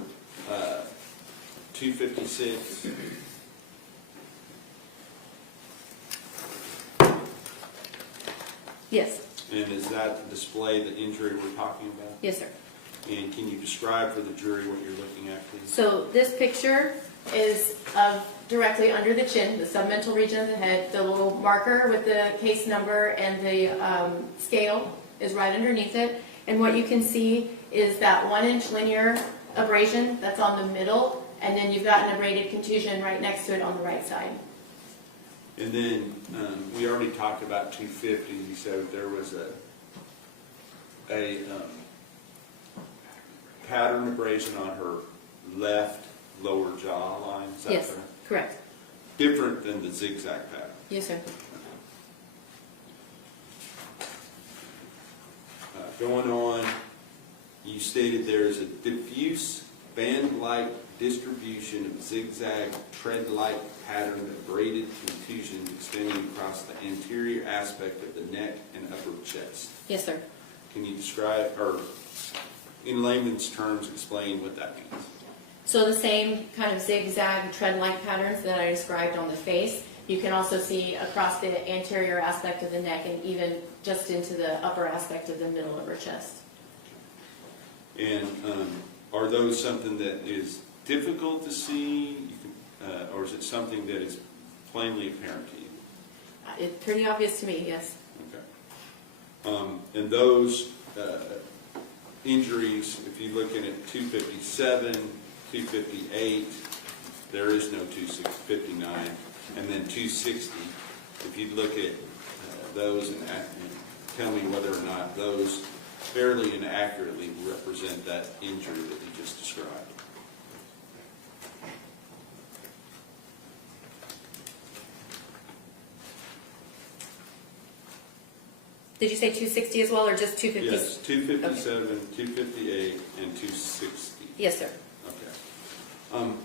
256? Yes. And is that display the injury we're talking about? Yes, sir. And can you describe for the jury what you're looking at, please? So this picture is of directly under the chin, the submental region of the head. The little marker with the case number and the scale is right underneath it. And what you can see is that 1-inch linear abrasion that's on the middle, and then you've got an abraded contusion right next to it on the right side. And then, we already talked about 250, you said there was a pattern abrasion on her left lower jaw line, is that Yes, correct? correct. Different than the zigzag pattern. Yes, sir. Going on, you stated there is a diffuse band-like distribution of zigzag tread-like pattern of braided contusions extending across the anterior aspect of the neck and upper chest. Yes, sir. Can you describe, or in layman's terms, explain what that means? So the same kind of zigzag tread-like patterns that I described on the face, you can also see across the anterior aspect of the neck and even just into the upper aspect of the middle of her chest. And are those something that is difficult to see, or is it something that is plainly apparent to you? It's pretty obvious to me, yes. Okay. And those injuries, if you look at 257, 258, there is no 259, and then 260. If you look at those and tell me whether or not those fairly and accurately represent that injury that you just described. Did you say 260 as well, or just 250? Yes, 257, 258, and 260. Yes, sir. Okay.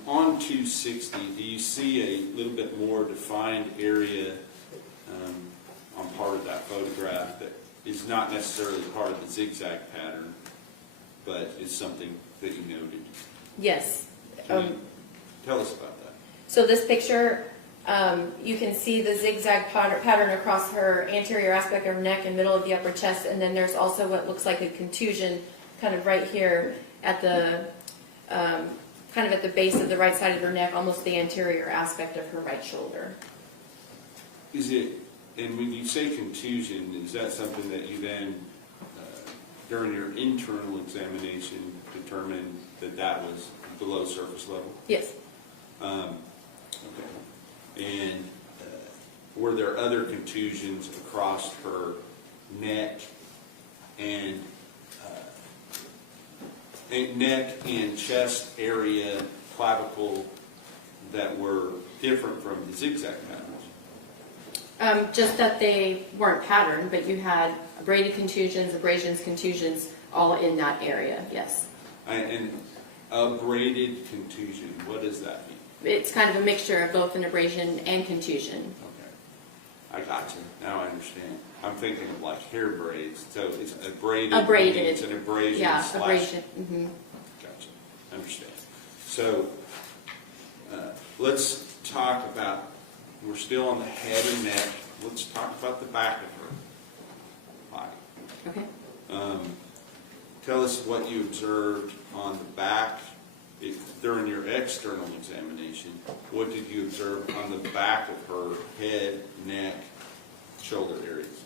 On 260, do you see a little bit more defined area on part of that photograph that is not necessarily part of the zigzag pattern, but is something that you noted? Yes. Can you tell us about that? So this picture, you can see the zigzag pattern across her anterior aspect of her neck and middle of the upper chest, and then there's also what looks like a contusion kind of right here at the kind of at the base of the right side of her neck, almost the anterior aspect of her right shoulder. Is it, and when you say contusion, is that something that you then, during your internal examination, determined that that was below surface level? Yes. Okay. And were there other contusions across her neck and chest area, clavicle, that were different from the zigzag patterns? Just that they weren't patterned, but you had abraded contusions, abrasions, contusions, all in that area, yes. And abraded contusion, what does that mean? It's kind of a mixture of both an abrasion and contusion. Okay, I got you. Now I understand. I'm thinking of like hair braids, so it's abraded. Abraded. It's an abrasion Yeah, slash. abrasion. Mm-hmm. Gotcha. Understand. So let's talk about, we're still on the head and neck. Let's talk about the back of her body. Okay. Tell us what you observed on the back during your external examination. What did you observe on the back of her head, neck, shoulder areas?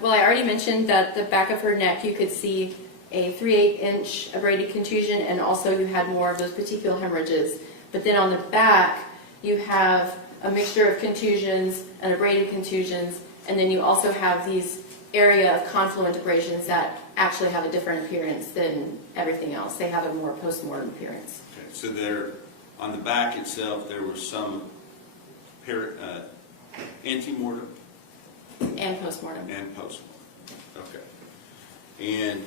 Well, I already mentioned that the back of her neck, you could see a 3/8-inch abraded contusion, and also you had more of those petechial hemorrhages. But then on the back, you have a mixture of contusions and abraded contusions, and then you also have these area of confluent abrasions that actually have a different appearance than everything else. They have a more post-mortem appearance. Okay, so there, on the back itself, there was some antemortem And post-mortem. and postmortem. Okay. And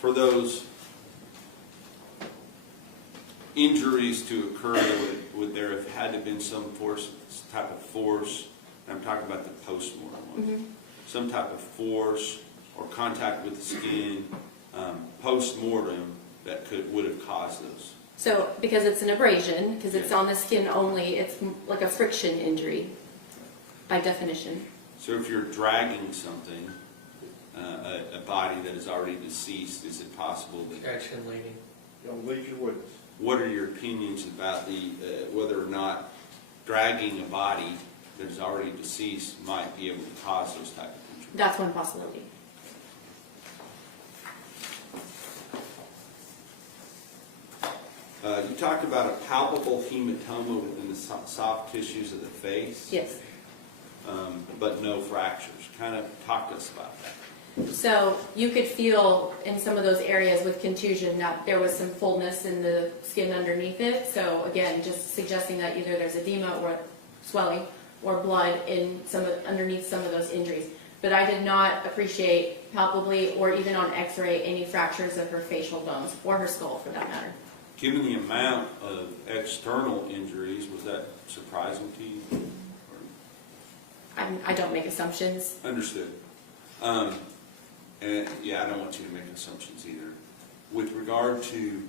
for those injuries to occur, would there have had to have been some type of force? I'm talking about the postmortem one. Mm-hmm. Some type of force or contact with the skin post-mortem that would have caused those. So, because it's an abrasion, because it's on the skin only, it's like a friction injury by definition. So if you're dragging something, a body that is already deceased, is it possible that... Action leading. Don't lead your witness. What are your opinions about whether or not dragging a body that is already deceased might be able to cause those type of injuries? That's one possibility. You talked about a palpable hematoma within the soft tissues of the face. Yes. But no fractures. Kind of talk to us about that. So you could feel in some of those areas with contusion that there was some fullness in the skin underneath it. So again, just suggesting that either there's edema or swelling or blood in underneath some of those injuries. But I did not appreciate palpably or even on x-ray any fractures of her facial bones or her skull for that matter. Given the amount of external injuries, was that surprising to you? I don't make assumptions. Understood. And yeah, I don't want you to make assumptions either. With regard to,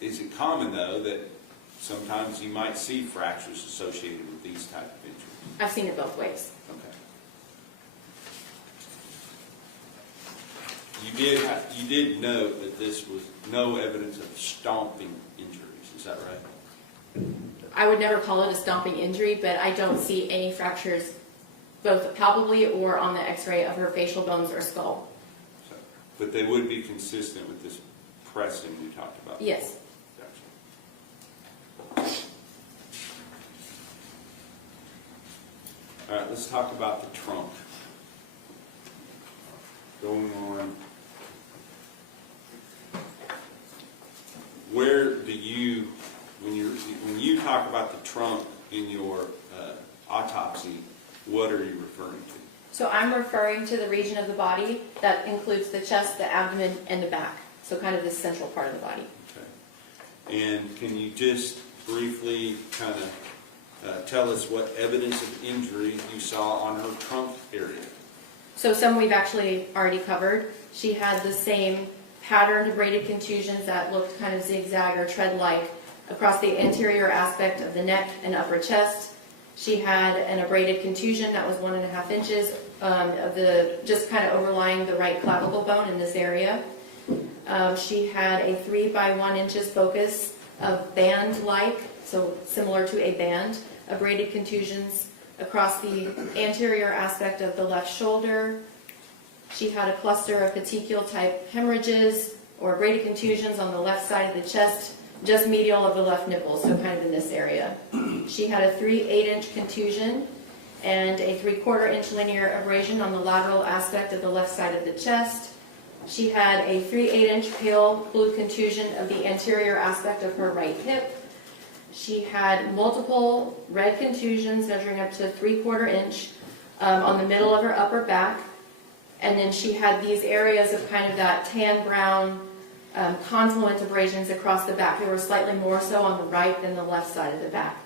is it common though that sometimes you might see fractures associated with these type of injuries? I've seen it both ways. Okay. You did note that this was no evidence of stomping injuries. Is that right? I would never call it a stomping injury, but I don't see any fractures both palpably or on the x-ray of her facial bones or skull. So, but they would be consistent with this pressing we talked about? Yes. Gotcha. All right, let's talk about the trunk. Going on. Where do you, when you talk about the trunk in your autopsy, what are you referring to? So I'm referring to the region of the body that includes the chest, the abdomen, and the back. So kind of the central part of the body. Okay. And can you just briefly kind of tell us what evidence of injury you saw on her trunk area? So some we've actually already covered. She had the same patterned braided contusions that looked kind of zigzag or tread-like across the anterior aspect of the neck and upper chest. She had an abraded contusion that was 1.5 inches of the just kind of overlying the right clavicle bone in this area. She had a 3 by 1 inches focus of band-like, so similar to a band, abraded contusions across the anterior aspect of the left shoulder. She had a cluster of petechial-type hemorrhages or abraded contusions on the left side of the chest, just medial of the left nipple, so kind of in this area. She had a 3/8-inch contusion and a 3/4 inch linear abrasion on the lateral aspect of the left side of the chest. She had a 3/8-inch pale blue contusion of the anterior aspect of her right hip. She had multiple red contusions measuring up to 3/4 inch on the middle of her upper back. And then she had these areas of kind of that tan brown confluent abrasions across the back. They were slightly more so on the right than the left side of the back.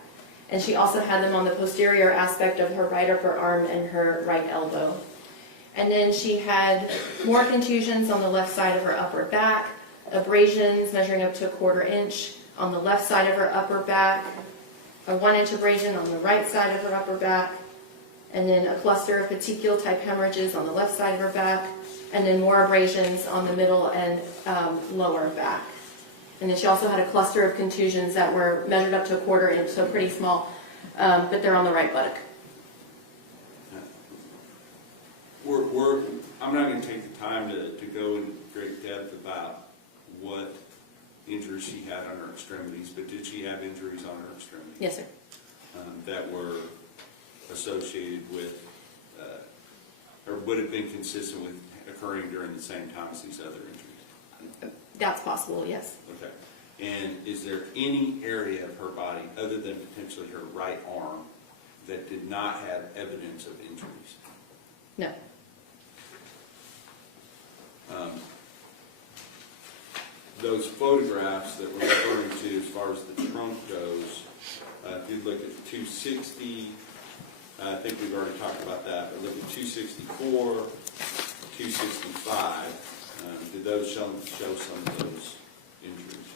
And she also had them on the posterior aspect of her right upper arm and her right elbow. And then she had more contusions on the left side of her upper back, abrasions measuring up to 1/4 inch on the left side of her upper back, a 1-inch abrasion on the right side of her upper back, and then a cluster of petechial-type hemorrhages on the left side of her back, and then more abrasions on the middle and lower back. And then she also had a cluster of contusions that were measured up to 1/4 inch, so pretty small, but they're on the right buttock. I'm not going to take the time to go into great depth about what injuries she had on her extremities, but did she have injuries on her extremities? Yes, sir. That were associated with, or would have been consistent with occurring during the same time as these other injuries? That's possible, yes. Okay. And is there any area of her body, other than potentially her right arm, that did not have evidence of injuries? No. Those photographs that we're referring to as far as the trunk goes, if you look at 260, I think we've already talked about that, but look at 264, 265, did those show some of those injuries?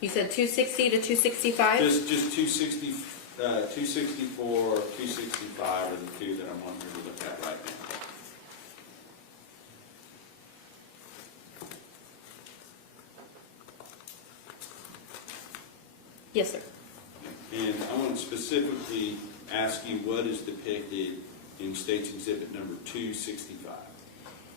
You said 260 to 265? Just 260, 264, 265 are the two that I'm wanting to look at right now. Yes, sir. And I want to specifically ask you what is depicted in State's Exhibit number 265.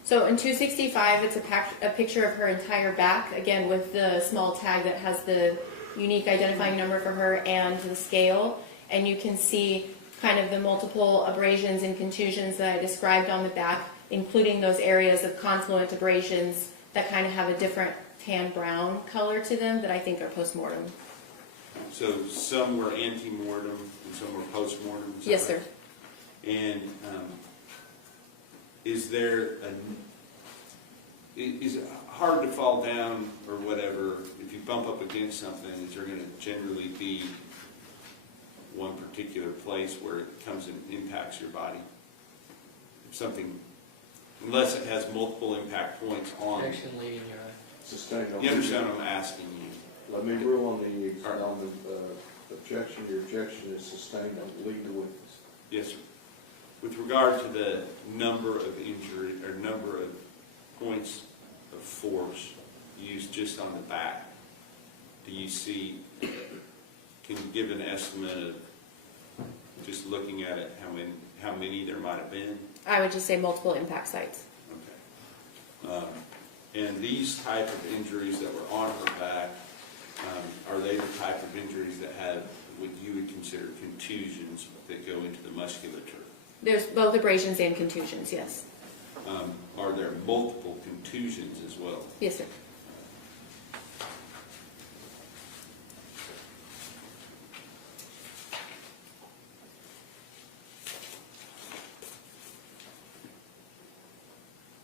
So in 265, it's a picture of her entire back, again with the small tag that has the unique identifying number for her and the scale. And you can see kind of the multiple abrasions and contusions that I described on the back, including those areas of confluent abrasions that kind of have a different tan brown color to them that I think are postmortem. So some were ante-mortem and some were post-mortem? is that Yes, right? sir. And is it hard to fall down or whatever, if you bump up against something, is there going to generally be one particular place where it comes and impacts your body? If something, unless it has multiple impact points on. Projection leading your eye. Sustained. You understand what I'm asking you? Let me rule on the objection. Your objection is sustained. Lead the witness. Yes, sir. With regard to the number of injury, or number of points of force used just on the back, do you see, can you give an estimate of, just looking at it, how many there might have been? I would just say multiple impact sites. Okay. And these type of injuries that were on her back, are they the type of injuries that have what you would consider contusions that go into the musculature? There's both abrasions and contusions, yes. Are there multiple contusions as well? Yes, sir.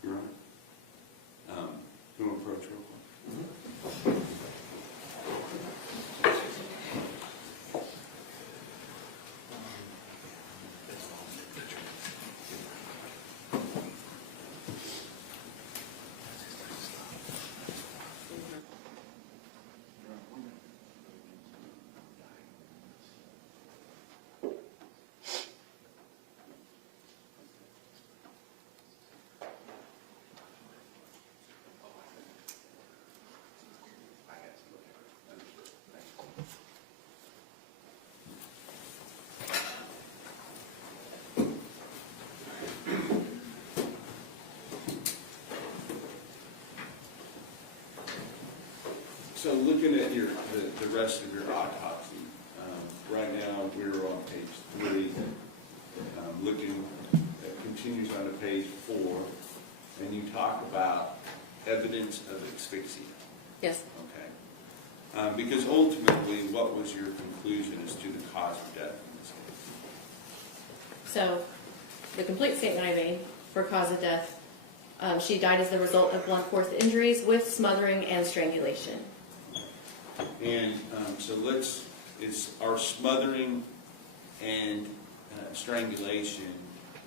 You're right. You want to approach real quick? So looking at the rest of your autopsy, right now we're on page 3, looking, that continues on to page 4, and you talk about evidence of asphyxia. Yes. Okay. Because ultimately, what was your conclusion as to the cause of death in this case? So the complete statement I made for cause of death, she died as the result of blunt force injuries with smothering and strangulation. And so are smothering and strangulation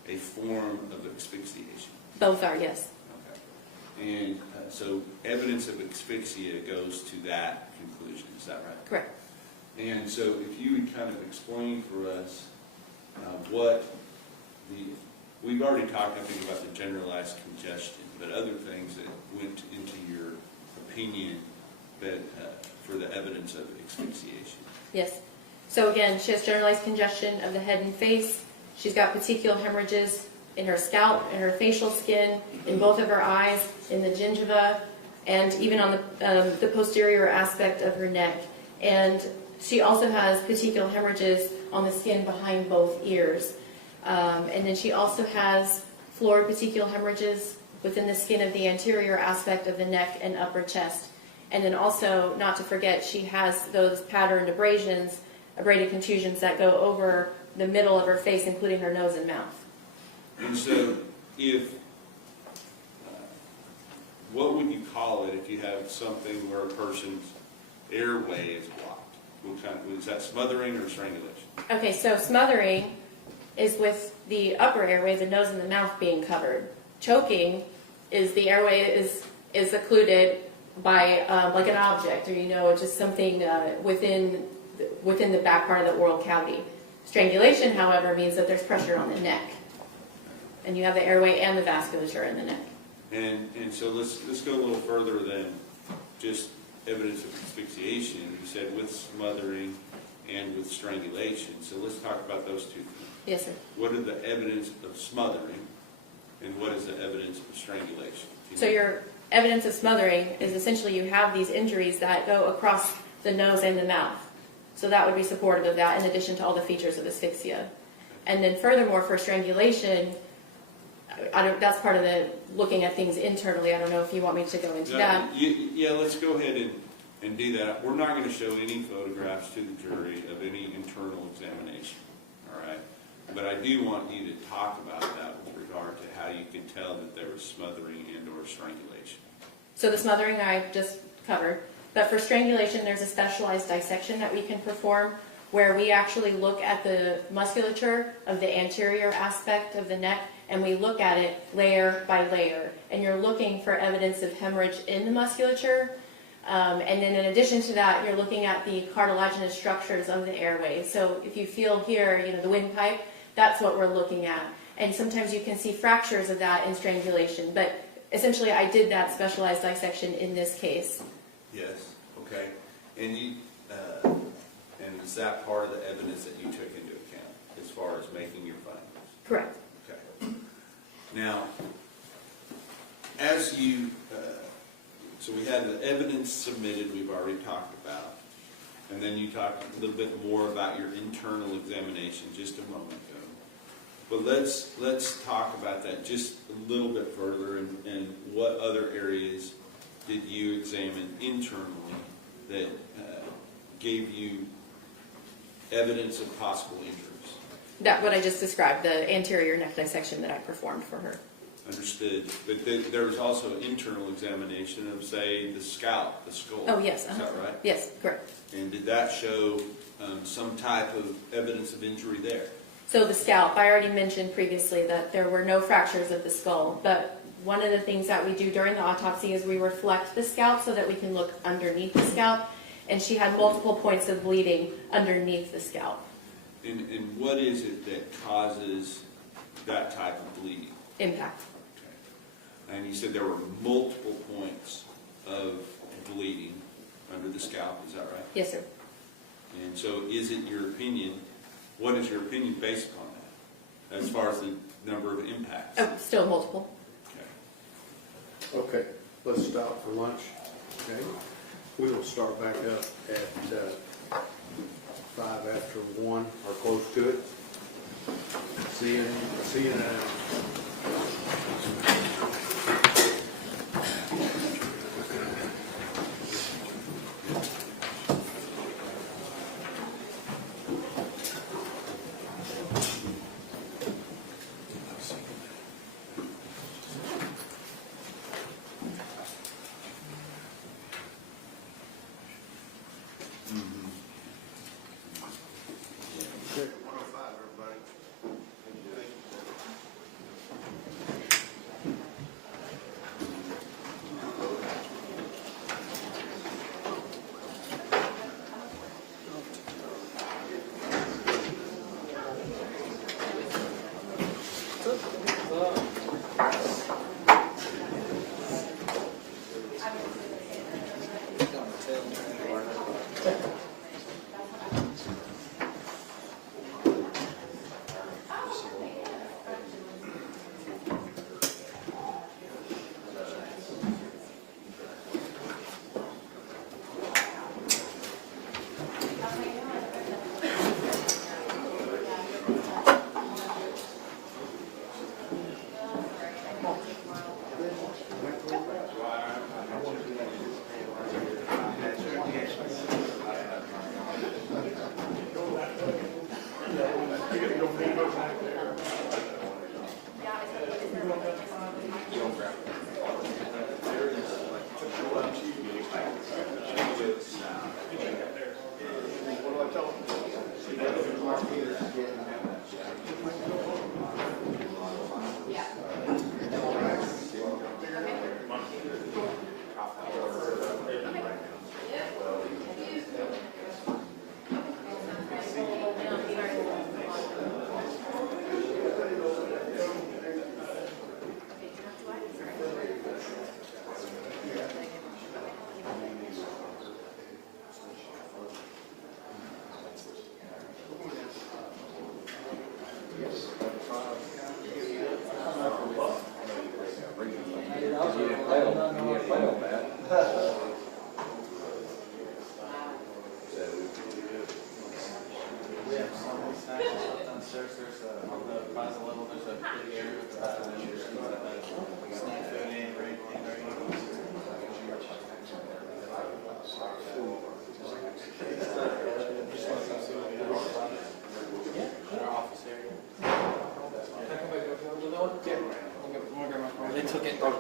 a form of asphyxiation? Both are, yes. Okay. And so evidence of asphyxia goes to that conclusion, is that right? Correct. And so if you would kind of explain for us we've already talked, I think, about the generalized congestion, but other things that went into your opinion that for the evidence of asphyxiation. Yes. So again, she has generalized congestion of the head and face. She's got petechial hemorrhages in her scalp, in her facial skin, in both of her eyes, in the gingiva, and even on the posterior aspect of her neck. And she also has petechial hemorrhages on the skin behind both ears. And then she also has florid petechial hemorrhages within the skin of the anterior aspect of the neck and upper chest. And then also, not to forget, she has those patterned abrasions, abraded contusions that go over the middle of her face, including her nose and mouth. And so what would you call it if you have something where a person's airway is blocked? Is that smothering or strangulation? Okay, so smothering is with the upper airway, the nose and the mouth being covered. Choking is the airway is occluded by like an object, or just something within the back part of the oral cavity. Strangulation, however, means that there's pressure on the neck, and you have the airway and the vasculature in the neck. And so let's go a little further than just evidence of asphyxiation. You said with smothering and with strangulation. So let's talk about those two things. Yes, sir. What are the evidence of smothering, and what is the evidence of strangulation? So your evidence of smothering is essentially you have these injuries that go across the nose and the mouth. So that would be supportive of that, in addition to all the features of asphyxia. And then furthermore, for strangulation, that's part of the looking at things internally. I don't know if you want me to go into that. Yeah, let's go ahead and do that. We're not going to show any photographs to the jury of any internal examination, all right? But I do want you to talk about that with regard to how you can tell that there was smothering and or strangulation. So the smothering I just covered. But for strangulation, there's a specialized dissection that we can perform where we actually look at the musculature of the anterior aspect of the neck, and we look at it layer by layer. And you're looking for evidence of hemorrhage in the musculature. And then in addition to that, you're looking at the cartilaginous structures of the airway. So if you feel here, the windpipe, that's what we're looking at. And sometimes you can see fractures of that in strangulation. But essentially, I did that specialized dissection in this case. Yes, okay. And and is that part of the evidence that you took into account as far as making your findings? Correct. Okay. Now, as you, so we had the evidence submitted we've already talked about, and then you talked a little bit more about your internal examination just a moment ago. But let's talk about that just a little bit further, and what other areas did you examine internally that gave you evidence of possible injuries? That what I just described, the anterior neck dissection that I performed for her. Understood. But there was also an internal examination of, say, the scalp, the skull. Oh, yes. Is that right? Yes, correct. And did that show some type of evidence of injury there? So the scalp, I already mentioned previously that there were no fractures of the skull, but one of the things that we do during the autopsy is we reflect the scalp so that we can look underneath the scalp, and she had multiple points of bleeding underneath the scalp. And what is it that causes that type of bleeding? Impact. Okay. And you said there were multiple points of bleeding under the scalp, is that right? Yes, sir. And so is it your opinion, what is your opinion based upon that, as far as the number of impacts? Oh, still multiple. Okay. Okay, let's stop for lunch. Okay, we will start back up at 1:05 or close to it. See you now.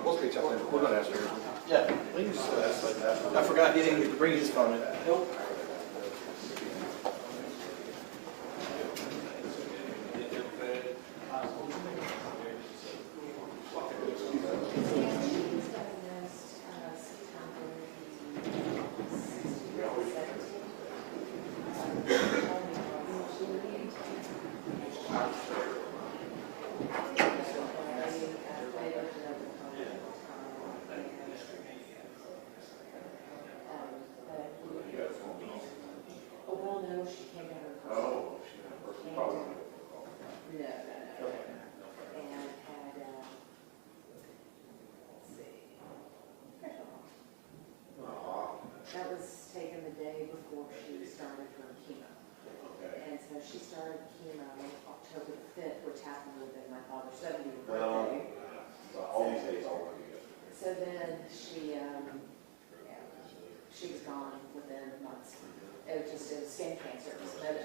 We'll reach out there. We're gonna ask her. Yeah, please. I forgot he didn't get to bring his phone in. Nope. Well, no, she came to her. Oh, she had a personal problem. No. And had, let's see. That was taken the day before she started her chemo. Okay. And so she started chemo October 5th, which happened within my father's 70th birthday. So all these days all work together. So then she was gone within months. It was skin cancer. But,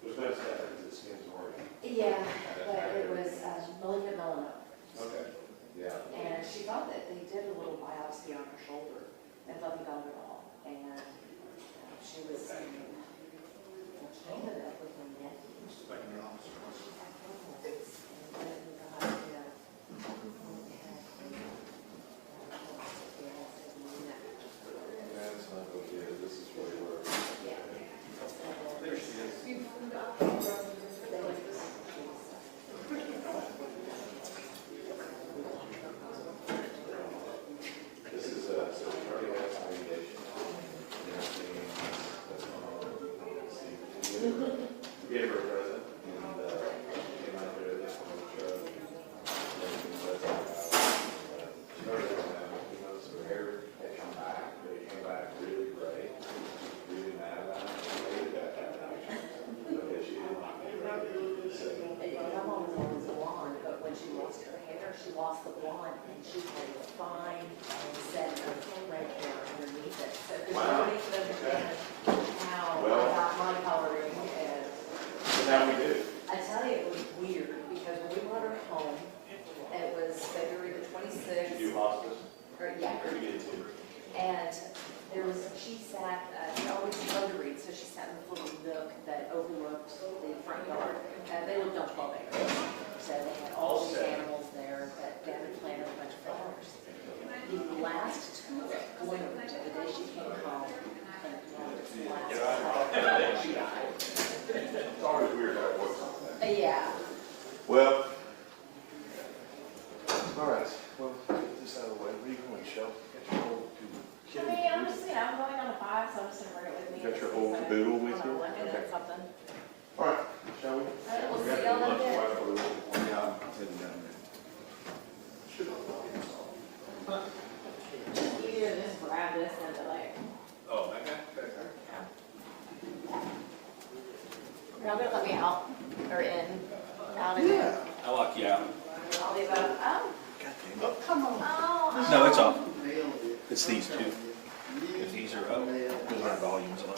There's no status, it's skin's organ. yeah, but it was malignant melanoma. Okay, yeah. And she thought that they did a little biopsy on her shoulder and thought they got it all. And she was came it up with her neck. That's not okay, this is where we were. There she is. This is a cardiac radiation. We gave her a present and came out there this one truck. Started on that, her hair had come back, but it came back really gray, really mad about it. She hated that actually. Because she didn't like it. So, My mom was always blonde, but when she lost her hair, she lost the blonde and she had a fine set of red hair underneath it. So there's Wow. nobody can understand how I Well. got my coloring and so now we do. I tell you, it was weird because when we brought her home, it was February the 26th. Did you do hospice? Or, yeah. Or you did too? And she sat, she always loved to read, so she sat in the little nook that overlooked the front yard. They lived on 12 acres. So they had all these animals there that Dad had planted a bunch of flowers. The last tulip bloomed the day she came home. And she died. It's always weird how it works on that. Yeah. Well, All right, well, get this out of the way. Where are you going, Michelle? Get your old I mean, I'm just, I'm going on a 5, so I'm just gonna bring it with me. Got your old caboodle with you? Okay. Okay. Something. All right, shall we? We'll see y'all in a bit. yeah, I'm sitting down there. Easier to just grab this than to like. Oh, I got that. Y'all gonna let me out or in? Out and in? I'll lock you out. I'll leave out. Oh. Oh, come on. Oh. No, it's off. It's these two. If these are up, those aren't volumes on.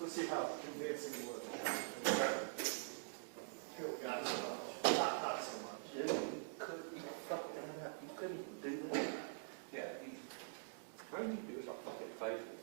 Let's see how convincing it was. Not so much. You couldn't do that. Yeah, all you need to do is a fucking faithful.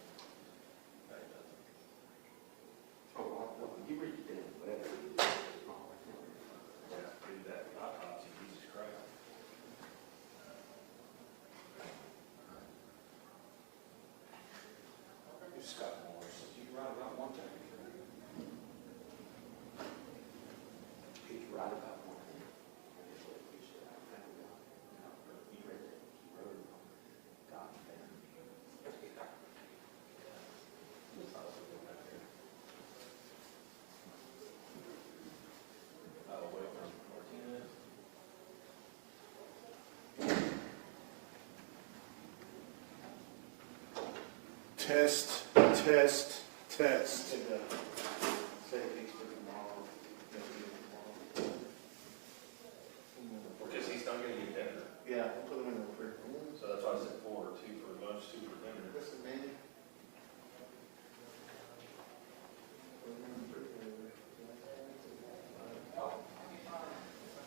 Test, test, test. Because he's not gonna get dinner. Yeah, put them in the fridge. So that's why I said 4, 2 for lunch, 2 for dinner.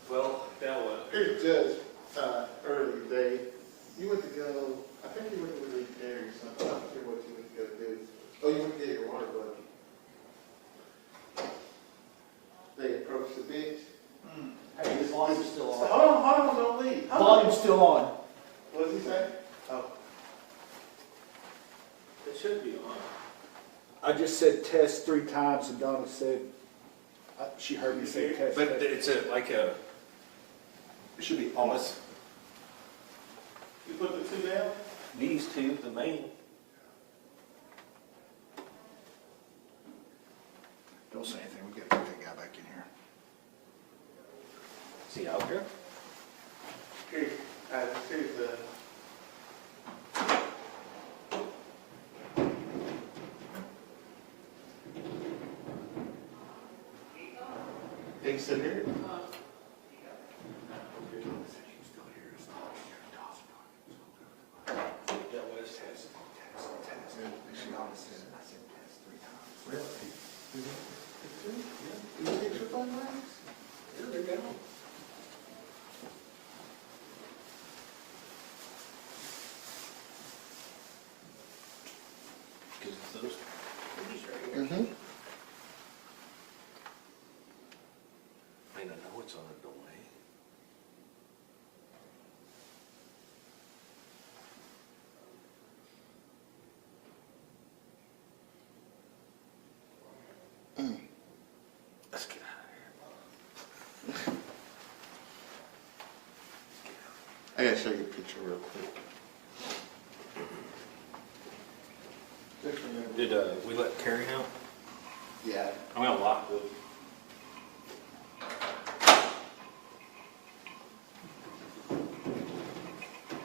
Well, now what? Here's Judge, earlier today, you went to go, I think you went to the dairy or something, I'm not sure what you went to go do. Oh, you went to get your water bucket. They approached the bench. Hey, this volume's still on. Hold on, don't leave. Volume's still on. What did he say? Oh. It should be on. I just said test 3 times and Donna said, she heard me say test. But it's like a, It should be on. You put the 2 down? these two, the main. Don't say anything, we gotta get that guy back in here. Is he out here? Here's the. They sit here. Yeah, what is his? Here we go. Because those, Mm-hmm. I mean, I know it's on a delay. Let's get out of here. I gotta show you a picture real quick. Did we let Carrie know? Yeah. I'm gonna lock the.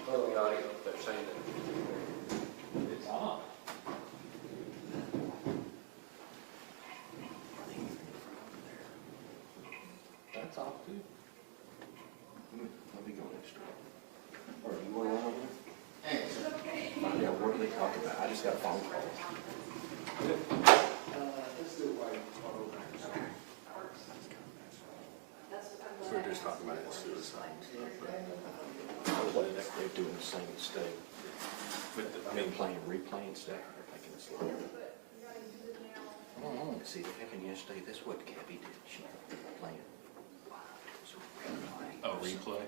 Well, the audio, they're saying that it's on. That's off too. Let me go next door. Or you wanna run over there? Yeah, what do they talk about? I just got a phone call. Let's do it while you're We were just talking about his suicide. They're doing the same mistake. With the, I mean, replaying stuff, they're thinking it's like. I don't know, see, it happened yesterday, this is what Gabby did, she playing. oh, replay?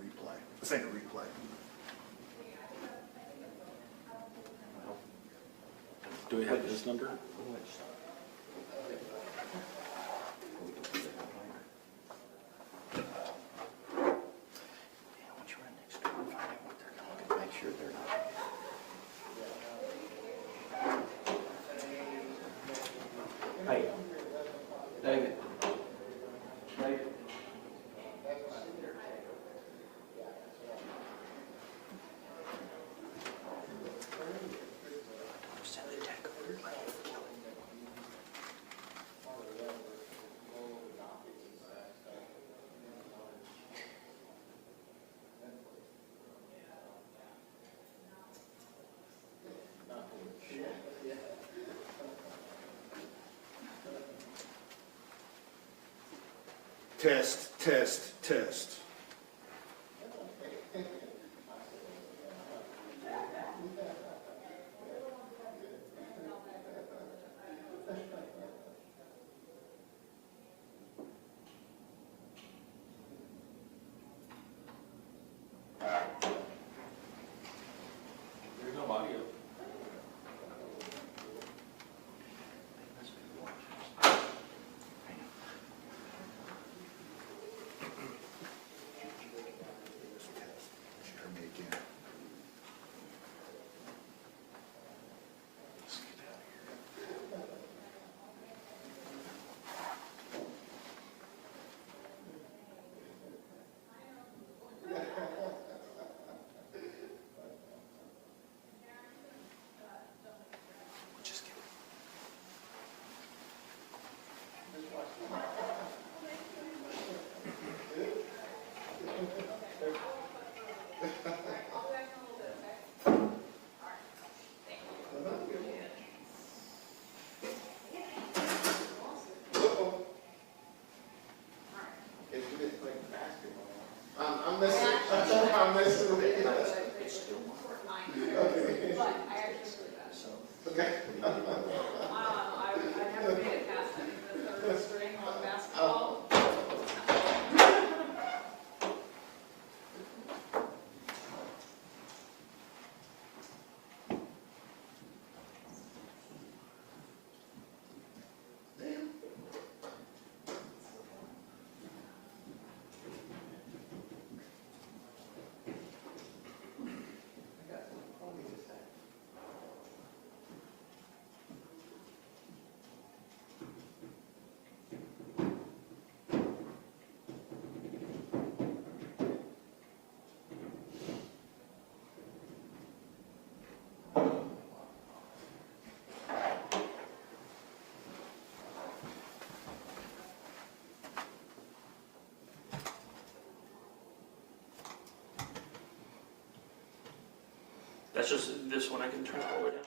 replay. This ain't a replay. Do we have this number? Yeah, once you run next door, find out what they're talking, make sure they're not. Hey, David. David. Send the tech over, let him kill it. Test, test, test. There's no audio. That's just this one, I can turn it all the way down.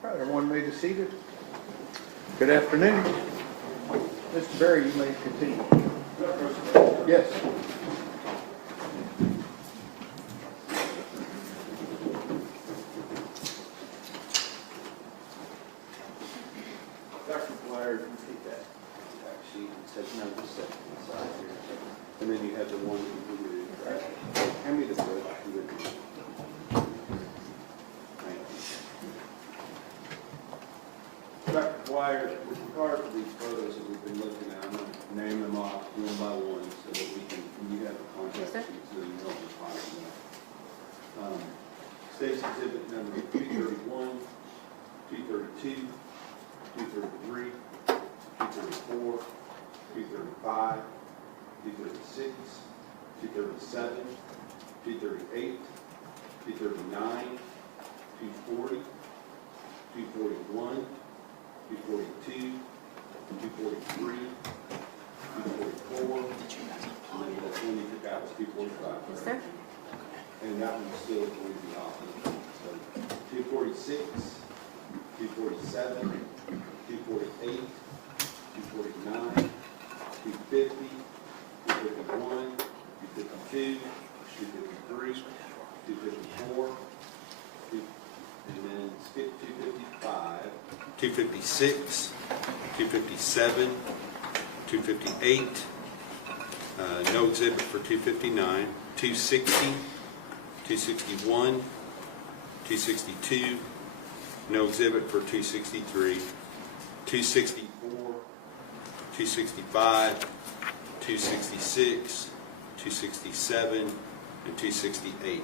All right, everyone may be seated. Good afternoon. Mr. Berry, you may continue. Yes. Dr. Dwyer, you take that fact sheet and take notice set inside here. And then you have the one that you removed, right? Hand me the book. Thank you. Dr. Dwyer, with regard to these photos that we've been looking at, I'm going to name them off one by one so that we can, when you have a contact sheet, so you know what's finding them. State's exhibit number 231, 232, 233, 234, 235, 236, 237, 238, 239, 240, 241, 242, 243, 244, and then the one you took out was 245. Yes, sir. And that one's still going to be off. So 246, 247, 248, 249, 250, 251, 252, 253, 254, and then skip 255, 256, 257, 258, no exhibit for 259, 260, 261, 262, no exhibit for 263, 264, 265, 266, 267, and 268.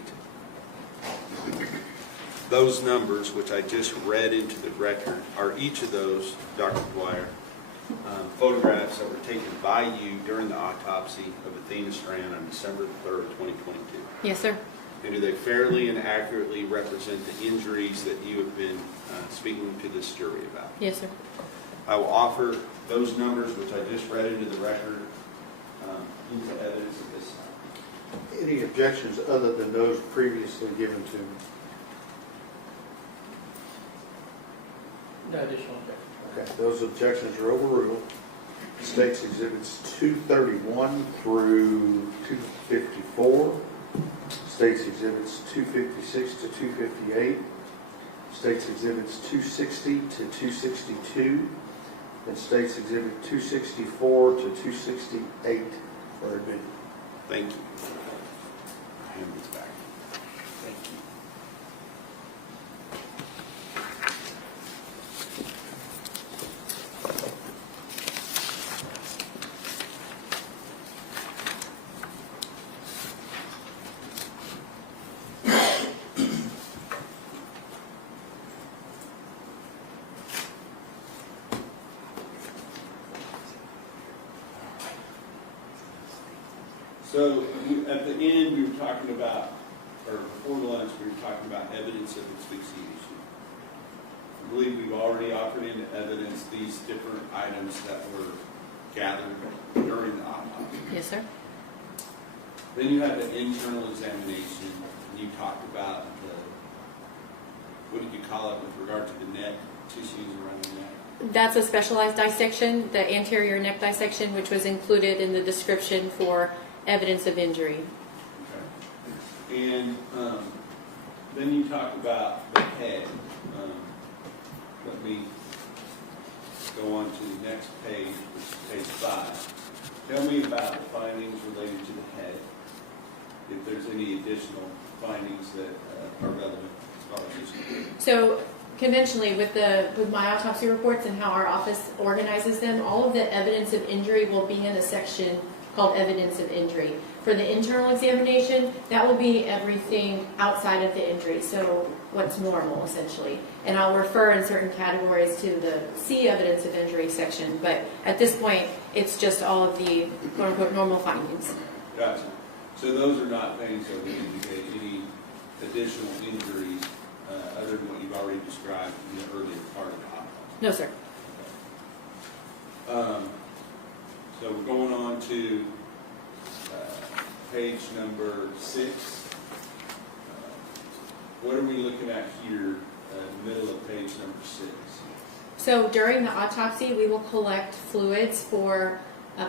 Those numbers, which I just read into the record, are each of those, Dr. Dwyer, photographs that were taken by you during the autopsy of Athena Strand on December 3rd, 2022. Yes, sir. And do they fairly and accurately represent the injuries that you have been speaking to this jury about? Yes, sir. I will offer those numbers, which I just read into the record, into evidence at this time. Any objections other than those previously given to me? No additional objection. Okay, those objections are overruled. State's Exhibits 231 through 254. State's Exhibits 256 to 258. State's Exhibits 260 to 262. And State's Exhibit 264 to 268 are admitted. Thank you. Hand these back. Thank you. So at the end, we were talking about, or before lunch, we were talking about evidence of asphyxiation. I believe we've already offered into evidence these different items that were gathered during the autopsy. Yes, sir. Then you had the internal examination, and you talked about the, what did you call it with regard to the neck, tissues around the neck? That's a specialized dissection, the anterior neck dissection, which was included in the description for evidence of injury. Okay. And then you talk about the head. Let me go on to the next page, which is page 5. Tell me about the findings related to the head, if there's any additional findings that are relevant as far as this is. So conventionally, with my autopsy reports and how our office organizes them, all of the evidence of injury will be in a section called evidence of injury. For the internal examination, that will be everything outside of the injury, so what's normal essentially. And I'll refer in certain categories to the C evidence of injury section, but at this point, it's just all of the quote unquote normal findings. Gotcha. So those are not things that would indicate any additional injuries other than what you've already described in the earlier part of the autopsy? No, sir. So we're going on to page number 6. What are we looking at here in the middle of page number 6? So during the autopsy, we will collect fluids for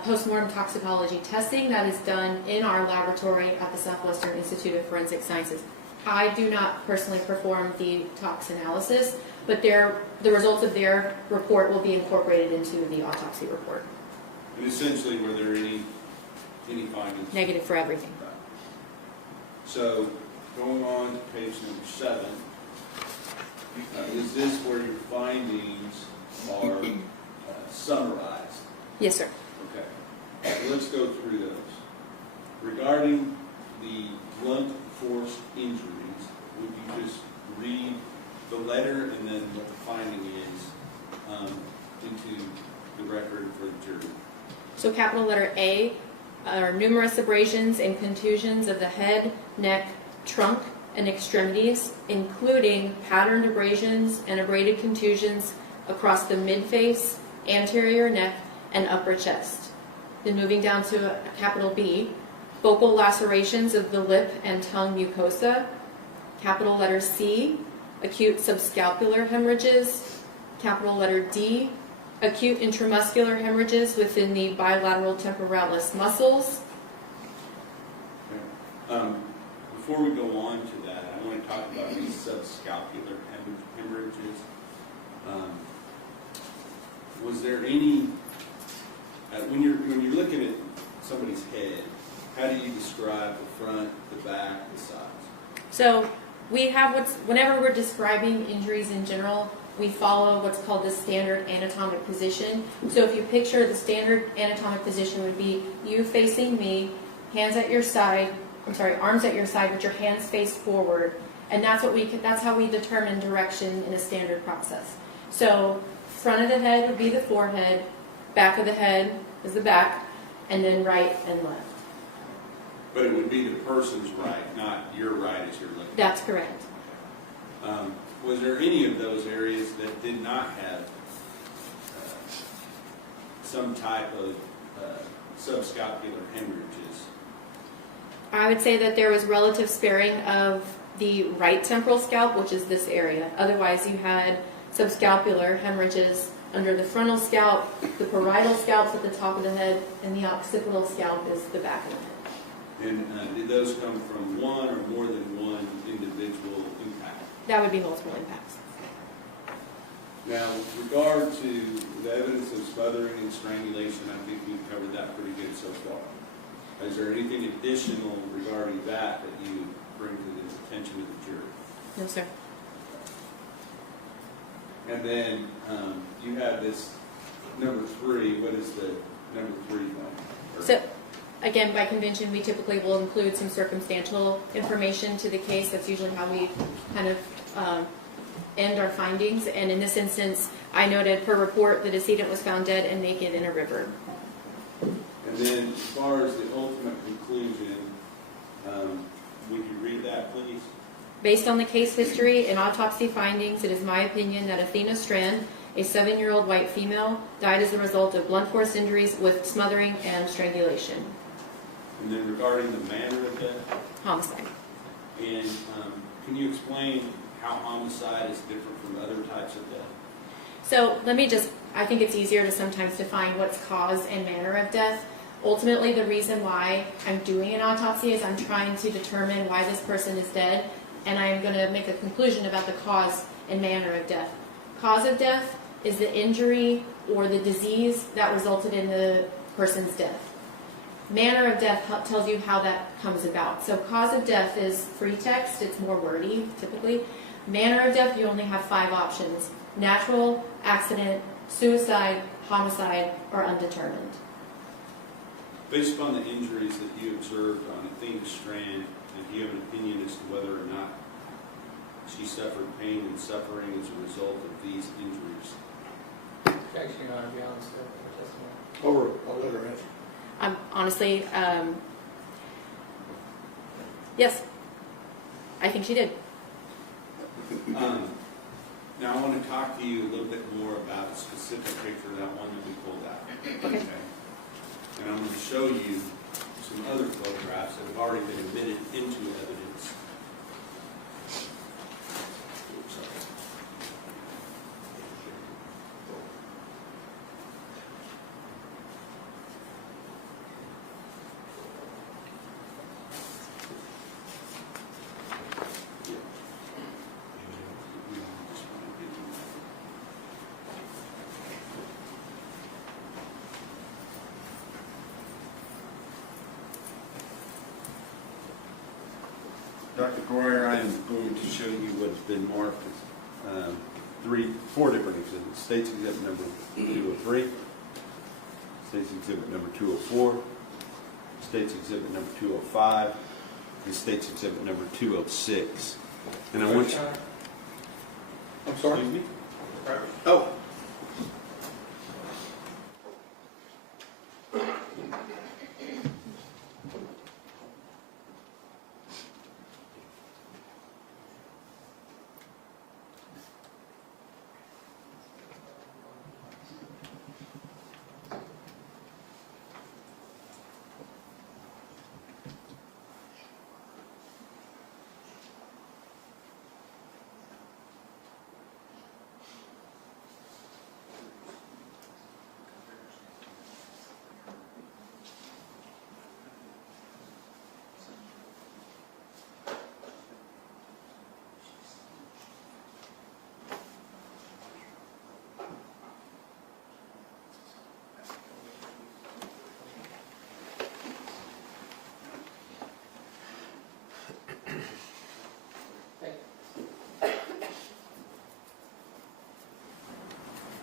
postmortem toxicology testing that is done in our laboratory at the Southwestern Institute of Forensic Sciences. I do not personally perform the tox analysis, but the results of their report will be incorporated into the autopsy report. And essentially, were there any findings? Negative for everything. Right. So going on to page number 7, is this where your findings are summarized? Yes, sir. Okay. Let's go through those. Regarding the blunt force injuries, would you just read the letter and then what the finding is into the record for the jury? So capital letter A are numerous abrasions and contusions of the head, neck, trunk, and extremities, including patterned abrasions and abraded contusions across the midface, anterior neck, and upper chest. Then moving down to capital B, focal lacerations of the lip and tongue mucosa. Capital letter C, acute subscapular hemorrhages. Capital letter D, acute intramuscular hemorrhages within the bilateral temporalis muscles. Okay. Before we go on to that, I want to talk about these subscapular hemorrhages. Was there any, when you're looking at somebody's head, how do you describe the front, the back, the sides? So we have whenever we're describing injuries in general, we follow what's called the standard anatomic position. So if you picture the standard anatomic position would be you facing me, arms at your side, but your hands face forward. And that's how we determine direction in a standard process. So front of the head would be the forehead, back of the head is the back, and then right and left. But it would be the person's right, not your right as you're looking. That's correct. Was there any of those areas that did not have some type of subscapular hemorrhages? I would say that there was relative sparing of the right temporal scalp, which is this area. Otherwise, you had subscapular hemorrhages under the frontal scalp, the parietal scalp's at the top of the head, and the occipital scalp is the back of the head. And did those come from one or more than one individual impact? That would be multiple impacts. Now, with regard to the evidence of smothering and strangulation, I think we've covered that pretty good so far. Is there anything additional regarding that you bring to the attention of the jury? No, sir. And then you have this number 3. What is the number 3 thing? So, again, by convention, we typically will include some circumstantial information to the case. That's usually how we kind of end our findings. And in this instance, I noted per report the decedent was found dead and naked in a river. And then as far as the ultimate conclusion, conclusion. Would you read that, please? Based on the case history and autopsy findings, it is my opinion that Athena Strand, a 7-year-old white female, died as a result of blunt force injuries with smothering and strangulation. And then regarding the manner of death, Homicide. and can you explain how homicide is different from other types of death? So let me just, I think it's easier to sometimes define what's cause and manner of death. Ultimately, the reason why I'm doing an autopsy is I'm trying to determine why this person is dead, and I'm going to make a conclusion about the cause and manner of death. Cause of death is the injury or the disease that resulted in the person's death. Manner of death tells you how that comes about. So cause of death is free text, it's more wordy typically. Manner of death, you only have 5 options: natural, accident, suicide, homicide, or undetermined. Based upon the injuries that you observed on Athena Strand, do you have an opinion as to whether or not she suffered pain and suffering as a result of these injuries? Objection, Your Honor, be honest with your testimony. I'll let her answer. Honestly, yes, I think she did. Now I want to talk to you a little bit more about a specific picture, that one that we pulled out. Okay. And I'm going to show you some other photographs that have already been admitted into evidence. Oops, sorry. Dr. Dwyer, I am going to show you what's been marked as 4 different exhibits. State's Exhibit number 203, State's Exhibit number 204, State's Exhibit number 205, and State's Exhibit number 206. And I want you... I'm sorry? Excuse me? Oh.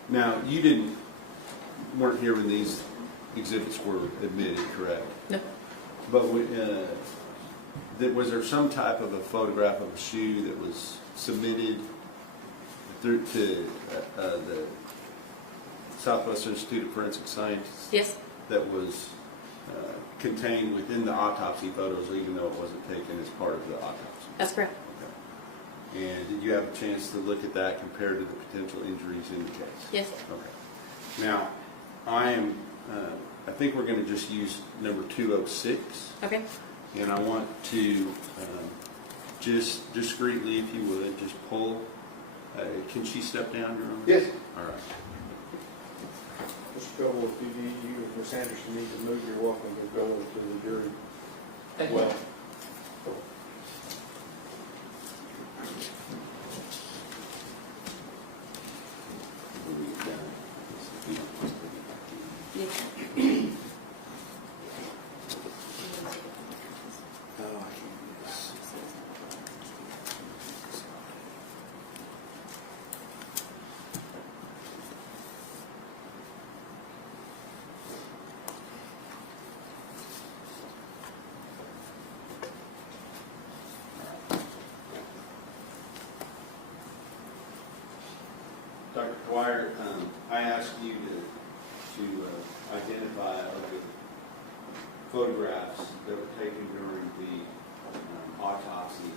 Now, you weren't here when these exhibits were admitted, correct? No. But was there some type of a photograph of a shoe that was submitted through to the Southwest Institute of Forensic Science? Yes. That was contained within the autopsy photos, even though it wasn't taken as part of the autopsy? That's correct. Okay. And did you have a chance to look at that compared to the potential injuries in the case? Yes. Okay. Now, I think we're going to just use number 206. Okay. And I want to just discreetly, if you would, just pull. Can she step down, Your Honor? Yes. All right. Mr. Coble, if you or Ms. Anderson need to move, you're welcome to go over to the jury. Thank you. Well, Dr. Dwyer, I asked you to identify or to photographs that were taken during the autopsy,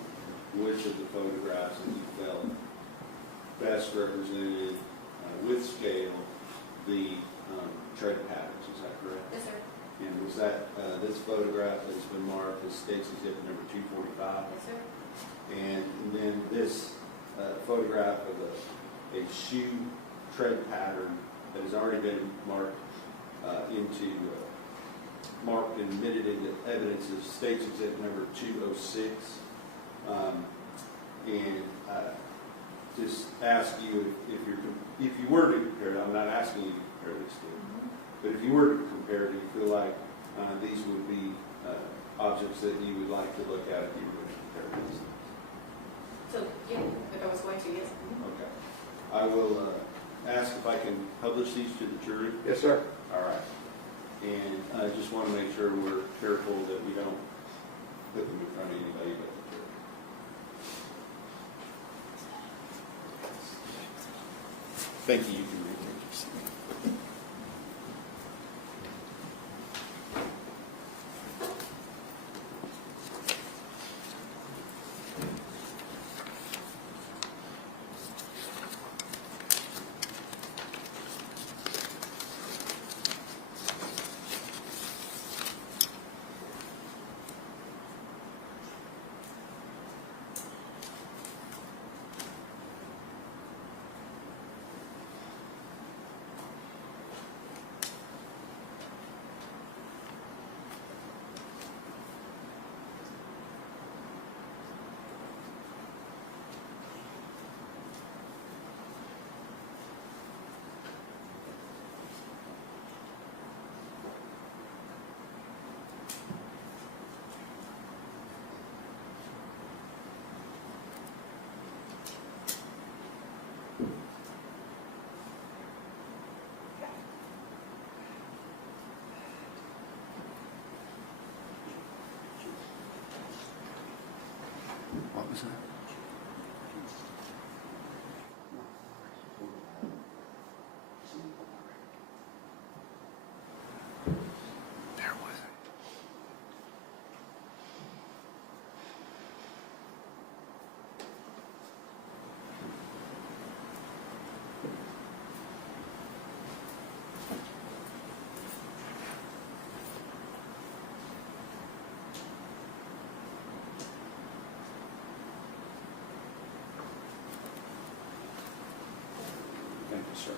which of the photographs that you felt best represented with scale the tread patterns, is that correct? Yes, sir. And was that this photograph that's been marked as State's Exhibit number 245? Yes, sir. And then this photograph of a shoe tread pattern that has already been marked marked and admitted into evidence as State's Exhibit number 206. Just ask you if you were to compare, I'm not asking you to compare these two, but if you were to compare, do you feel like these would be objects that you would like to look at if you were to compare these? So, yeah, if I was going to, yes. Okay. I will ask if I can publish these to the jury. Yes, sir. All right. And I just want to make sure we're careful that we don't put them in front of anybody but the jury. Thank you. You can read it. What was that? There was it. Thank you, sir.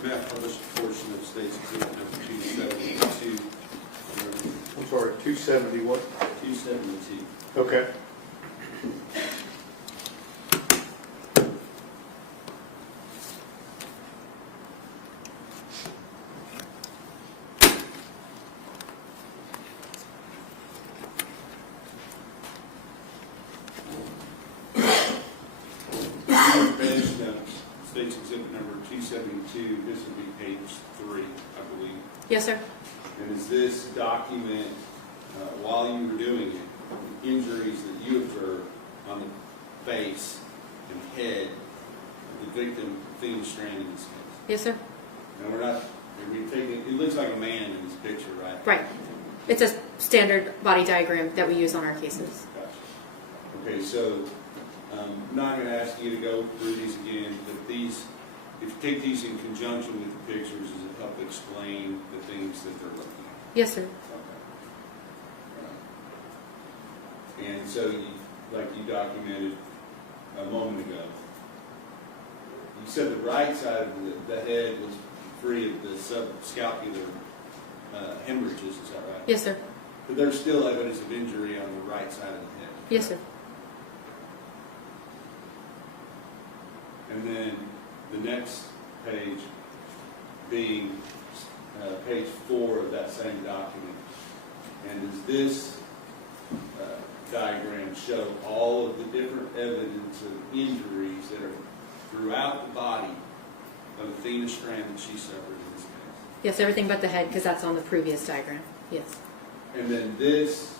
May I publish a portion of State's Exhibit number 272? I'm sorry, 270 what? 272. Okay. Page notes, State's Exhibit number 272, this would be page 3, I believe. Yes, sir. And is this document, while you were doing it, injuries that you observed on the face and head of the victim, Athena Strand, in this case? Yes, sir. And we're taking, it looks like a man in this picture, right? Right. It's a standard body diagram that we use on our cases. Gotcha. Okay, so I'm not going to ask you to go through these again, but these, if you take these in conjunction with the pictures, does it help explain the things that they're looking at? Yes, sir. Okay. And so, like you documented a moment ago, you said the right side of the head was free of the subscapular hemorrhages, is that right? Yes, sir. But there's still evidence of injury on the right side of the head. Yes, sir. And then the next page being page 4 of that same document. And does this diagram show all of the different evidence of injuries that are throughout the body of Athena Strand that she suffered in this case. Yes, everything but the head, because that's on the previous diagram. Yes. And then this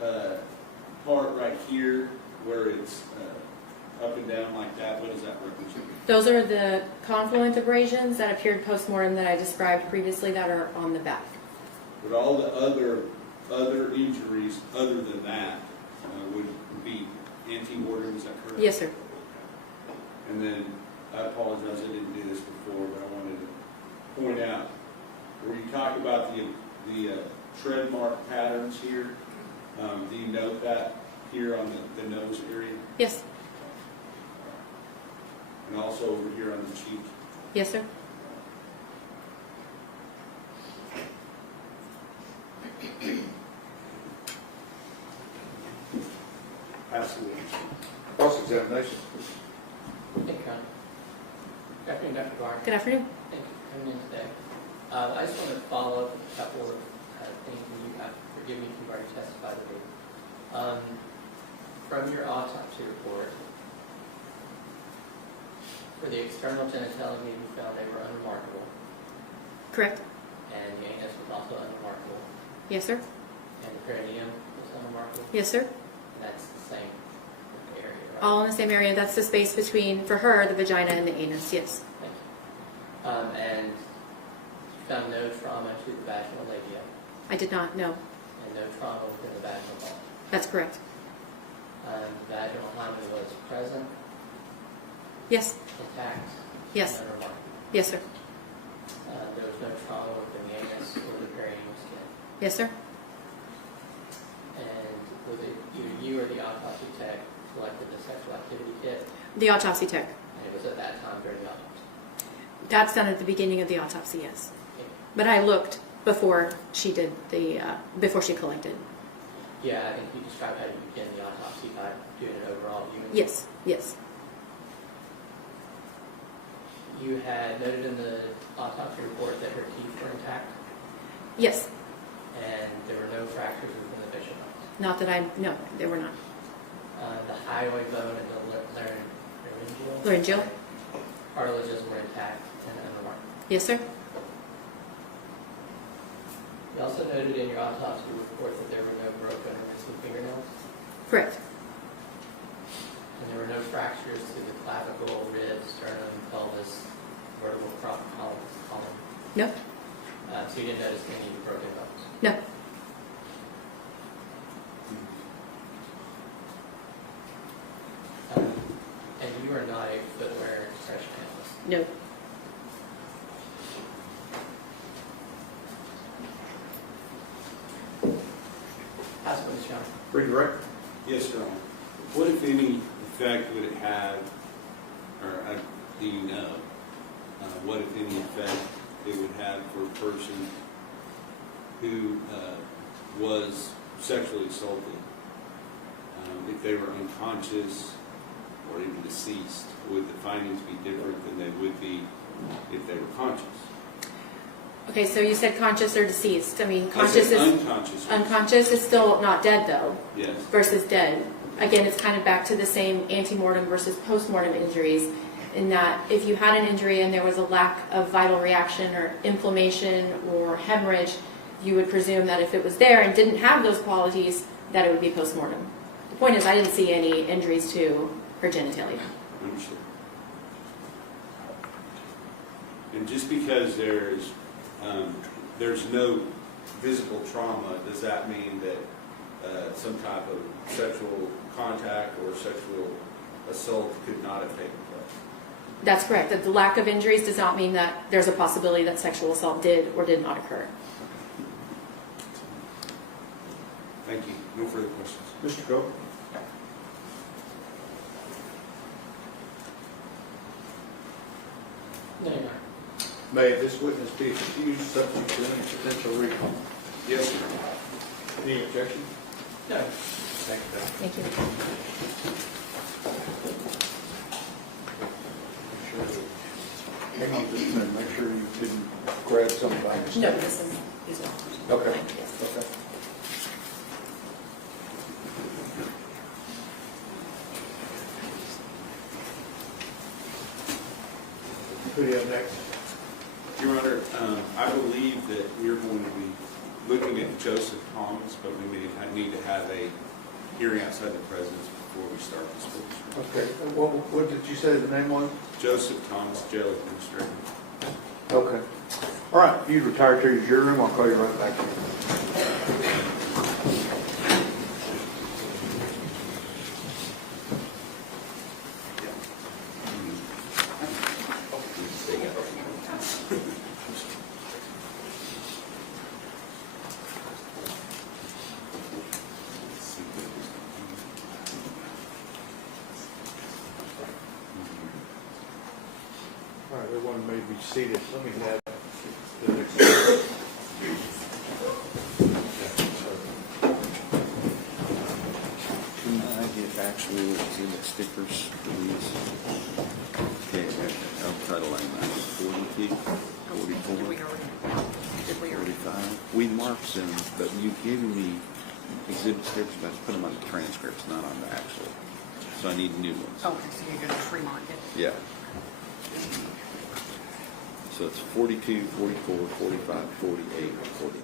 part right here, where it's up and down like that, what does that represent? Those are the confluent abrasions that appeared post-mortem that I described previously that are on the back. But all the other injuries other than that would be ante-mortem, is that correct? Yes, sir. And then, I apologize, I didn't do this before, but I wanted to point out, where you talk about the tread mark patterns here, do you note that here on the nose area? Yes. And also over here on the cheek? Yes, sir. Absolutely. Cross-examination. Thank you, Ron. Good afternoon, Dr. Barnes. Good afternoon. Thank you for coming in today. I just want to follow up with a couple of things, and you have, forgive me if you've already testified to me. From your autopsy report, for the external genitalia you found they were unremarkable, Correct. and the anus was also unremarkable, Yes, sir. and the perineum was unremarkable, Yes, sir. and that's the same area, right? All in the same area. That's the space between, for her, the vagina and the anus. Yes. Thank you. And you found no trauma to the vaginal labia, I did not know. and no trauma within the vaginal wall. That's correct. Vaginal hymen was present, Yes. intact, Yes. and unremarkable. Yes, sir. There was no trauma within the anus or the perineum skin. Yes, sir. And was it either you or the autopsy tech collected the sexual activity kit? The autopsy tech. And it was at that time during the autopsy? That's done at the beginning of the autopsy, yes. Okay. But I looked before she did the, before she collected. Yeah, I think you described how you began the autopsy by doing an overall view. Yes, yes. You had noted in the autopsy report that her teeth were intact, Yes. and there were no fractures within the bishop bones. Not that I, no, there were not. The hyoid bone and the laryngeal Laryngeal? cartilages were intact and unremarkable. Yes, sir. You also noted in your autopsy report that there were no broken or missing fingernails, Correct. and there were no fractures to the clavicle, ribs, sternum, pelvis, vertebral column. No? So you didn't notice any broken bones. No. And you are not a footwear expression analyst. No. How's it, Mr. Young? Redirect. Yes, Your Honor. What, if any, effect would it have, or do you know, what, if any, effect it would have for a person who was sexually assaulted, if they were unconscious or even deceased? Would the findings be different than they would be if they were conscious? Okay, so you said conscious or deceased. I mean, I conscious said is... unconscious. Unconscious is still not dead, though, Yes. versus dead. Again, it's kind of back to the same ante-mortem versus post-mortem injuries, in that if you had an injury and there was a lack of vital reaction or inflammation or hemorrhage, you would presume that if it was there and didn't have those qualities, that it would be post-mortem. The point is, I didn't see any injuries to her genitalia. Understood. And just because there's no physical trauma, does that mean that some type of sexual contact or sexual assault could not have taken place? That's correct. That the lack of injuries does not mean that there's a possibility that sexual assault did or did not occur. Thank you. No further questions. Mr. Coe? No, you're not. May this witness be excused subject to any potential recall? Yes, sir. Any objection? No. Thank you, Doctor. Thank you. Hang on just a minute, make sure you didn't grab something by mistake. No, this is, these are all. Okay. Yes. Okay. Who do you have next? Your Honor, I believe that we're going to be looking at Joseph Thomas, but we may need to have a hearing outside the President's before we start this case. Okay, what did you say the name was? Joseph Thomas, Jail Administrator. Okay. All right, you retire to your room, I'll call you right back. All right, everyone may be seated. Let me have the next. Can I get actual exhibit stickers for these? Okay, I'll try to line that. 42, 44, 45. We marked them, but you gave me exhibit stickers, but I put them on the transcripts, not on the actual. So I need new ones. Okay, so you're going to remark it. Yeah. So it's 42, 44, 45, 48, 40.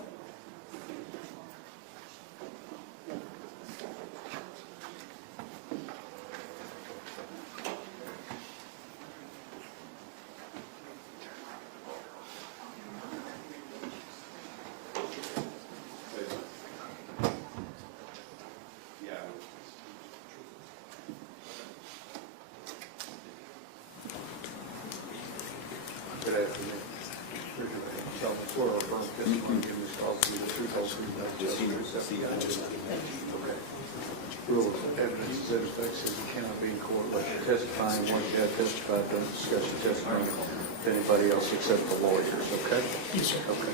Good afternoon. Tell me sort of firm testimony, give this call to the truth, all truth, nothing but the truth. Rules of evidence that affects says you cannot be in court unless you're testifying. Once you have testified, don't discuss your testimony with anybody else except the lawyers, okay? Yes, sir. Okay.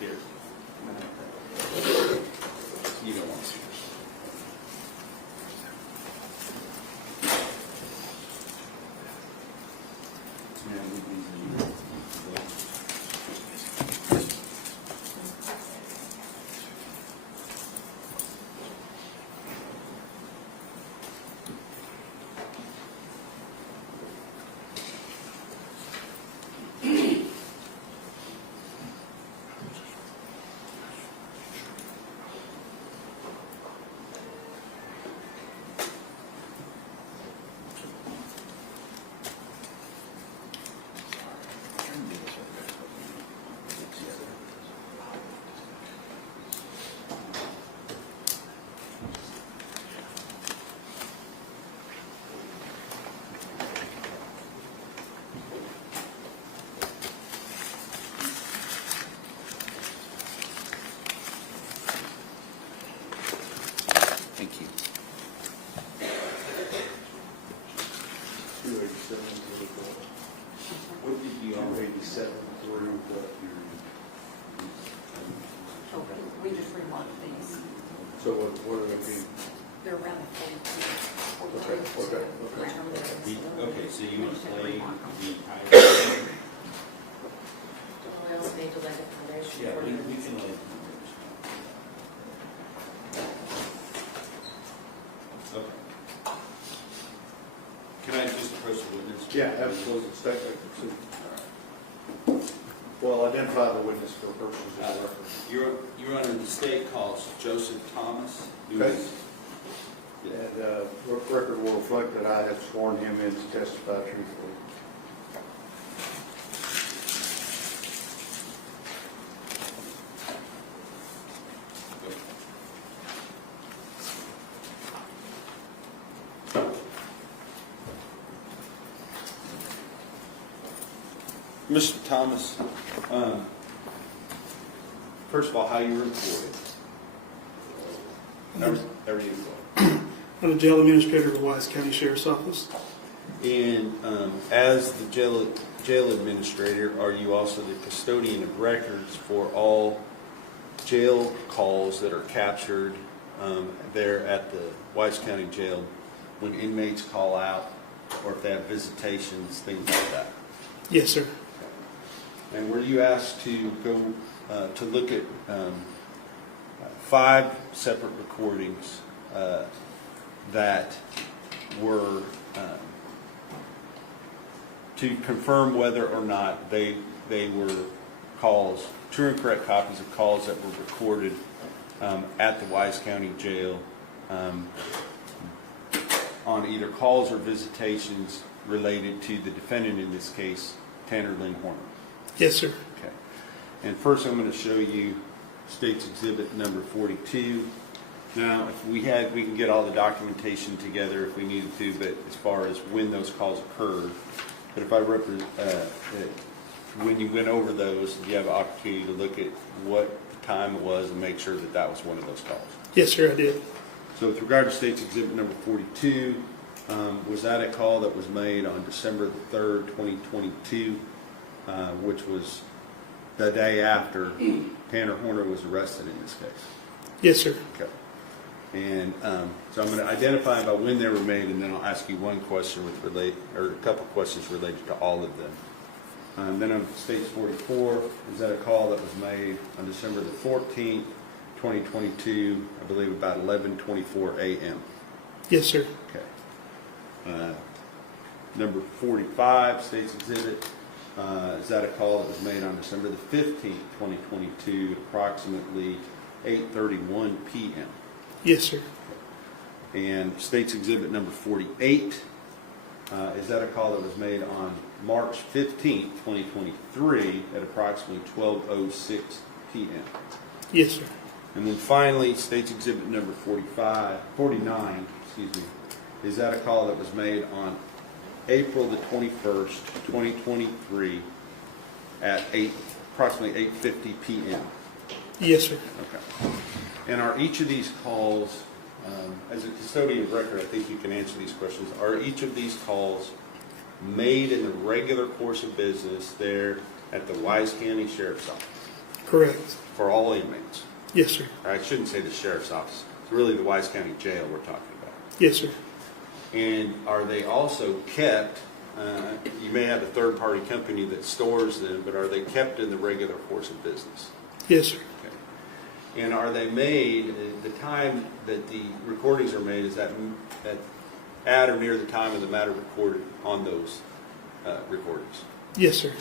Here. You don't want to see this. Thank you. 287 What did you all 287 through the, Oh, we just remarked these. so what are they being? They're around the 42. Okay. Okay, so you want to play the entire? We also need to lay the foundation. Yeah, for we the- can lay. Okay. Can I just approach the witness? Yeah, absolutely. State that, proceed. Well, identify the witness for purposes of the record. Your Honor, the state calls Joseph Thomas, who Okay. is, And record will reflect that I have sworn him in to testify truthfully. Mr. Thomas, first of all, how you were employed? How are you employed? I'm the jail administrator of the Wise County Sheriff's Office. And as the jail administrator, are you also the custodian of records for all jail calls that are captured there at the Wise County Jail when inmates call out, or if they have visitations, things like that? Yes, sir. And were you asked to go to look at 5 separate recordings that were to confirm whether or not they were calls, true and correct copies of calls that were recorded at the Wise County Jail on either calls or visitations related to the defendant, in this case, Tanner Lynn Horner? Yes, sir. Okay. And first I'm going to show you State's Exhibit number 42. Now, if we can get all the documentation together if we needed to, but as far as when those calls occurred, but if I when you went over those, did you have an opportunity to look at what the time it was and make sure that that was one of those calls? Yes, sir, I did. So with regard to State's Exhibit number 42, was that a call that was made on December the 3rd, 2022, which was the day after Tanner Horner was arrested in this case? Yes, sir. Okay. And so I'm going to identify by when they were made, and then I'll ask you one question or a couple questions related to all of them. Then on State's 44, is that a call that was made on December the 14th, 2022, I believe about 11:24 a.m.? Yes, sir. Okay. Number 45, State's Exhibit, is that a call that was made on December the 15th, 2022, approximately 8:31 p.m.? Yes, sir. And State's Exhibit number 48, is that a call that was made on March 15th, 2023 at approximately 12:06 p.m.? Yes, sir. And then finally, State's Exhibit number 49, is that a call that was made on April the 21st, 2023 at approximately 8:50 p.m.? Yes, sir. Okay. And are each of these calls, as a custodian of record, I think you can answer these questions, are each of these calls made in the regular course of business there at the Wise County Sheriff's Office? Correct. For all inmates? Yes, sir. I shouldn't say the Sheriff's Office. It's really the Wise County Jail we're talking about. Yes, sir. And are they also kept, you may have a third-party company that stores them, but are they kept in the regular course of business? Yes, sir. Okay. And are they made, the time that the recordings are made, is that at or near the time of the matter recorded on those recordings? Yes, sir.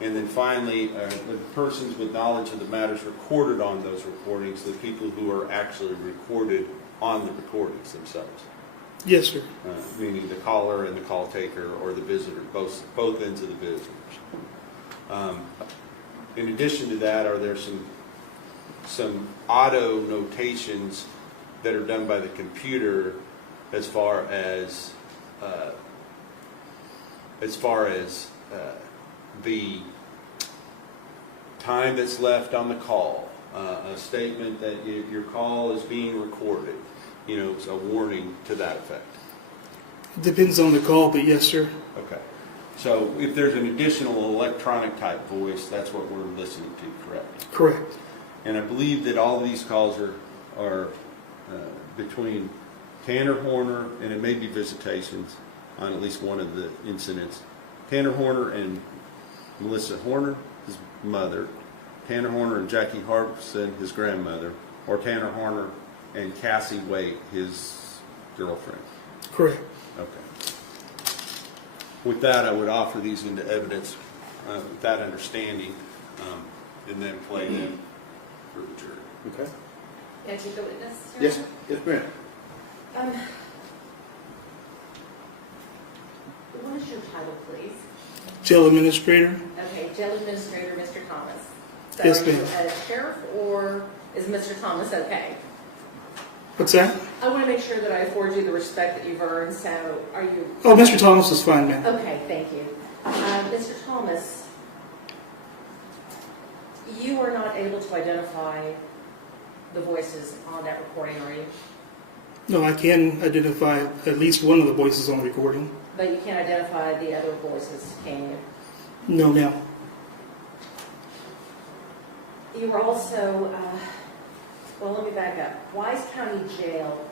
And then finally, the persons with knowledge of the matters recorded on those recordings, the people who are actually recorded on the recordings themselves? Yes, sir. Meaning the caller and the call taker, or the visitor, both ends of the visitors. In addition to that, are there some auto notations that are done by the computer as far as the time that's left on the call, a statement that your call is being recorded, it's a warning to that effect? It depends on the call, but yes, sir. Okay. So if there's an additional electronic type voice, that's what we're listening to, correct? Correct. And I believe that all of these calls are between Tanner Horner, and it may be visitations on at least one of the incidents, Tanner Horner and Melissa Horner, his mother, Tanner Horner and Jackie Harbison, his grandmother, or Tanner Horner and Cassie Waite, his girlfriend. Correct. Okay. With that, I would offer these into evidence with that understanding, and then play them for the jury. Okay. Can I take the witness? Yes, yes, ma'am. What is your title, please? Jail administrator. Okay, jail administrator, Mr. Thomas. So Yes, are you ma'am. a sheriff, or is Mr. Thomas okay? What's that? I want to make sure that I afford you the respect that you've earned, so are you? Oh, Mr. Thomas is fine, ma'am. Okay, thank you. Mr. Thomas, you are not able to identify the voices on that recording, are you? No, I can identify at least one of the voices on the recording. But you can't identify the other voices, can you? No, ma'am. You were also, well, let me back up. Wise County Jail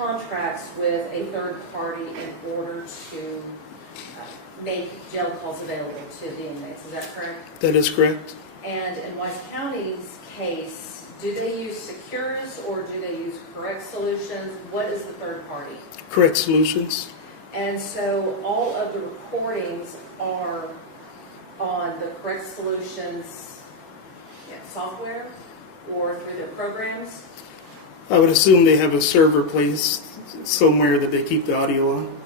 contracts with a third party in order to make jail calls available to the inmates. Is that correct? That is correct. And in Wise County's case, do they use Securus or do they use Correct Solutions? What is the third party? Correct Solutions. And so all of the recordings are on the Correct Solutions software or through their programs? I would assume they have a server placed somewhere that they keep the audio on.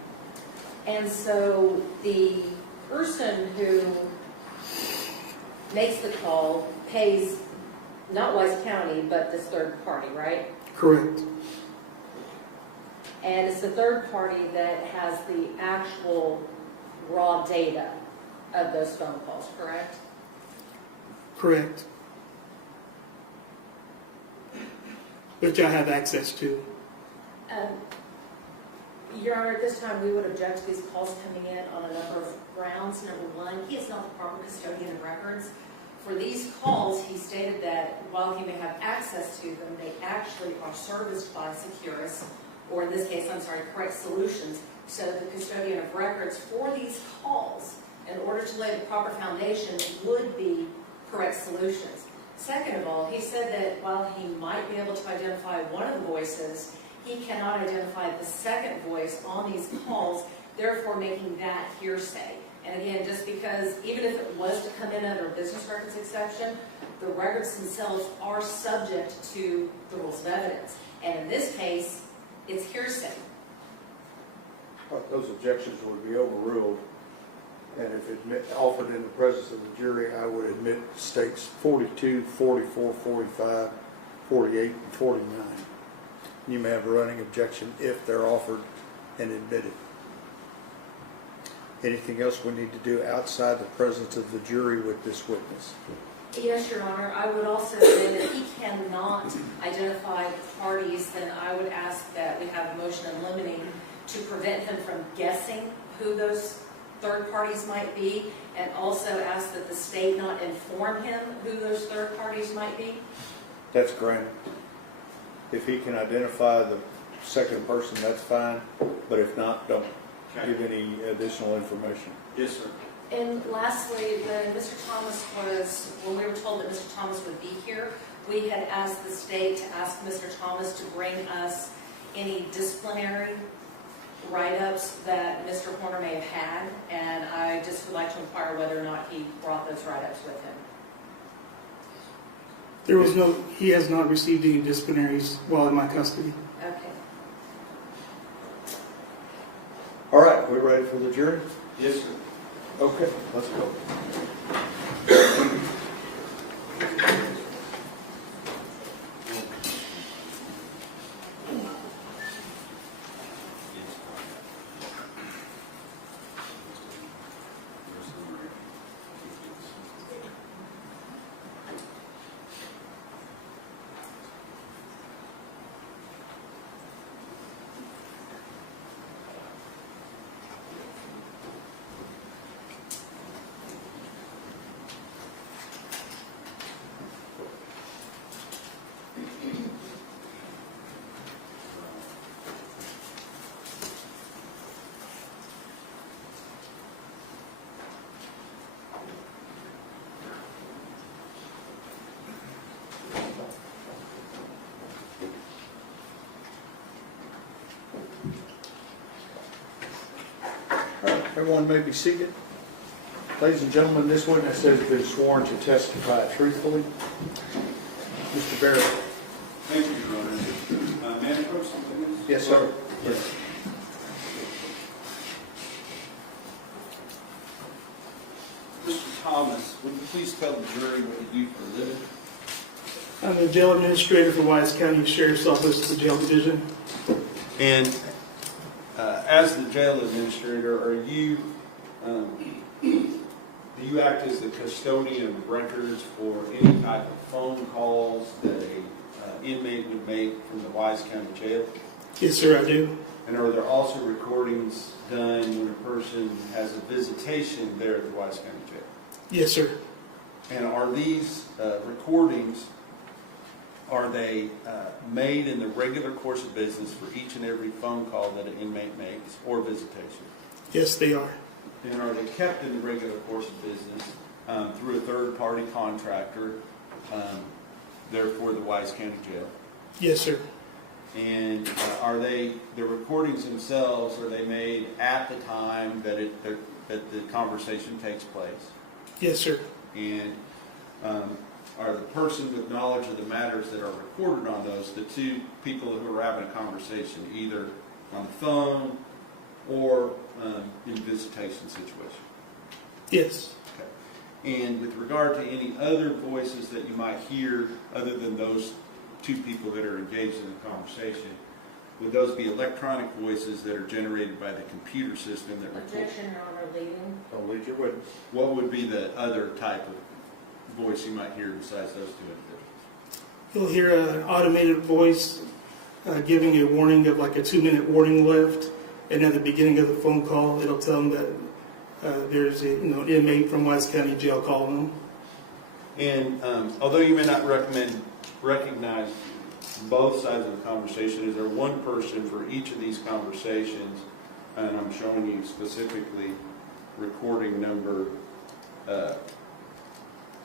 And so the person who makes the call pays not Wise County, but this third party, right? Correct. And it's the third party that has the actual raw data of those phone calls, correct? Correct. Which I have access to. Your Honor, at this time, we would object to these calls coming in on a number of grounds. Number one, he is not the proper custodian of records. For these calls, he stated that while he may have access to them, they actually are serviced by Securus, or in this case, Correct Solutions. So the custodian of records for these calls, in order to lay the proper foundation, would be Correct Solutions. Second of all, he said that while he might be able to identify one of the voices, he cannot identify the second voice on these calls, therefore making that hearsay. And again, just because even if it was to come in under a business records exception, the records themselves are subject to the rules of evidence. And in this case, it's hearsay. Those objections would be overruled, and if offered in the presence of the jury, I would admit states 42, 44, 45, 48, and 49. You may have a running objection if they're offered and admitted. Anything else we need to do outside the presence of the jury with this witness? Yes, Your Honor. I would also say that he cannot identify parties, then I would ask that we have a motion in limine to prevent him from guessing who those third parties might be, and also ask that the state not inform him who those third parties might be. That's granted. If he can identify the second person, that's fine, but if not, don't give any additional information. Yes, sir. And lastly, when we were told that Mr. Thomas would be here, we had asked the state to ask Mr. Thomas to bring us any disciplinary write-ups that Mr. Horner may have had, and I just would like to inquire whether or not he brought those write-ups with him. He has not received any disciplinaries while in my custody. Okay. All right, we ready for the jury? Yes, sir. Okay, let's go. Everyone may be seated. Ladies and gentlemen, this witness has been sworn to testify truthfully. Mr. Barrett. Thank you, Your Honor. May I approach the witness? Yes, sir. Yes. Mr. Thomas, would you please tell the jury what you do for a living? I'm the jail administrator for Wise County Sheriff's Office, the jail division. And as the jail administrator, are you, do you act as the custodian of records for any type of phone calls that an inmate would make from the Wise County Jail? Yes, sir, I do. And are there also recordings done when a person has a visitation there at the Wise County Jail? Yes, sir. And are these recordings, are they made in the regular course of business for each and every phone call that an inmate makes or visitation? Yes, they are. And are they kept in the regular course of business through a third-party contractor, therefore the Wise County Jail? Yes, sir. And are they, the recordings themselves, are they made at the time that that the conversation takes place? Yes, sir. And are the person with knowledge of the matters that are recorded on those the two people who are having a conversation, either on the phone or in visitation situation? Yes. Okay. And with regard to any other voices that you might hear other than those two people that are engaged in the conversation, would those be electronic voices that are generated by the computer system that records? Objection, Your Honor, leading. Don't lead your witness. What would be the other type of voice you might hear besides those two individuals? You'll hear an automated voice giving a warning of like a 2-minute warning left, and at the beginning of the phone call, it'll tell them that there's a inmate from Wise County Jail calling them. And although you may not recognize both sides of the conversation, is there one person for each of these conversations? And I'm showing you specifically recording number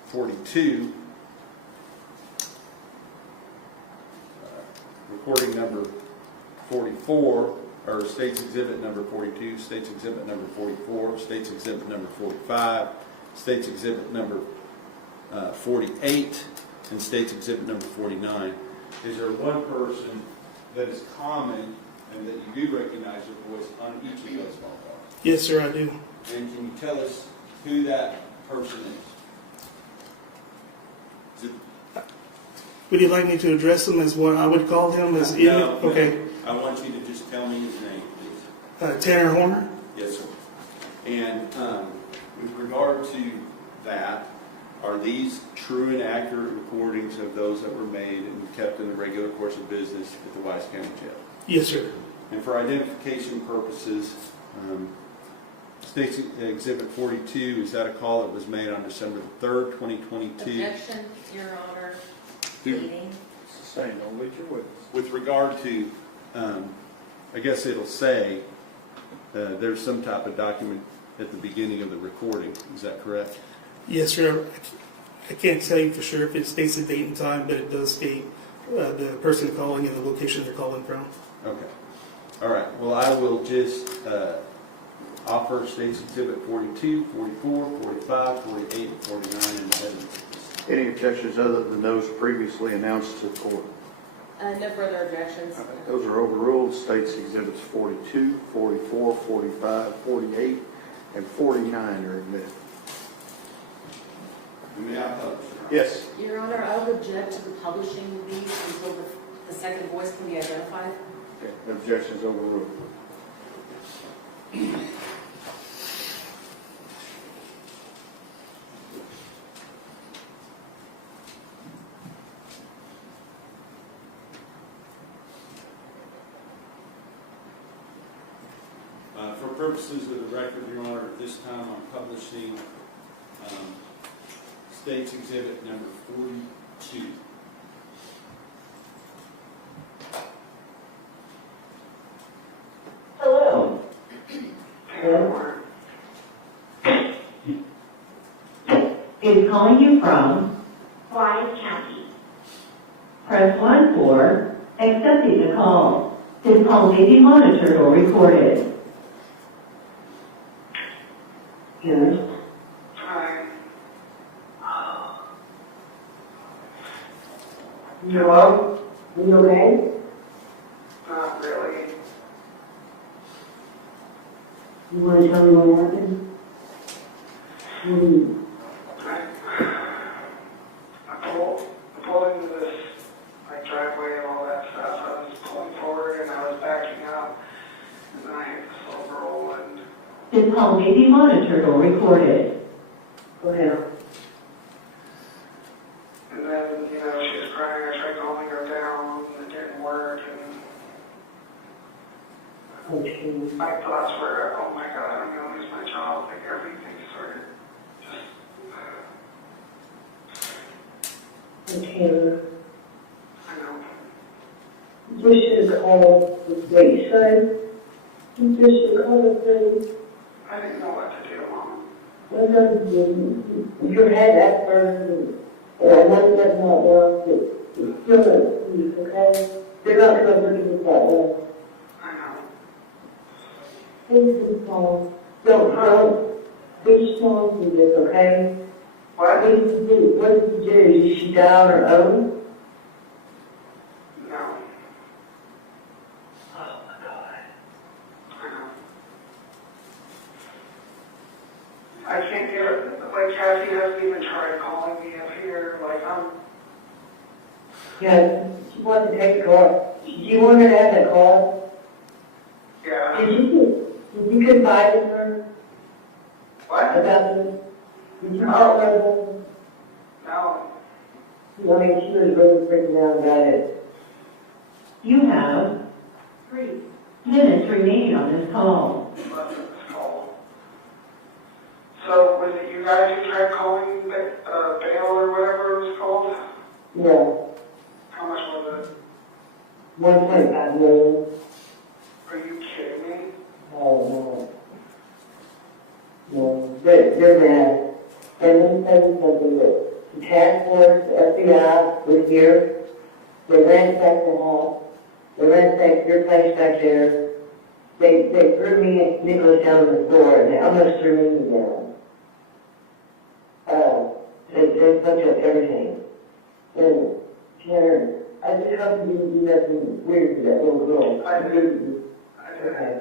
42, recording number 44, or State's Exhibit number 42, State's Exhibit number 44, State's Exhibit number 45, State's Exhibit number 48, and State's Exhibit number 49. Is there one person that is common and that you do recognize your voice on each of those phone calls? Yes, sir, I do. And can you tell us who that person is? Is it, Would you like me to address him as what I would call him as no, Okay. I want you to just tell me his name, please. Tanner Horner? Yes, sir. And with regard to that, are these true and accurate recordings of those that were made and kept in the regular course of business at the Wise County Jail? Yes, sir. And for identification purposes, State's Exhibit 42, is that a call that was made on December the 3rd, 2022? Objection, Your Honor, leading. Sustained. Don't lead your witness. With regard to, I guess it'll say there's some type of document at the beginning of the recording. Is that correct? Yes, sir. I can't tell you for sure if it states the date and time, but it does state the person calling and the location they're calling from. Okay. All right. Well, I will just offer State's Exhibit 42, 44, 45, 48, and 49 in evidence. Any objections other than those previously announced to the court? No further objections. Those are overruled. States Exhibits 42, 44, 45, 48, and 49 are admitted. May I publish? Yes. Your Honor, I would object to the publishing of these until the second voice can be identified. Okay. Objections overruled. For purposes of the record, Your Honor, at this time I'm publishing State's Exhibit number 42. Hello. Is calling you from Wise County. Press 1 for accepting the call. This call may be monitored or recorded. Yes. Hi. Hello? Are you okay? Not really. You want to tell me what happened? I pulled into this driveway and all that stuff. I was pulling forward and I was backing up, and then I hit the silver roll and. This call may be monitored or recorded. Go ahead. And then, she was crying. I tried calming her down, and it didn't work. And Okay. my thoughts were, oh my God, I'm gonna lose my job. Like everything started just. Okay. You should have called the state side. You just should call the state. I didn't know what to do, Mom. What does you? You had that person, and I know that's not wrong, but it's still a piece, okay? They're not going to look at it that way. I know. Please be calm. Don't be strong with this, okay? What? What did you do? What did you do? Did she die on her own? No. Oh my God. I know. I can't get her, like Cassie hasn't even tried calling me up here, like Yeah, she wanted to take the car. Do you want her to have that car? yeah. Did you confide in her What? about this? Did you tell her that? No. I mean, she was really freaking out about it. You have 3 minutes remaining on this call. Left this call. So was it you guys who tried calling bail or whatever it was called? Yeah, How much was it? 1.5 million. Are you kidding me? Oh, no. No, they're mad. And let me tell you something, that the task force, the FBI was here. They ransacked the house. They ransacked your place back there. They threw me and Nicholas down on the floor, and they almost threw me down. They fucked up everything. And Karen, I just hope you didn't do nothing weird to that little girl. I did. Okay.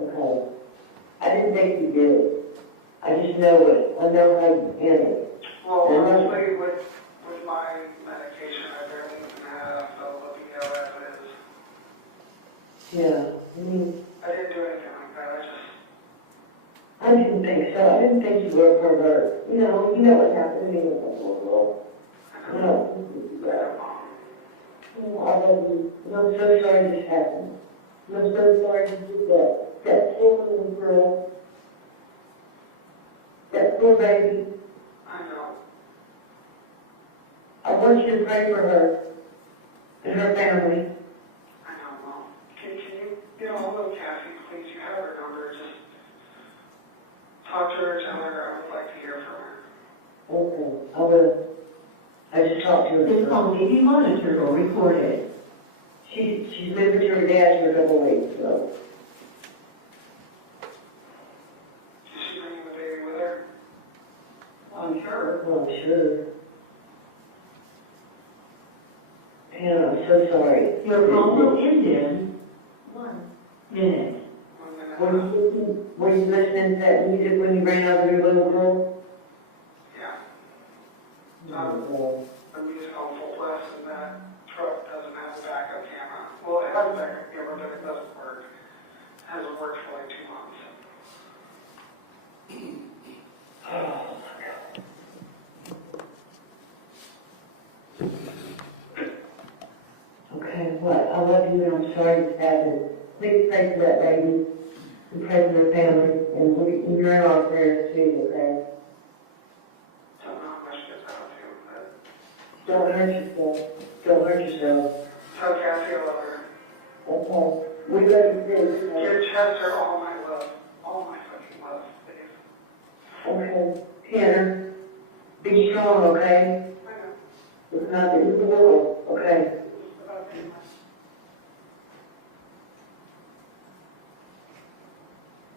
Okay. I didn't think you did. I just know it. I know how you handle it. Well, honestly, with my medication, I barely even have the libido as it is. Yeah. I mean, I didn't do anything like that. I didn't think so. I didn't think you were a pervert. You know what happened to me with that little girl. You know, I love you. I'm so sorry this happened. I'm so sorry you did that. That poor little girl. That poor baby. I know. I want you to pray for her and her family. I know, Mom. Can you get a hold of Cassie, please? You have her number. Just talk to her, tell her I would like to hear from her. Okay, I will. I just talked to her. This call may be monitored or recorded. She's moving to her dad's for a couple weeks, so. Is she bringing the baby with her? I'm sure. Well, I'm sure. Hannah, I'm so sorry. Your call will end in 1 minute. 1 minute. Were you listening to that music when you ran over your little girl? Yeah. Oh, The music hopeless and that truck doesn't have a backup camera. Well, it has a backup camera, but it doesn't work. It hasn't worked for like 2 months. oh. Okay, what? I love you and I'm sorry this happened. Please pray for that baby and pray for their family and you're in our prayers too, okay? Don't know how much gets out to, but Don't hurt yourself. Don't hurt yourself. tell Cassie I love her. Okay. We love you too. Give Chester all my love. All my fucking love, babe. Okay. Tanner, be strong, okay? I know. It's not the end of the world, okay?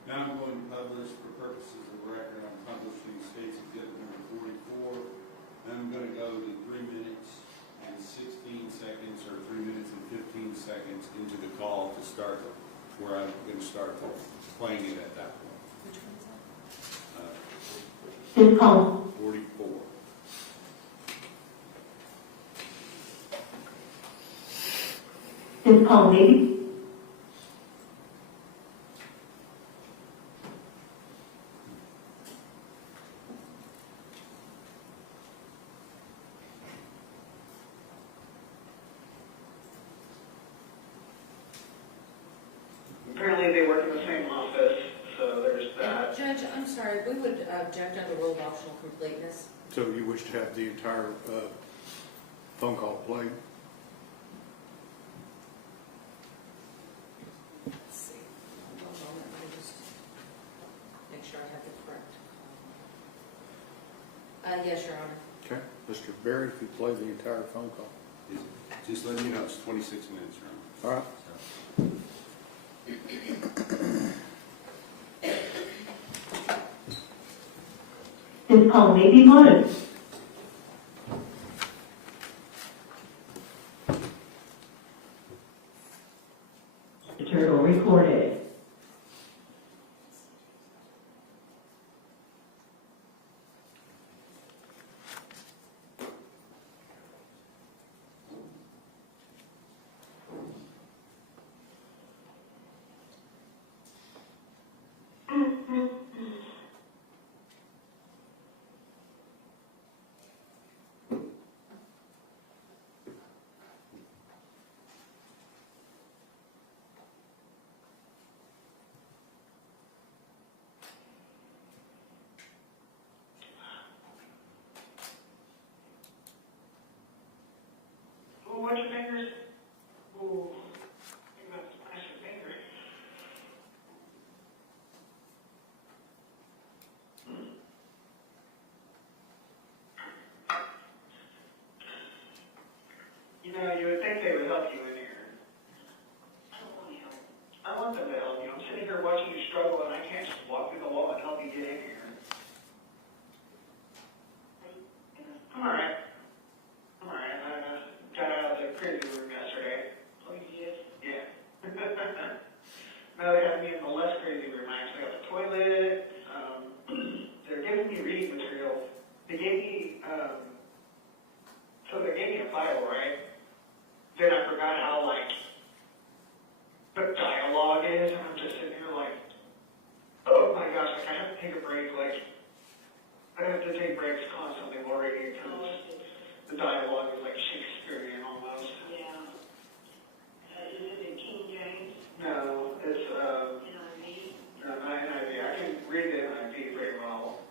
Now I'm going to publish for purposes of record, I'm publishing State's Exhibit number 44. Then I'm going to go to 3 minutes and 16 seconds or 3 minutes and 15 seconds into the call to start where I'm going to start playing it at that point. Which one is that? This call. 44. This call, maybe? Apparently they work in the same office, so there's that. Judge, I'm sorry, we would object under rule of optional completeness. So you wish to have the entire phone call played? Yes, Your Honor. Okay. Mr. Berry, if you play the entire phone call. Just letting you know, it's 26 minutes, Your Honor. All right. This call may be monitored. Monitored or recorded. Ooh, what's your fingers? Ooh, you must smash your finger. You know, you would think they would help you in here. I don't want to help. I want them to help you. I'm sitting here watching you struggle, and I can't just walk through the wall and help you get in here. I'm all right. I'm all right. I got out of the crazy room yesterday. Oh, you did? Yeah. Now they have me in the less crazy room. I actually have a toilet. They're giving me reading material. They gave me, so they gave me a Bible, right? Then I forgot how, like, the dialogue is, and I'm just sitting here like, oh my gosh, like I have to take a break, like, I have to take breaks constantly while reading because the dialogue is like Shakespearean almost. Yeah. Is it in King James? No, it's, NIV? No, not NIV. I can read the NIV pretty well.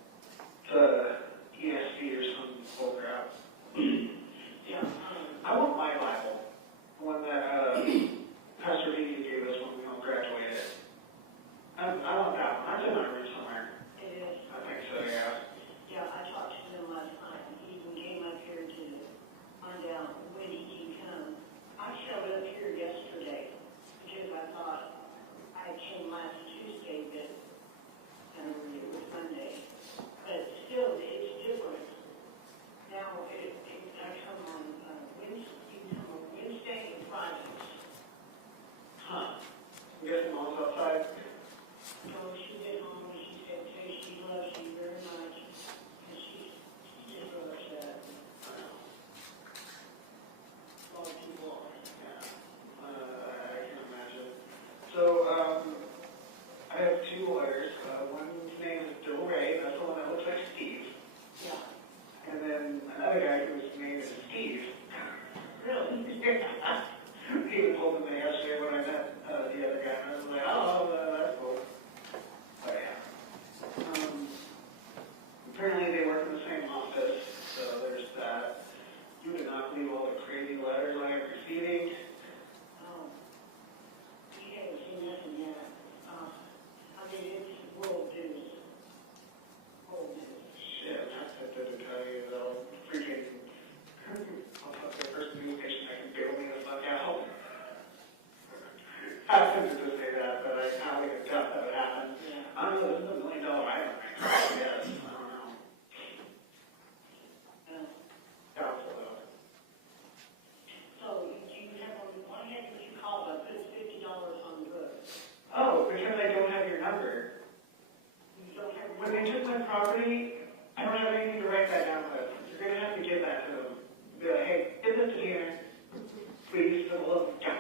It's ESV or some bullcrap. Yeah. I want my Bible. The one that Pastor Vicky gave us when we all graduated. I want that one. That's in my room somewhere. It is. I think so, yeah. Yeah, I talked to him last night. He even came up here to find out when he can come. I showed up here yesterday because I thought I came last Tuesday, but it was Monday. But still, it's different. Now, I come on Wednesday, you can come on Wednesday and Fridays. Huh. I'm guessing Mom's outside. No, she did home and she said, "Hey, she loves you very much." And she's just so upset. A lot of people are. Yeah. I can imagine. So, I have two lawyers. One's name is Bill Ray. That's the one that looks like Steve. Yeah. And then another guy whose name is Steve. Really? He was holding me yesterday when I met the other guy, and I was like, oh, that's cool. But yeah. Apparently they work in the same office, so there's that. You would not believe all the crazy letters I am receiving. Oh. You haven't seen nothing yet. I mean, it's world news. World news. Shit, I have to tell you, though, freaking, I'll talk to the first news station that can bail me the fuck out. I have to say that, but I don't think it's tough that would happen. Yeah. I don't know, this is $1 million item right now, I guess. I don't know. Doubtful, though. So, do you have, why haven't you called? I put $50 on the book. Oh, because I don't have your number. You don't have. When they took my property, I don't have anything to write that down with. You're going to have to give that to them. Be like, hey, give this to Tanner. Please, for the love of God.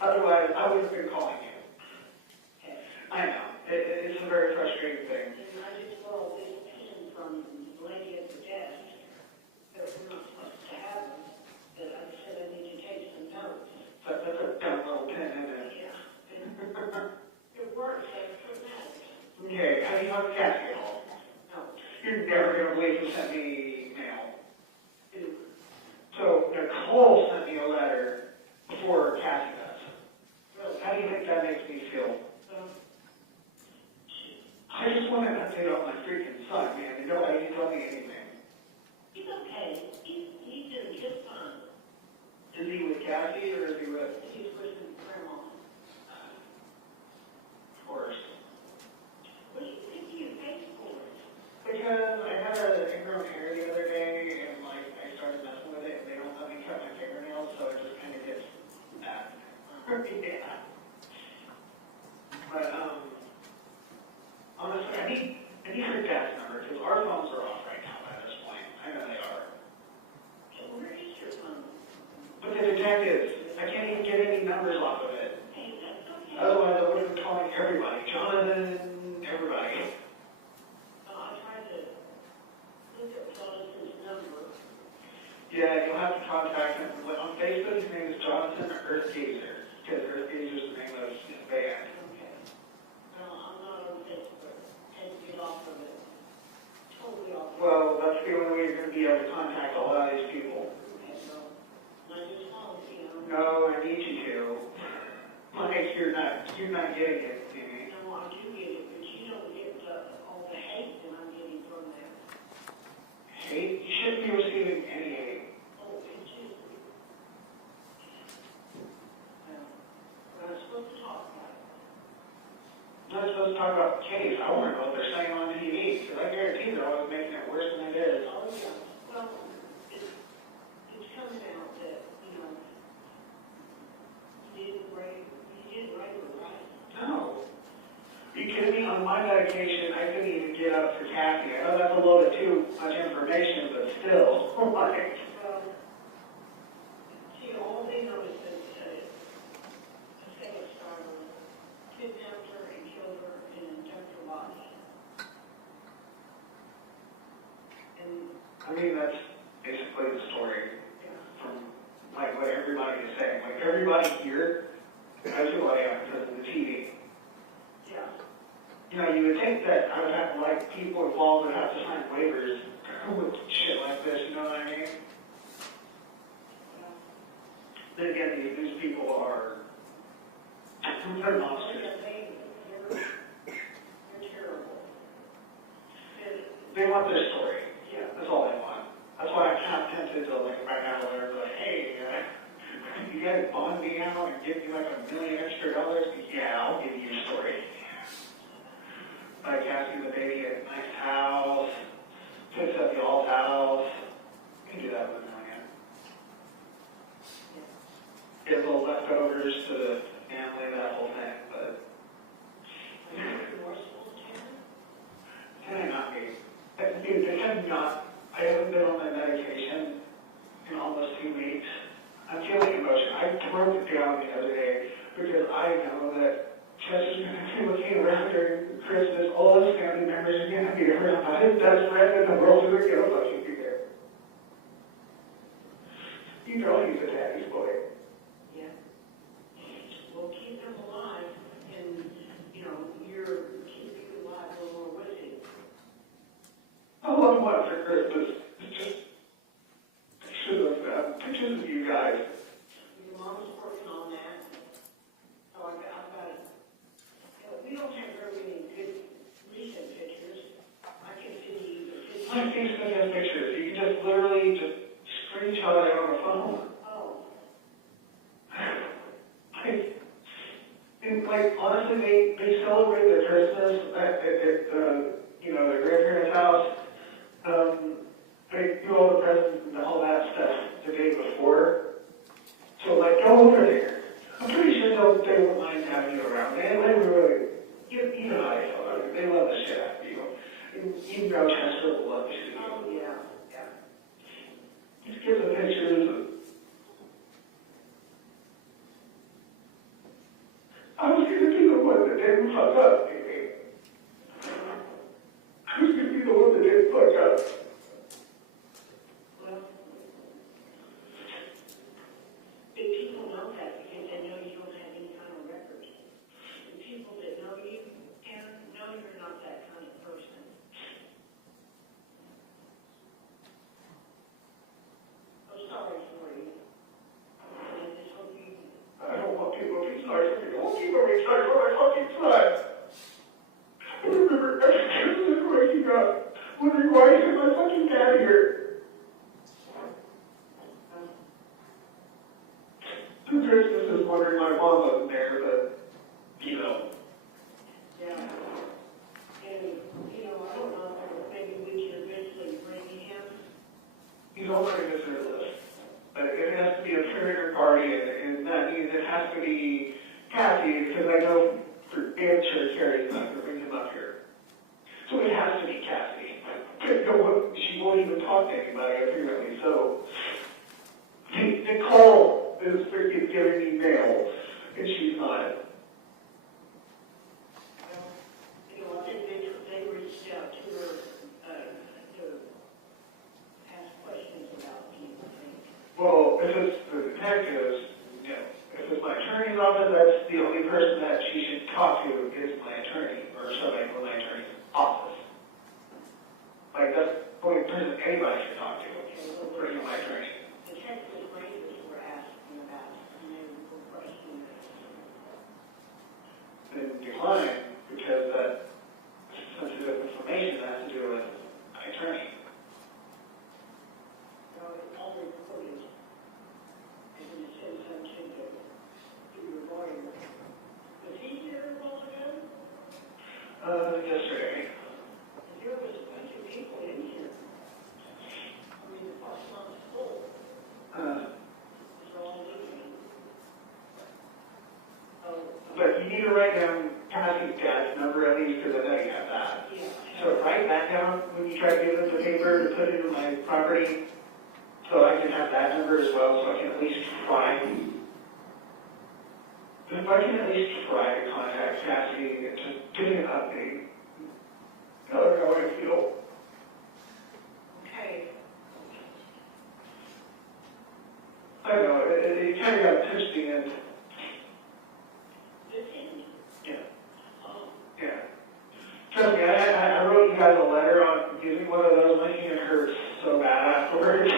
Otherwise, I would have been calling you. I know. It's a very frustrating thing. And I just borrowed this pen from the lady at the desk. That we're not supposed to have them. But I said I need to take some notes. That's a dumb little pen, isn't it? Yeah. It works. That's dramatic. Okay. Have you talked to Cassie at all? No. You're never going to believe who sent me mail. So Nicole sent me a letter before Cassie does. How do you think that makes me feel? I just want an update on my freaking son, man. Nobody can tell me anything. Who is he with? He's with Grandma. Of course. What do you think you paid for it? Because I had an ingrown hair the other day, and like I started messing with it, and they don't let me cut my fingernails, so it just kind of gets bad. Yeah. But honestly, I need her dad's number because our phones are off right now by this point. I know they are. So where is your phone? With the detectives. I can't even get any numbers off of it. Hey, that's okay. Otherwise, I would have been calling everybody. Jonathan, everybody. I tried to look up Jonathan's number. Yeah, you'll have to contact him. On Facebook, his name is Jonathan Earthgazer, because Earthgazer is the name of his band. Okay. No, I'm not on Facebook. Can't get off of it. Totally off. Well, that's the only way you're going to be able to contact a lot of these people. Okay, so I just called you. No, I need you to. Like, you're not getting it, Amy. No, I do get it, but you don't get all the hate that I'm getting from them. Hate? You shouldn't be receiving any hate. Oh, it's you. We're not supposed to talk about it. We're not supposed to talk about the case. I want to know what they're saying on TV, because I guarantee they're always making it worse than it is. Oh, yeah. Well, it's coming out that, you know, you didn't write it right. No. Are you kidding me? On my medication, I couldn't even get up for Kathy. I know that's a little bit too much information, but still. Like, see, all they know is that a second starter kidnapped her and killed her and dumped her body. And I mean, that's basically the story from like what everybody is saying. Like everybody here, that's who I am because of the TV. Yeah. You know, you would think that I would have, like, people involved would have to sign waivers with shit like this, you know what I mean? Then again, these people are, they're monsters. They're terrible. They want their story. Yeah. That's all they want. That's why I'm kind of tempted to, like, right now, they're like, hey, you guys bond me out and give me like $1 million extra? Yeah, I'll give you your story. Like asking the baby at a nice house, fix up y'all's house. You can do that with $1 million. Give little leftovers to the family, that whole thing, but can I not be? Dude, they have not. I haven't been on my medication in almost 2 weeks. I'm feeling emotion. I broke it down the other day because I know that Chester's going to be looking around during Christmas. All his family members are going to be around. His best friend in the world is going to fucking be there. You know he's a daddy's boy. Yeah. Well, keep him alive, and, you know, you're keeping him alive a little more with him. All I want for Christmas is just pictures of you guys. Your mom's working on that. So I've got it. We don't have very many good recent pictures. I can send you the pictures. My Facebook has pictures. You can just literally just screenshot it on a phone. Oh. And like honestly, they celebrate their Christmas at you know, their grandparents' house. They do all the presents and all that stuff the day before. So, like, go over there. I'm pretty sure they won't mind having you around. They really, you know how they feel about it. They love the shit out of you. And you know Chester will love the shit out of you. Oh, yeah. Just give them pictures. I was going to be the one that didn't fuck up, baby. I was going to be the one that didn't fuck up. Well, if people know that because they know you don't have any kind of record. The people that know you and know you're not that kind of person. I'm sorry. co-signers are list. But it has to be a third party, and that means it has to be Kathy, because I know for damn sure Carrie's not gonna bring him up here. So it has to be Kathy. She won't even talk to anybody apparently, so. Nicole is freaking giving me mail, and she's not. You know, I think they reached out to her, to ask questions about people. Well, if it's the detectives, no. If it's my attorney's office, that's the only person that she should talk to is my attorney, or somebody from my attorney's office. Like, that's the only person anybody should talk to, for my attorney. The Texas Rangers were asking about, and they were questioning. Then decline, because that sensitive information has to do with my attorney. So it's all recorded, and then it says something to your lawyer. Was he here a while ago? Yesterday. There was a bunch of people in here. I mean, the parking lot was full. It's all leaving. Oh, But you need to write down Cassie's dad's number at least, because I know you have that. yeah. So write that down when you try to give them the paper to put it in my property, so I can have that number as well, so I can at least try. If I can at least try to contact Cassie and just give me an update, tell her how I feel. Okay. I know, it kind of got pushed the end. This end. Yeah. Oh. Yeah. Trust me, I wrote you guys a letter on using one of those, making it hurt so bad afterwards.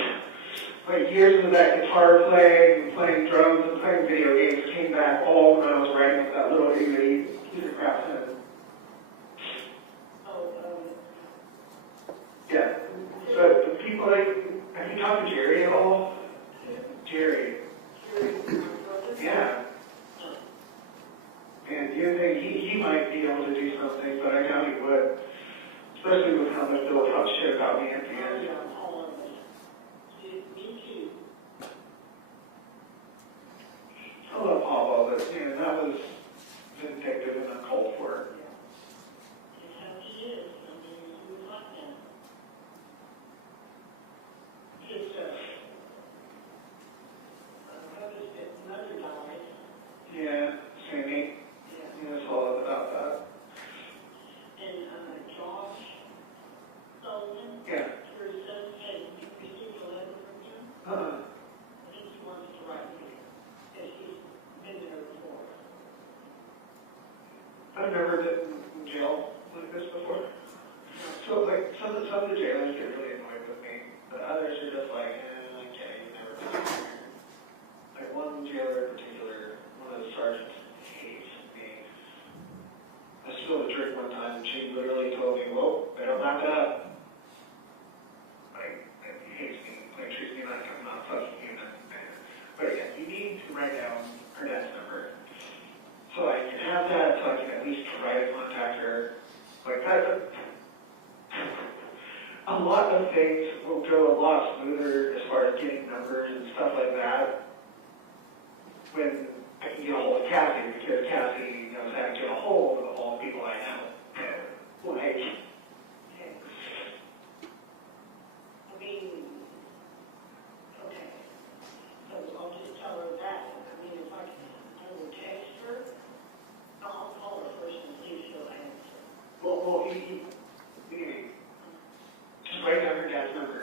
Like years of that guitar playing, and playing drums, and playing video games came back all when I was writing with that little itty piece of crap pen. Oh, Yeah. But the people like, have you talked to Jerry at all? Jerry. Yeah. And you think he might be able to do something, but I doubt he would. Especially with how much Bill talks shit about me at the end. me too. I love Pablo, but man, that was vindictive and uncalled for. It's how he is. I mean, he was like that. His, husband's mother died. Yeah, Sammy. Yeah, it's all about that. And, Josh Sullivan. Yeah. Your son said you received a letter from him. I think he wants to write me, because he's been there before. I've never been in jail like this before. So like some of the jailers get really annoyed with me. The others are just like, okay, you've never been here. Like one jailer in particular, one of the sergeants hates me. I spilled a drink one time and she literally told me, well, better lock it up. Like, he hates me. Like, treats me like I'm not fucking human. But again, you need to write down her dad's number. So I can have that, so I can at least try to contact her. Like that, a lot of things will go a lot smoother as far as getting numbers and stuff like that when I can get a hold of Kathy, because Kathy knows how to get a hold of all the people I know. Like, I mean, okay, so I'll just tell her that. I mean, if I will text her, I'll call her first and see if she'll answer. well, just write down her dad's number.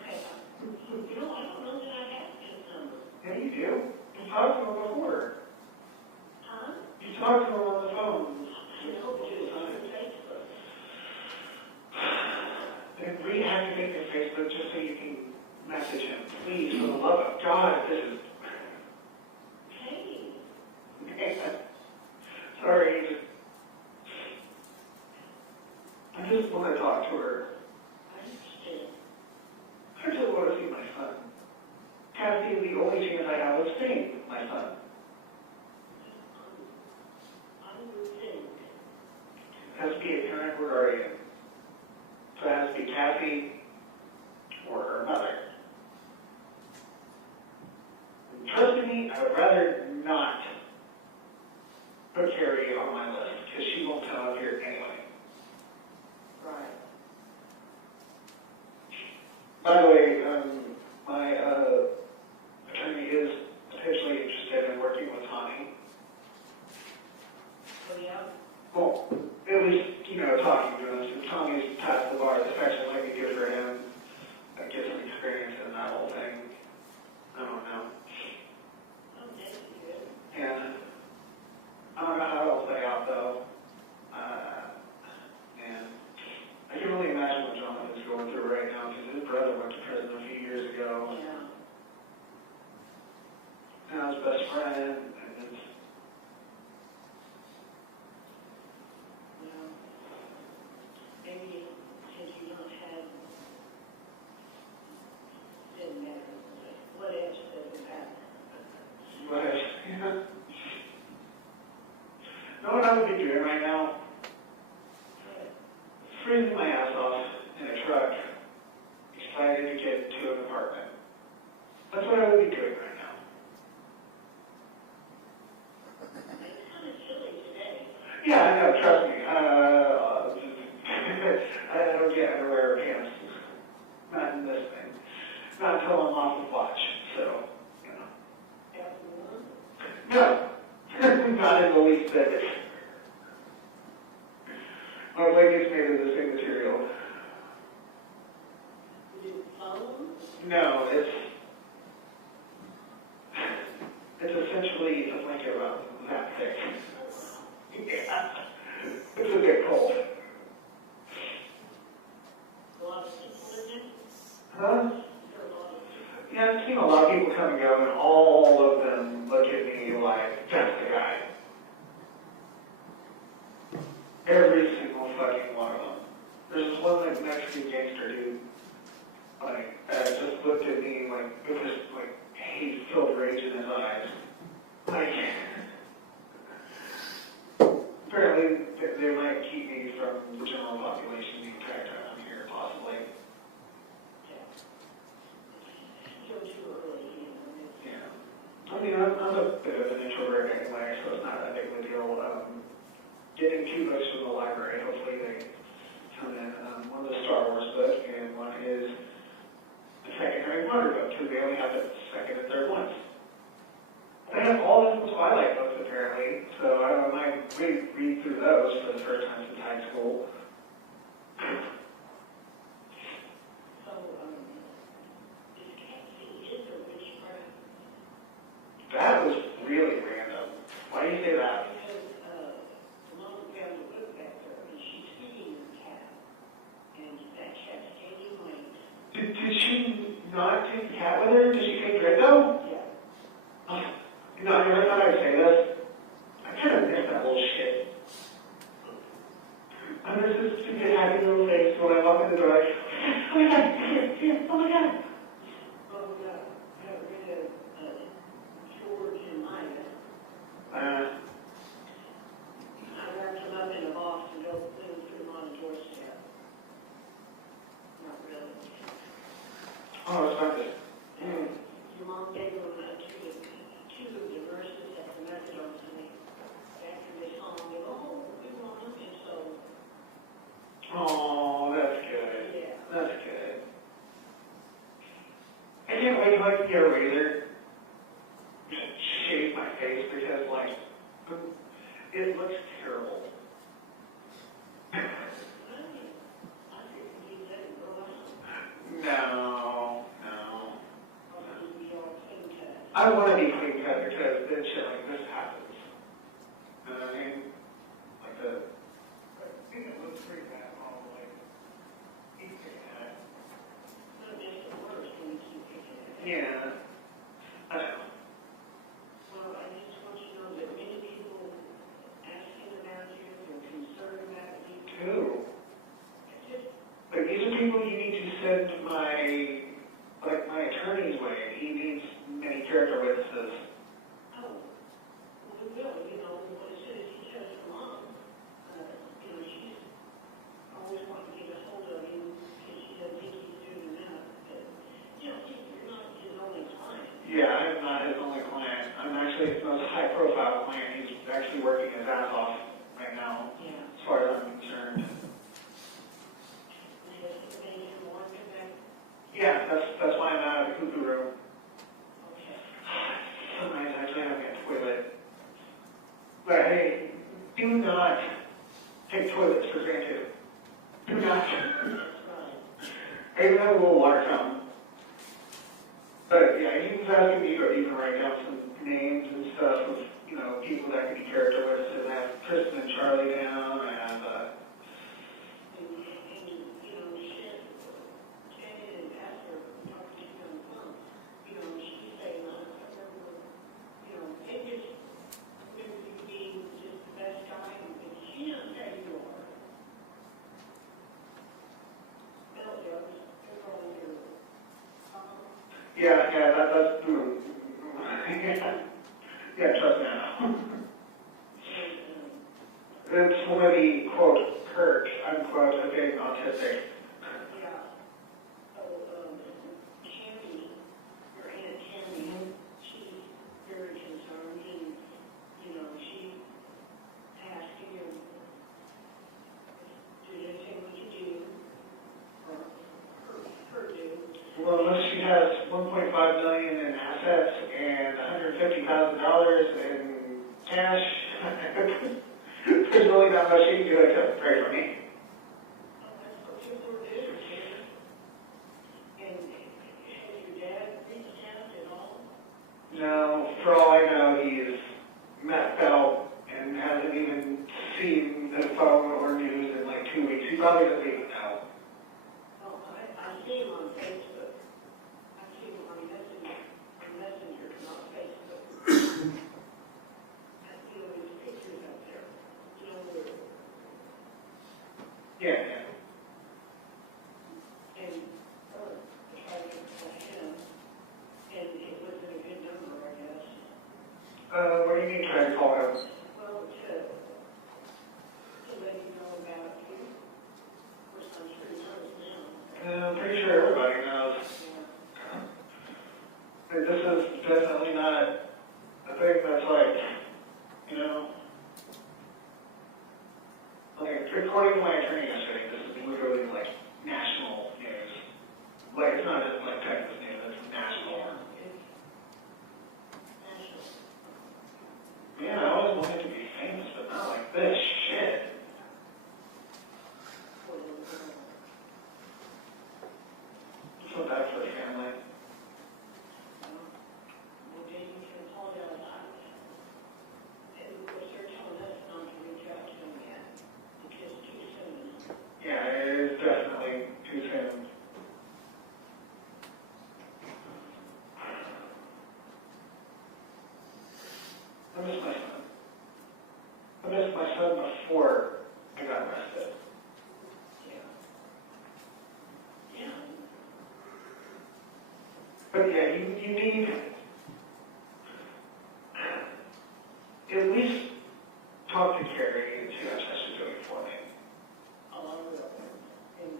Okay, you know, I don't know that I have his number. Yeah, you do. You talked to him before. Huh? You talked to him on the phone. I know, but it's on Facebook. Then reactivate your Facebook just so you can message him. Please, for the love of God, this is... Hey. Sorry. I just want to talk to her. I understand. I just want to see my son. Kathy is the only chance I have of seeing my son. I would think. It has to be a parent or guardian. So it has to be Kathy for her mother. And trust me, I would rather not put Carrie on my list, because she won't come up here anyway. Right. By the way, my attorney is potentially interested in working with Tommy. Oh, yeah? Well, at least, talking to him, since Tommy's passed the bar, this actually might be good for him. Get some experience in that whole thing. I don't know. Yeah. I don't know how it'll play out, though. And I can only imagine what Jonathan's going through right now, because his brother went to prison a few years ago. Yeah. Now his best friend, and it's... Well, maybe since you don't have, doesn't matter, what else doesn't matter? But, yeah. Know what I would be doing right now? Freezing my ass off in a truck, excited to get to an apartment. That's what I would be doing right now. It's kind of chilly today. Yeah, I know, trust me. I don't get underwear or pants. Not in this thing. Not until I'm off the watch, so, No. Not in the least bit. My blanket's made of the same material. Is it foam? No, it's essentially a blanket about that thick. Yeah. It's a bit cold. A lot of people in it? Huh? Yeah, I've seen a lot of people come and go, and all of them look at me like, that's the guy. Every single fucking one of them. There's this one like Mexican gangster dude, just looked at me like with this hate-filled rage in his eyes. Apparently they might keep me from the general population being tracked down here, possibly. Yeah. I mean, I'm a bit of an introvert anyway, so it's not that big of a deal. Getting 2 books from the library, hopefully they come in. One is a Star Wars book, and one is the second Harry Potter book, because they only have the second and third ones. They have all of the Twilight books, apparently, so I might read through those for the first time since high school. That was really random. Why do you say that? Because the mom found a book back there, and she's feeding the cat, and that cat's gaining weight. Did she not take the cat with her? Did she take Draco? Yeah. Oh, I never thought I'd say this. I kind of miss that little shit. I miss this stupid happy little face when I walk in the door. Oh my god, here, oh my god. Oh, yeah, got rid of George and Maya. I wrapped them up in a box and put them on the doorstep. Not really. Oh, it's not this. Your mom gave them to the nurses at the methadone clinic. After they saw them, they go, oh, we want them, and so. Oh, that's good. Yeah. That's good. I can't wait till I can get a razor. Just shave my face because, it looks terrible. No. I want to be clean cut because then shit like this happens. You know what I mean? I think it looks pretty bad all the way. Yeah. I know. Well, I just want you to know that many people asking about you, they're concerned about you. Who? Like, these are people you need to send my attorney's way. He needs many character witnesses. Oh, well, we will, as soon as he tells your mom, she's always wanting to get a hold of you, because she doesn't think he's doing enough, but high-profile client. He's actually working his ass off right now, as far as I'm concerned. Yeah, that's why I'm out of the cuckoo room. Sometimes I can't get a toilet. But hey, do not take toilets for granted. Do not. I even have a little water fountain. But yeah, he was asking me to even write down some names and stuff of, you know, people that could be character witnesses. I have Kristen and Charlie down. I have, that's yeah, trust me. It's one of the, quote, perks, unquote, of being autistic. Well, unless she has $1.5 million in assets and $150,000 in cash, there's really not much she can do except pray for me. No, for all I know, he's messed out and hasn't even seen the phone or news in like 2 weeks. He probably doesn't even know. I see him on Facebook. I see him on Messenger, not Facebook. I see all these pictures out there. You know where? Yeah. And I tried to call him, and it wasn't a good number, I guess. What do you mean trying to call him? Well, to let you know about you. Of course, I'm sure he knows now. I'm pretty sure everybody knows. And this is definitely not a thing that's like, you know, like, according to my attorney yesterday, this is literally like national news. Like, it's not just like Texas news, it's national. Man, I always wanted to be famous, but not like this shit. I feel bad for the family. Well, Jason can apologize. And of course, they're telling us not to reach out to him yet, because too soon. Yeah, it is definitely too soon. I miss my son. I missed my son before I got arrested. Yeah. But yeah, you need at least talk to Carrie and see how she's doing for me. Oh, I will. And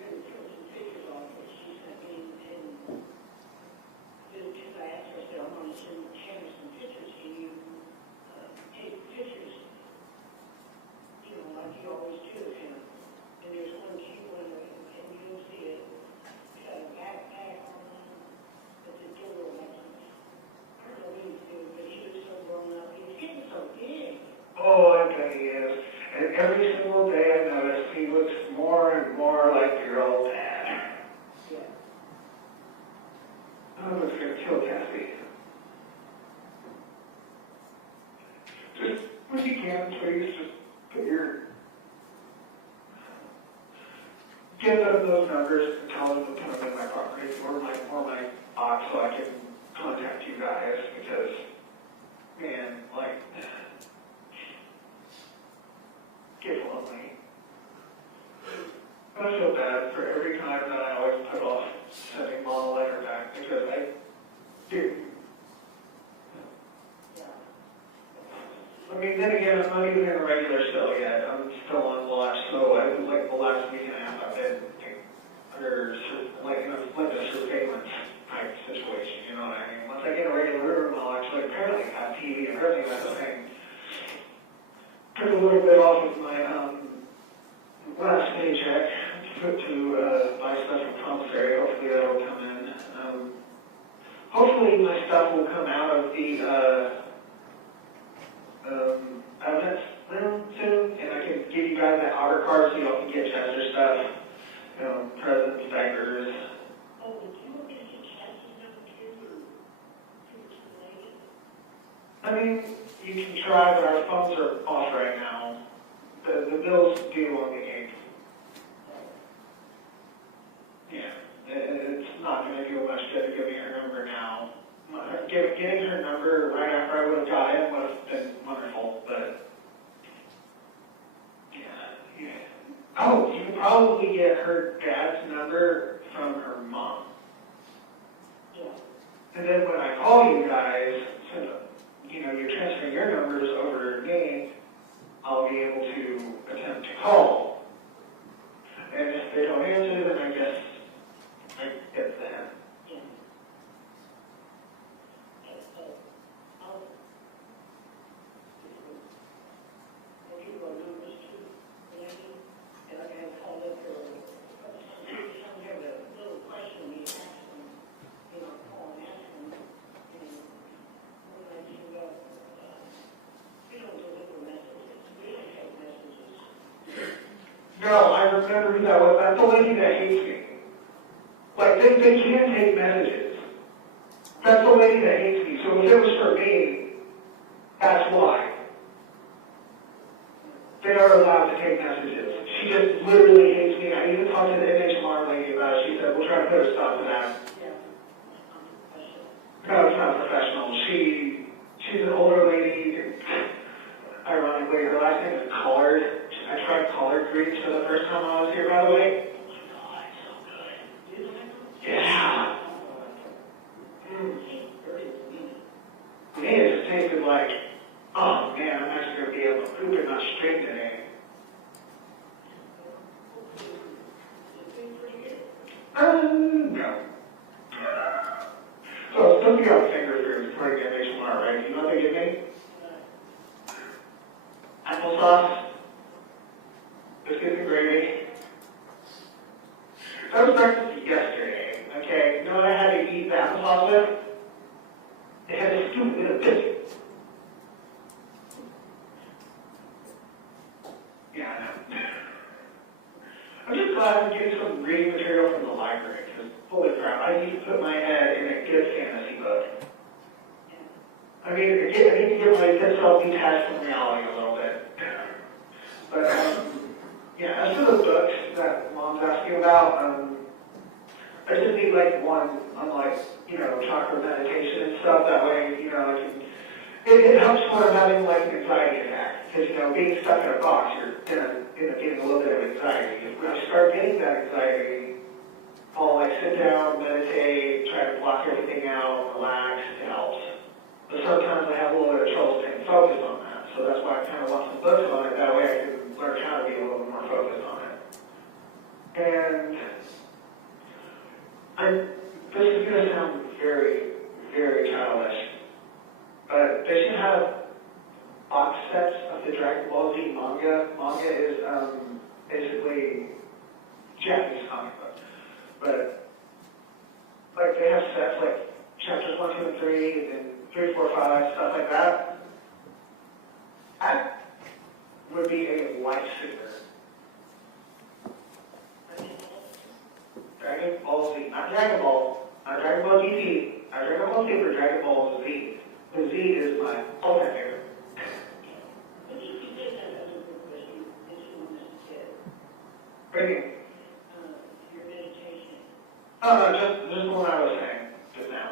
really throw some pictures off that she sent me, and because I asked her, I said, I want to send Carrie some pictures. Can you take pictures, you know, like you always do of him? And there's one cute one, and you'll see it. It's got a backpack on at the door. Like, I don't know what he's doing, but he looks so grown up. He's getting so big. Oh, I bet he is. And every single day I notice he looks more and more like your old dad. Yeah. Oh, it's going to kill Cassie. Just, if you can, please, just put give them those numbers and tell them to put them in my property or my box so I can contact you guys, because, man, like, get lonely. I feel bad for every time that I always put off sending Mom a letter back, because I do. I mean, then again, I'm not even in a regular cell yet. I'm still on watch, so I was like the last week and a half I've been under like a surveillance type situation. You know what I mean? Once I get a regular room, I'll actually apparently have TV and everything like that thing. Took a little bit off of my last paycheck to buy stuff from commissary. Hopefully that'll come in. Hopefully my stuff will come out of the evidence room soon, and I can give you guys that order card so y'all can get Chester stuff, presents, beggars. I mean, you can try, but our phones are off right now. The bill's due on the 8th. Yeah, it's not going to do much good to give me her number now. Getting her number right after I would have got in would have been wonderful, but yeah. Oh, you can probably get her dad's number from her mom. Yeah. And then when I call you guys, since you're transferring your numbers over to me, I'll be able to attempt to call. And if they don't answer, then I guess it's them. No, I remember who that was. That's the lady that hates me. Like, they can take messages. That's the lady that hates me. So if it was for me, that's why. They are allowed to take messages. She just literally hates me. I even talked to the NHMR lady about it. She said, we'll try to put a stop to that. No, it's not professional. She's an older lady. Ironically, her last name is Collard. I tried collard greens for the first time I was here, by the way. Oh my God, it's so good. Yeah. Man, it just tasted like, oh man, I'm actually going to be able to poop and not string today. No. So I was looking up finger foods before I get HMR, right? You know what they give me? Applesauce. Biscuits and gravy. That was breakfast yesterday, okay? You know what I had to eat the applesauce with? They had a scoop with a biscuit. Yeah, I know. I'm just glad I'm getting some reading material from the library, because holy crap, I need to put my head in a good fantasy book. I mean, I need to get myself detached from reality a little bit. But, yeah, as for the books that Mom's asking about, I just need like one on like, chakra meditation and stuff. That way, I can, it helps when I'm having like an anxiety attack. Because, being stuck in a box, you're gonna end up getting a little bit of anxiety. When I start getting that anxiety, I'll like sit down, meditate, try to block everything out, relax, it helps. But sometimes I have a little bit of trouble staying focused on that. So that's why I kind of want some books on it. That way I can learn how to be a little bit more focused on it. And this is going to sound very, very childish, but they should have box sets of the Dragon Ball Z manga. Manga is basically Japanese comic book. But like they have sets like chapters 1, 2, and 3, and then 3, 4, 5, stuff like that. That would be a lifesaver. Dragon Ball Z, not Dragon Ball, not Dragon Ball GT, not Dragon Ball Super, Dragon Ball Z. The Z is my ultimate favorite. Bringing. Your meditation. Oh, no, just what I was saying just now.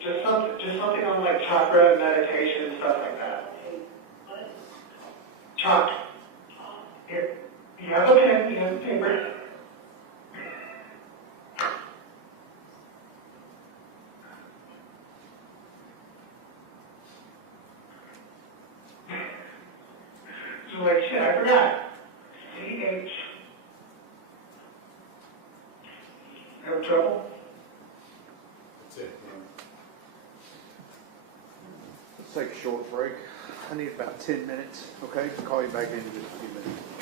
Just something on like chakra, meditation, stuff like that. Chalk. Here. You have a pen, you have a paper. So like, shit, I forgot. C-H. Have trouble? That's it. take a short break. I need about 10 minutes, okay? Call you back in just a few minutes.